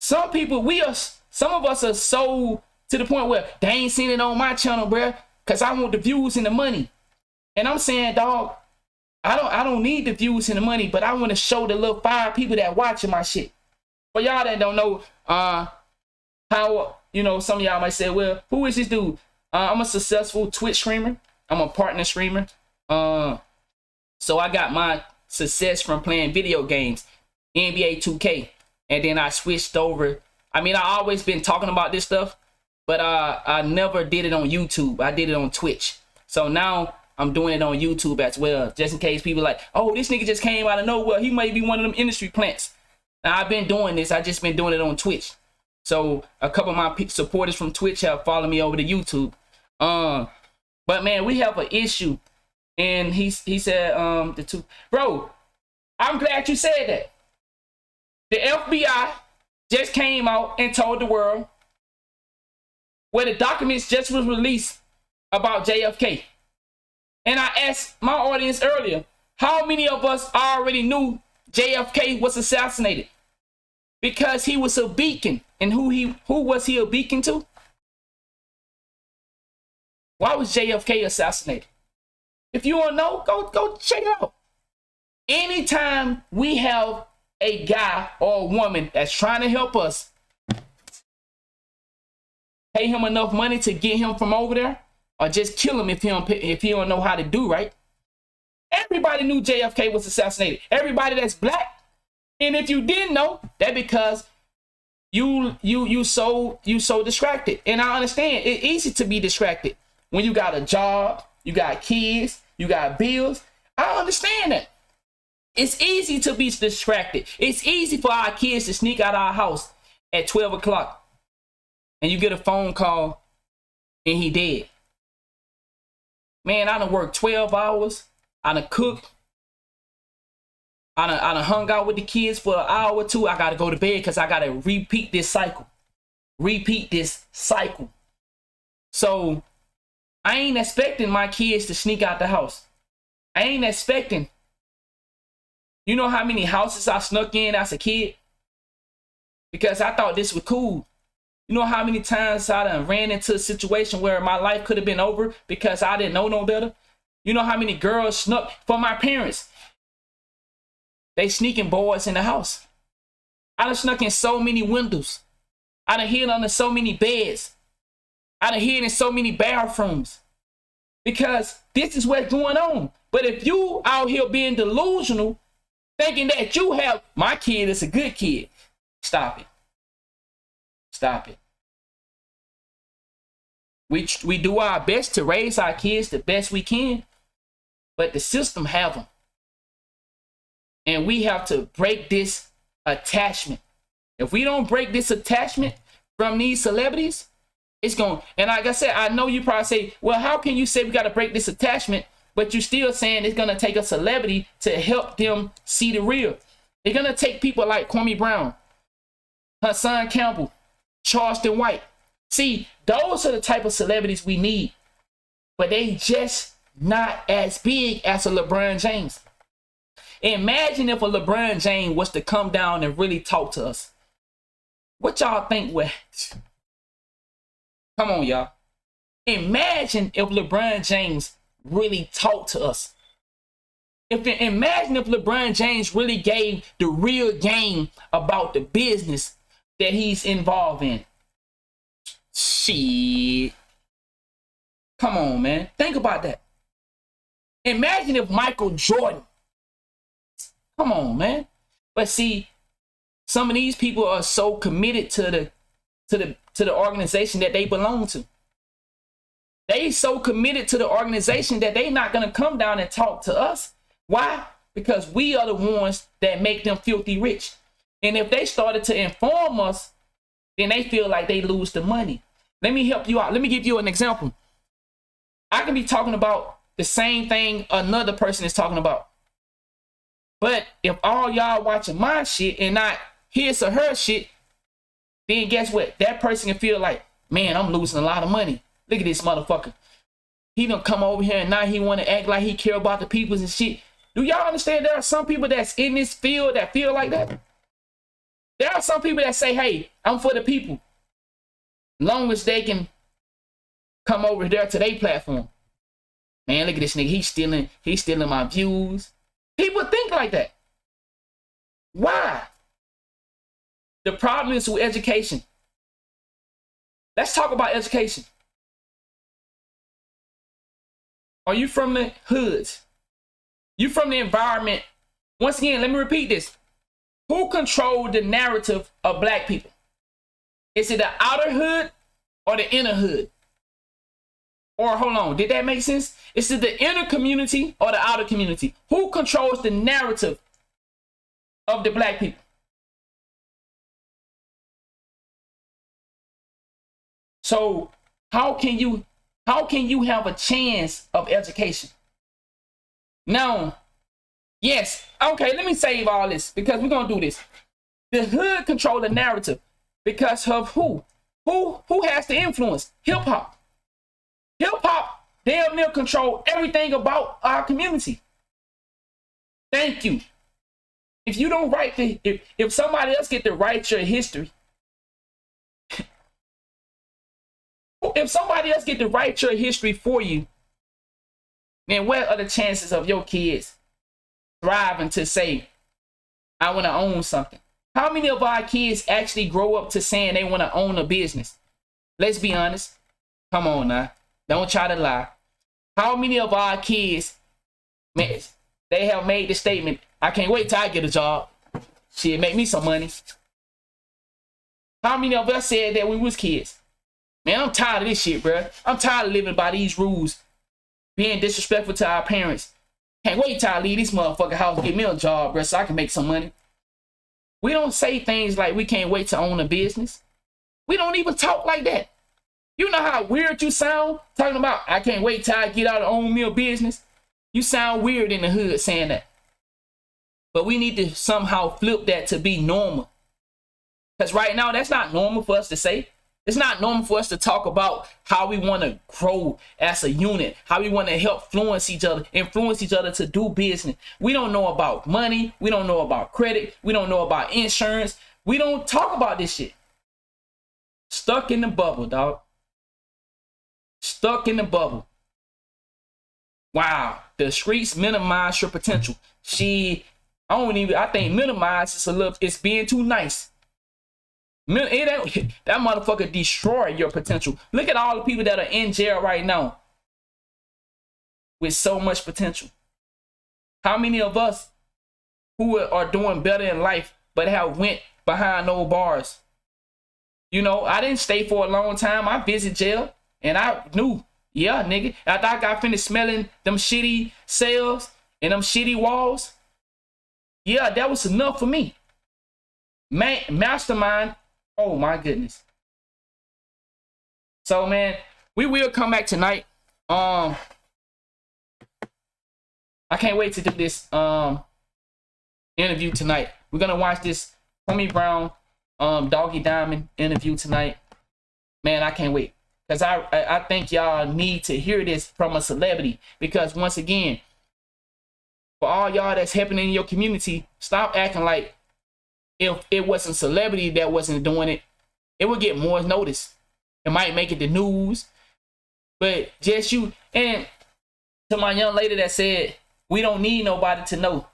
Some of us are so to the point where they ain't seen it on my channel, bruh, because I want the views and the money. And I'm saying, dog, I don't need the views and the money, but I want to show the little 5 people that watching my shit. For y'all that don't know how, you know, some of y'all might say, well, who is this dude? I'm a successful Twitch streamer. I'm a partner streamer. So I got my success from playing video games, NBA 2K. And then I switched over. I mean, I always been talking about this stuff, but I never did it on YouTube. I did it on Twitch. So now I'm doing it on YouTube as well, just in case people like, oh, this nigga just came out of nowhere. He might be one of them industry plants. Now, I've been doing this. I just been doing it on Twitch. So a couple of my supporters from Twitch have followed me over to YouTube. But man, we have an issue. And he said, bro, I'm glad you said that. The FBI just came out and told the world where the documents just was released about JFK. And I asked my audience earlier, how many of us already knew JFK was assassinated? Because he was a beacon. And who was he a beacon to? Why was JFK assassinated? If you don't know, go check it out. Anytime we have a guy or a woman that's trying to help us, pay him enough money to get him from over there, or just kill him if he don't know how to do right. Everybody knew JFK was assassinated. Everybody that's black. And if you didn't know, that because you so distracted. And I understand it's easy to be distracted when you got a job, you got kids, you got bills. I understand that. It's easy to be distracted. It's easy for our kids to sneak out of our house at 12 o'clock and you get a phone call and he dead. Man, I done worked 12 hours. I done cooked. I done hung out with the kids for an hour or two. I got to go to bed because I got to repeat this cycle. So I ain't expecting my kids to sneak out the house. I ain't expecting. You know how many houses I snuck in as a kid? Because I thought this was cool. You know how many times I done ran into a situation where my life could have been over because I didn't know no better? You know how many girls snuck for my parents? They sneaking boys in the house. I done snuck in so many windows. I done hid under so many beds. I done hid in so many bathrooms. Because this is what's going on. But if you out here being delusional, thinking that you have, my kid is a good kid, stop it. Stop it. We do our best to raise our kids the best we can, but the system have them. And we have to break this attachment. If we don't break this attachment from these celebrities, it's going, and like I said, I know you probably say, well, how can you say we got to break this attachment, but you're still saying it's going to take a celebrity to help them see the real? It's going to take people like Kwame Brown, Hassan Campbell, Charleston White. See, those are the type of celebrities we need, but they just not as big as a LeBron James. Imagine if a LeBron James was to come down and really talk to us. What y'all think would... Come on, y'all. Imagine if LeBron James really talked to us. Imagine if LeBron James really gave the real game about the business that he's involved in. Shit. Come on, man. Think about that. Imagine if Michael Jordan. Come on, man. But see, some of these people are so committed to the organization that they belong to. They so committed to the organization that they not going to come down and talk to us. Why? Because we are the ones that make them filthy rich. And if they started to inform us, then they feel like they lose the money. Let me help you out. Let me give you an example. I can be talking about the same thing another person is talking about. But if all y'all watching my shit and not his or her shit, then guess what? That person can feel like, man, I'm losing a lot of money. Look at this motherfucker. He done come over here and now he want to act like he care about the peoples and shit. Do y'all understand there are some people that's in this field that feel like that? There are some people that say, hey, I'm for the people. Long as they can come over there to their platform. Man, look at this nigga. He's stealing my views. People think like that. Why? The problem is with education. Let's talk about education. Are you from the hoods? You from the environment? Once again, let me repeat this. Who controlled the narrative of black people? Is it the outer hood or the inner hood? Or hold on, did that make sense? Is it the inner community or the outer community? Who controls the narrative of the black people? So how can you have a chance of education? Now, yes, okay, let me save all this because we're gonna do this. The hood control the narrative because of who? Who has the influence? Hip-hop. Hip-hop damn near control everything about our community. Thank you. If you don't write if somebody else get to write your history, if somebody else get to write your history for you, then what are the chances of your kids thriving to say, I want to own something? How many of our kids actually grow up to saying they want to own a business? Let's be honest. Come on now. Don't try to lie. How many of our kids, man, they have made the statement, I can't wait till I get a job. Shit, make me some money. How many of us said that when we was kids? Man, I'm tired of this shit, bro. I'm tired of living by these rules. Being disrespectful to our parents. Can't wait till I leave this motherfucking house and get me a job, bro, so I can make some money. We don't say things like we can't wait to own a business. We don't even talk like that. You know how weird you sound talking about, I can't wait till I get out and own me a business? You sound weird in the hood saying that. But we need to somehow flip that to be normal. Because right now, that's not normal for us to say. It's not normal for us to talk about how we want to grow as a unit, how we want to help influence each other to do business. We don't know about money. We don't know about credit. We don't know about insurance. We don't talk about this shit. Stuck in the bubble, dog. Stuck in the bubble. Wow. The streets minimize your potential. I think minimize is it's being too nice. That motherfucker destroy your potential. Look at all the people that are in jail right now with so much potential. How many of us who are doing better in life but have went behind those bars? You know, I didn't stay for a long time. I visited jail and I knew, yeah, nigga, after I got finished smelling them shitty cells and them shitty walls, yeah, that was enough for me. Mastermind. Oh my goodness. So man, we will come back tonight. I can't wait to do this interview tonight. We're gonna watch this Homie Brown Doggy Diamond interview tonight. Man, I can't wait. Because I think y'all need to hear this from a celebrity. Because once again, for all y'all that's helping in your community, stop acting like if it wasn't celebrity that wasn't doing it, it would get more notice. It might make it the news. But just you, and to my young lady that said, we don't need nobody to know.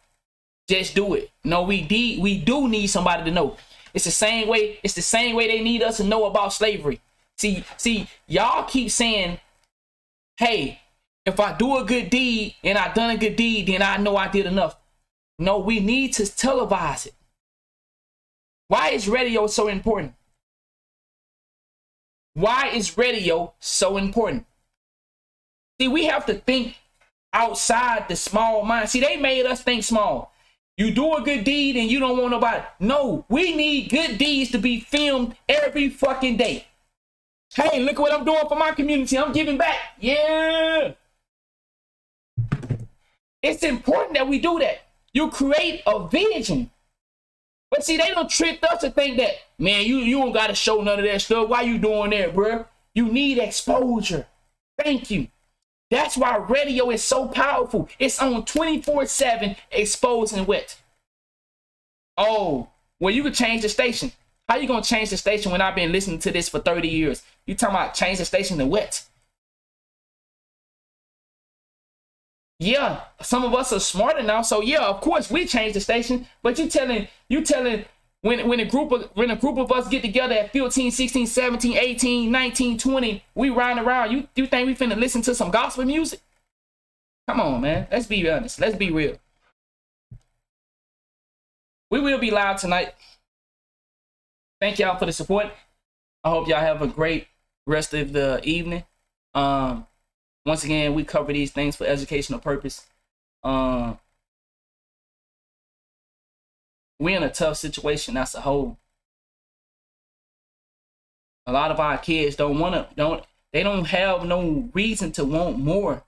Just do it. No, we do need somebody to know. It's the same way they need us to know about slavery. See, y'all keep saying, hey, if I do a good deed and I done a good deed, then I know I did enough. No, we need to televise it. Why is radio so important? Why is radio so important? See, we have to think outside the small mind. See, they made us think small. You do a good deed and you don't want nobody. No, we need good deeds to be filmed every fucking day. Hey, look at what I'm doing for my community. I'm giving back. Yeah. It's important that we do that. You create a vision. But see, they don't trick us to think that, man, you don't got to show none of that stuff. Why you doing that, bro? You need exposure. Thank you. That's why radio is so powerful. It's on 24/7, exposing what? Oh, well, you could change the station. How you going to change the station when I've been listening to this for 30 years? You talking about change the station to what? Yeah, some of us are smarter now, so yeah, of course we change the station. But you telling when a group of us get together at 15, 16, 17, 18, 19, 20, we riding around. You think we finna listen to some gospel music? Come on, man. Let's be honest. Let's be real. We will be live tonight. Thank y'all for the support. I hope y'all have a great rest of the evening. Once again, we cover these things for educational purpose. We're in a tough situation as a whole. A lot of our kids don't have no reason to want more.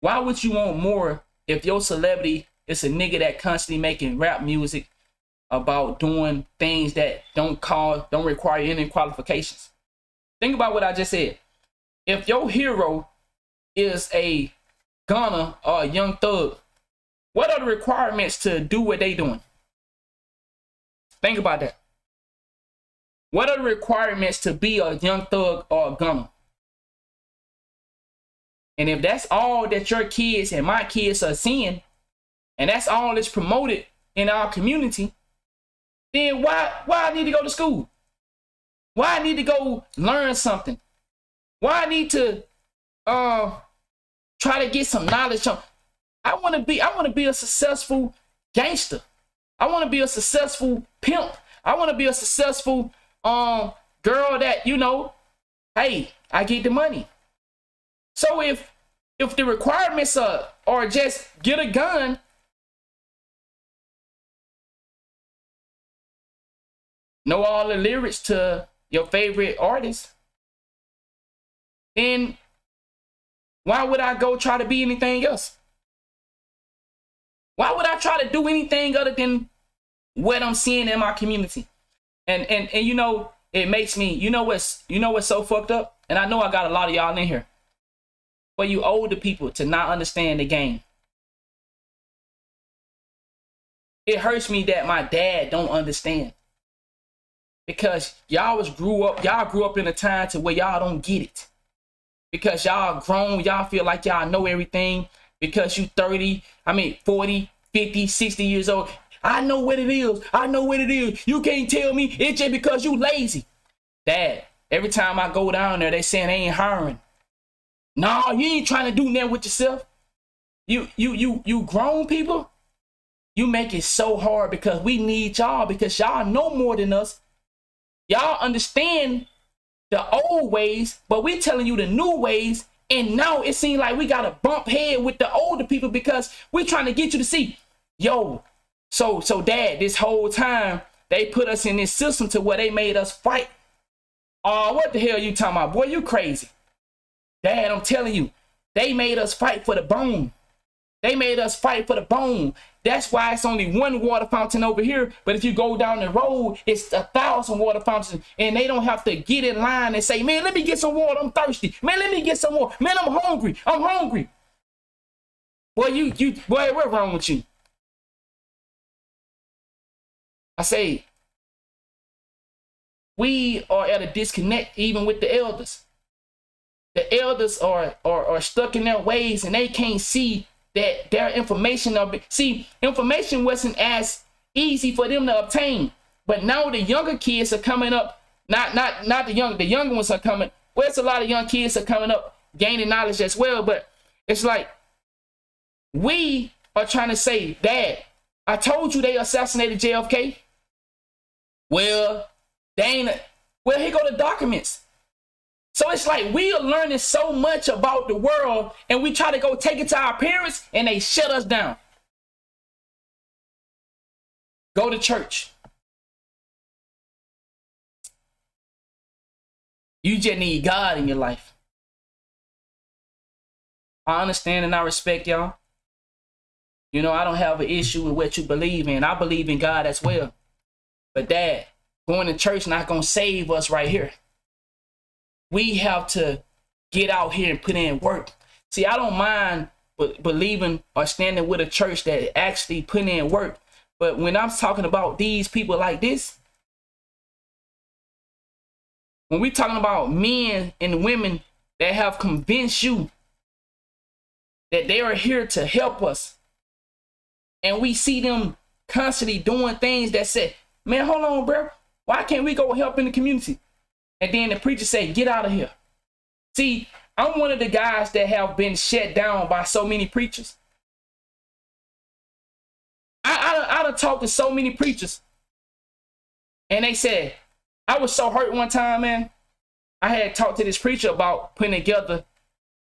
Why would you want more if your celebrity is a nigga that constantly making rap music about doing things that don't require any qualifications? Think about what I just said. If your hero is a gunner or a young thug, what are the requirements to do what they doing? Think about that. What are the requirements to be a young thug or a gunner? And if that's all that your kids and my kids are seeing, and that's all that's promoted in our community, then why I need to go to school? Why I need to go learn something? Why I need to try to get some knowledge on? I want to be a successful gangster. I want to be a successful pimp. I want to be a successful girl that, you know, hey, I get the money. So if the requirements are just get a gun, know all the lyrics to your favorite artist, then why would I go try to be anything else? Why would I try to do anything other than what I'm seeing in my community? And you know, it makes me, you know what's so fucked up? And I know I got a lot of y'all in here. For you older people to not understand the game. It hurts me that my dad don't understand. Because y'all grew up in a time to where y'all don't get it. Because y'all grown, y'all feel like y'all know everything. Because you 40, 50, 60 years old. I know what it is. I know what it is. You can't tell me it's just because you lazy. Dad, every time I go down there, they saying they ain't hiring. No, you ain't trying to do nothing with yourself. You grown people, you make it so hard because we need y'all, because y'all know more than us. Y'all understand the old ways, but we telling you the new ways. And now it seems like we got to bump head with the older people because we trying to get you to see, yo, so Dad, this whole time they put us in this system to where they made us fight. Oh, what the hell you talking about? Boy, you crazy. Dad, I'm telling you, they made us fight for the bone. They made us fight for the bone. That's why it's only one water fountain over here. But if you go down the road, it's 1,000 water fountains. And they don't have to get in line and say, man, let me get some water. I'm thirsty. Man, let me get some more. Man, I'm hungry. I'm hungry. Boy, boy, what's wrong with you? I say, we are at a disconnect even with the elders. The elders are stuck in their ways and they can't see that their information information wasn't as easy for them to obtain. But now the younger kids are coming up, not the younger ones are coming. Well, it's a lot of young kids are coming up gaining knowledge as well, but it's like we are trying to say, Dad, I told you they assassinated JFK. Well, here go the documents. So it's like we are learning so much about the world and we try to go take it to our parents and they shut us down. Go to church. You just need God in your life. I understand and I respect y'all. You know, I don't have an issue with what you believe in. I believe in God as well. But Dad, going to church not going to save us right here. We have to get out here and put in work. See, I don't mind believing or standing with a church that actually put in work. But when I'm talking about these people like this, when we're talking about men and women that have convinced you that they are here to help us, and we see them constantly doing things that say, man, hold on, bro. Why can't we go help in the community? And then the preacher say, get out of here. See, I'm one of the guys that have been shut down by so many preachers. I done talked to so many preachers. And they said, I was so hurt one time, man. I had talked to this preacher about putting together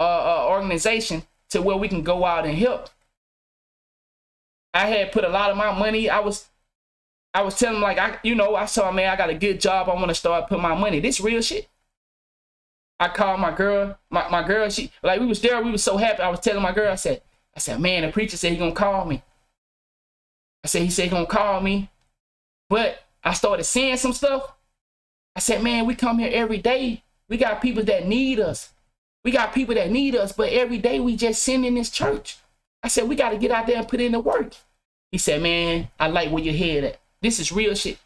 an organization to where we can go out and help. I had put a lot of my money. I was telling him, like, I saw, man, I got a good job. I want to start putting my money. This real shit. I called my girl, my girl, she, like, we was there. We was so happy. I was telling my girl, I said, man, the preacher said he gonna call me. He said he gonna call me. But I started seeing some stuff. I said, man, we come here every day. We got people that need us. But every day we just sitting in this church. I said, we got to get out there and put in the work. He said, man, I like where your head at. This is real shit.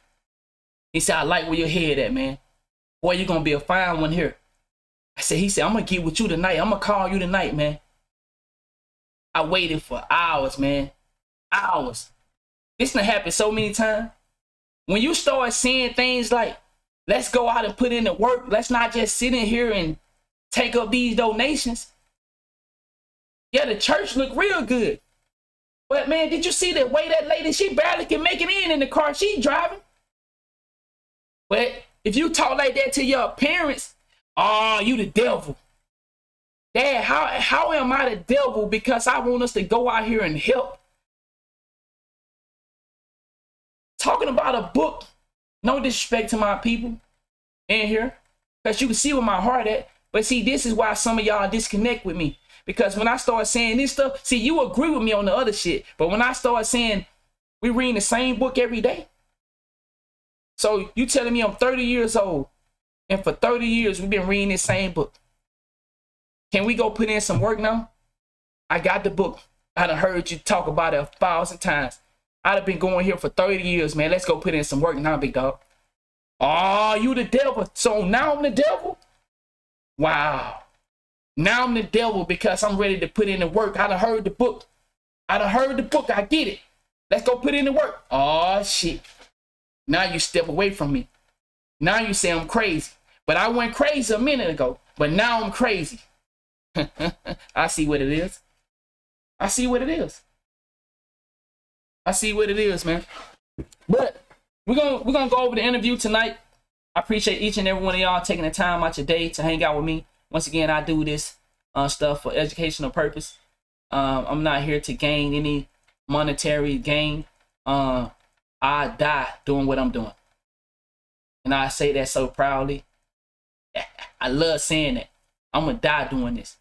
He said, I like where your head at, man. Boy, you gonna be a fine one here. He said, I'm gonna get with you tonight. I'm gonna call you tonight, man. I waited for hours, man. Hours. This done happened so many times. When you start seeing things like, let's go out and put in the work. Let's not just sit in here and take up these donations. Yeah, the church look real good. But man, did you see the way that lady, she barely can make it in the car she driving? But if you talk like that to your parents, oh, you the devil. Dad, how am I the devil because I want us to go out here and help? Talking about a book, no disrespect to my people in here, because you can see where my heart at. But see, this is why some of y'all disconnect with me. Because when I start saying this stuff, see, you agree with me on the other shit. But when I start saying we reading the same book every day. So you telling me I'm 30 years old, and for 30 years we've been reading this same book. Can we go put in some work now? I got the book. I done heard you talk about it 1,000 times. I'd have been going here for 30 years, man. Let's go put in some work now, big dog. Oh, you the devil. So now I'm the devil? Wow. Now I'm the devil because I'm ready to put in the work. I done heard the book. I get it. Let's go put in the work. Oh, shit. Now you step away from me. Now you say I'm crazy. But I went crazy a minute ago. But now I'm crazy. I see what it is. I see what it is. I see what it is, man. But we're gonna go over the interview tonight. I appreciate each and every one of y'all taking the time out your day to hang out with me. Once again, I do this stuff for educational purpose. I'm not here to gain any monetary gain. I die doing what I'm doing. And I say that so proudly. I love saying that. I'm gonna die doing this.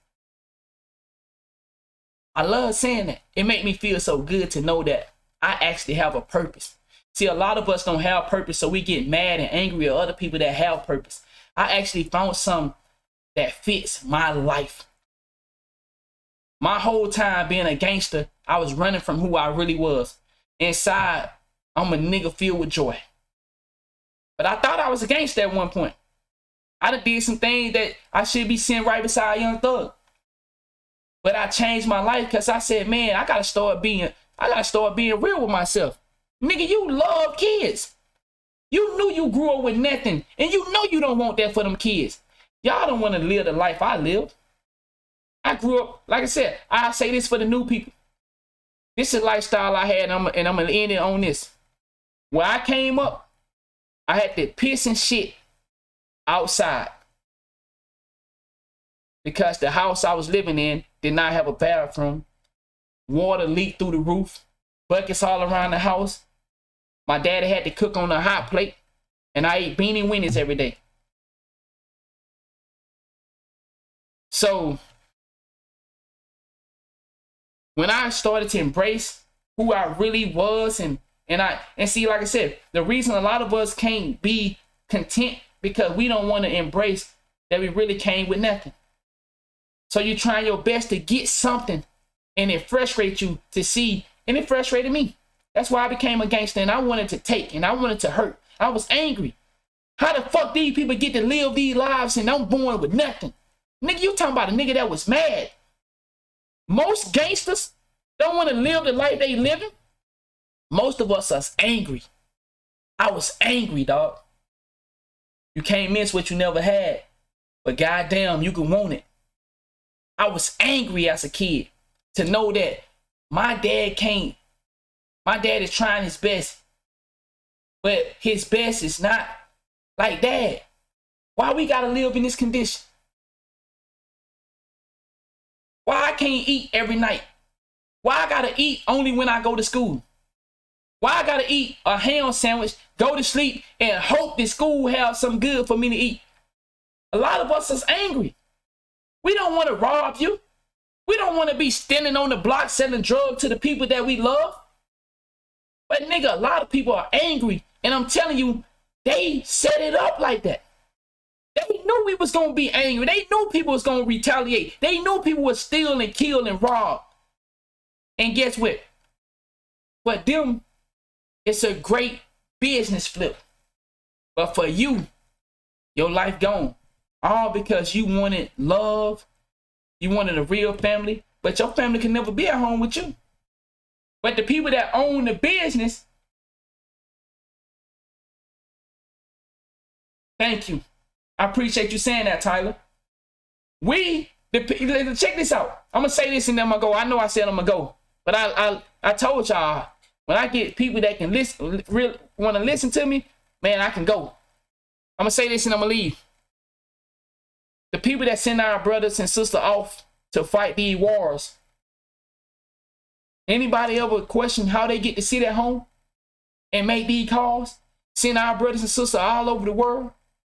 I love saying that. It makes me feel so good to know that I actually have a purpose. See, a lot of us don't have purpose, so we get mad and angry at other people that have purpose. I actually found something that fits my life. My whole time being a gangster, I was running from who I really was. Inside, I'm a nigga filled with joy. But I thought I was a gangster at one point. I done did some things that I should be sitting right beside Young Thug. But I changed my life because I said, man, I gotta start being real with myself. Nigga, you love kids. You knew you grew up with nothing, and you know you don't want that for them kids. Y'all don't want to live the life I lived. I grew up, like I said, I say this for the new people. This is a lifestyle I had, and I'm gonna end it on this. Where I came up, I had to piss and shit outside. Because the house I was living in did not have a bathroom. Water leaked through the roof. Buckets all around the house. My daddy had to cook on a hot plate. And I ate beanie weenies every day. So, when I started to embrace who I really was, and see, like I said, the reason a lot of us can't be content because we don't want to embrace that we really came with nothing. So you're trying your best to get something, and it frustrates you to see, and it frustrated me. That's why I became a gangster, and I wanted to take, and I wanted to hurt. I was angry. How the fuck these people get to live these lives and I'm born with nothing? Nigga, you talking about a nigga that was mad. Most gangsters don't want to live the life they living. Most of us are angry. I was angry, dog. You can't miss what you never had, but goddamn, you can want it. I was angry as a kid to know that my dad is trying his best, but his best is not like dad. Why we gotta live in this condition? Why I can't eat every night? Why I gotta eat only when I go to school? Why I gotta eat a ham sandwich, go to sleep, and hope that school have some good for me to eat? A lot of us is angry. We don't want to rob you. We don't want to be standing on the block selling drugs to the people that we love. But nigga, a lot of people are angry. And I'm telling you, they set it up like that. They knew we was going to be angry. They knew people was going to retaliate. They knew people would steal and kill and rob. And guess what? For them, it's a great business flip. But for you, your life gone. All because you wanted love. You wanted a real family. But your family can never be at home with you. But the people that own the business, thank you. I appreciate you saying that, Tyler. Check this out. I'm going to say this and then I'm going to go. I know I said I'm going to go. But I told y'all, when I get people that can listen, really want to listen to me, man, I can go. I'm going to say this and I'm going to leave. The people that send our brothers and sisters off to fight these wars, anybody ever question how they get to sit at home and make these calls? Send our brothers and sisters all over the world.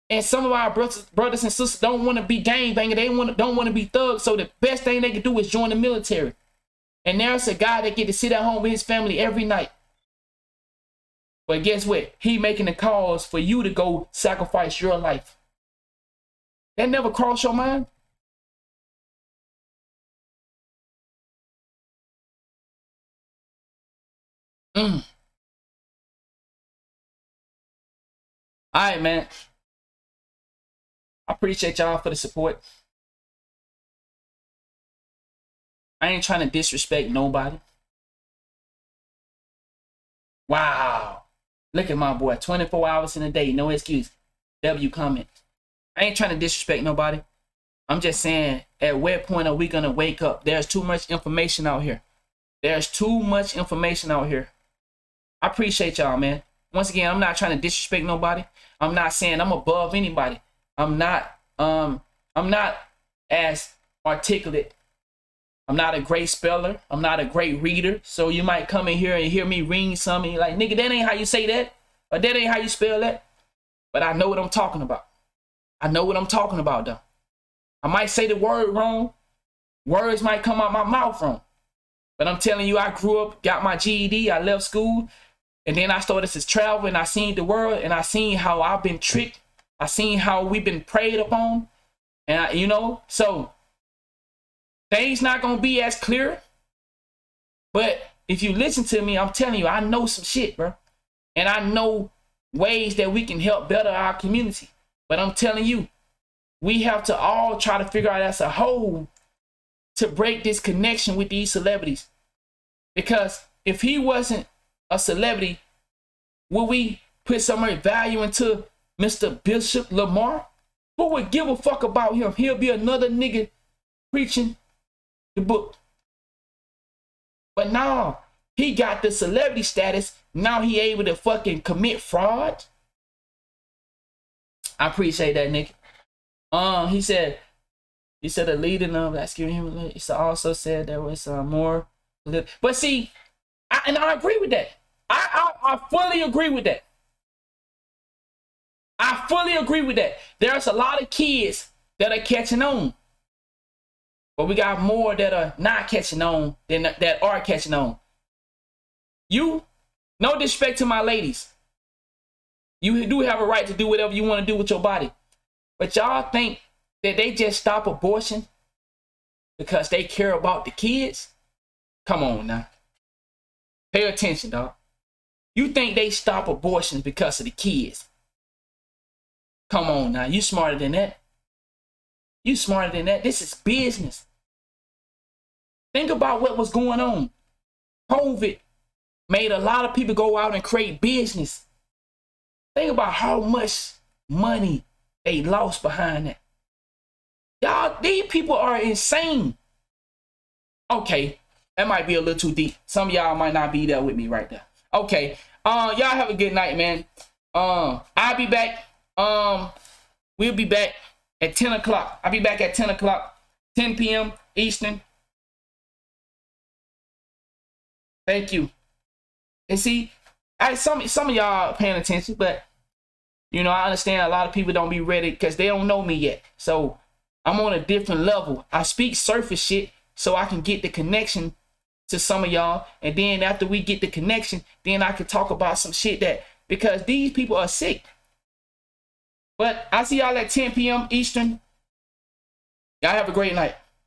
And some of our brothers and sisters don't want to be gangbangers. They don't want to be thugs. So the best thing they can do is join the military. And there's a guy that get to sit at home with his family every night. But guess what? He making the calls for you to go sacrifice your life. That never crossed your mind? All right, man. I appreciate y'all for the support. I ain't trying to disrespect nobody. Wow. Look at my boy. 24 hours in a day. No excuse. W comment. I ain't trying to disrespect nobody. I'm just saying, at what point are we going to wake up? There's too much information out here. There's too much information out here. I appreciate y'all, man. Once again, I'm not trying to disrespect nobody. I'm not saying I'm above anybody. I'm not as articulate. I'm not a great speller. I'm not a great reader. So you might come in here and hear me reading something. You're like, nigga, that ain't how you say that. Or that ain't how you spell that. But I know what I'm talking about. I know what I'm talking about, though. I might say the word wrong. Words might come out my mouth wrong. But I'm telling you, I grew up, got my GED, I left school, and then I started to travel, and I seen the world, and I seen how I've been tricked. I seen how we've been preyed upon. And, so things not going to be as clear. But if you listen to me, I'm telling you, I know some shit, bro. And I know ways that we can help better our community. But I'm telling you, we have to all try to figure out as a whole to break this connection with these celebrities. Because if he wasn't a celebrity, would we put so much value into Mr. Bishop Lamar? Who would give a fuck about him? He'll be another nigga preaching the book. But now, he got the celebrity status. Now he able to fucking commit fraud. I appreciate that, nigga. He said the leading of that him. He also said there was more. But see, I agree with that. I fully agree with that. I fully agree with that. There's a lot of kids that are catching on. But we got more that are not catching on than that are catching on. You, no disrespect to my ladies. You do have a right to do whatever you want to do with your body. But y'all think that they just stop abortion because they care about the kids? Come on now. Pay attention, dog. You think they stop abortions because of the kids? Come on now. You smarter than that. You smarter than that. This is business. Think about what was going on. COVID made a lot of people go out and create business. Think about how much money they lost behind that. Y'all, these people are insane. Okay, that might be a little too deep. Some of y'all might not be there with me right there. Okay, y'all have a good night, man. I'll be back. We'll be back at 10 o'clock. I'll be back at 10 o'clock, 10 p.m. Eastern. Thank you. And see, some of y'all paying attention, but I understand a lot of people don't be ready because they don't know me yet. So I'm on a different level. I speak surface shit so I can get the connection to some of y'all. And then after we get the connection, then I can talk about some shit because these people are sick. But I see y'all at 10 p.m. Eastern. Y'all have a great night.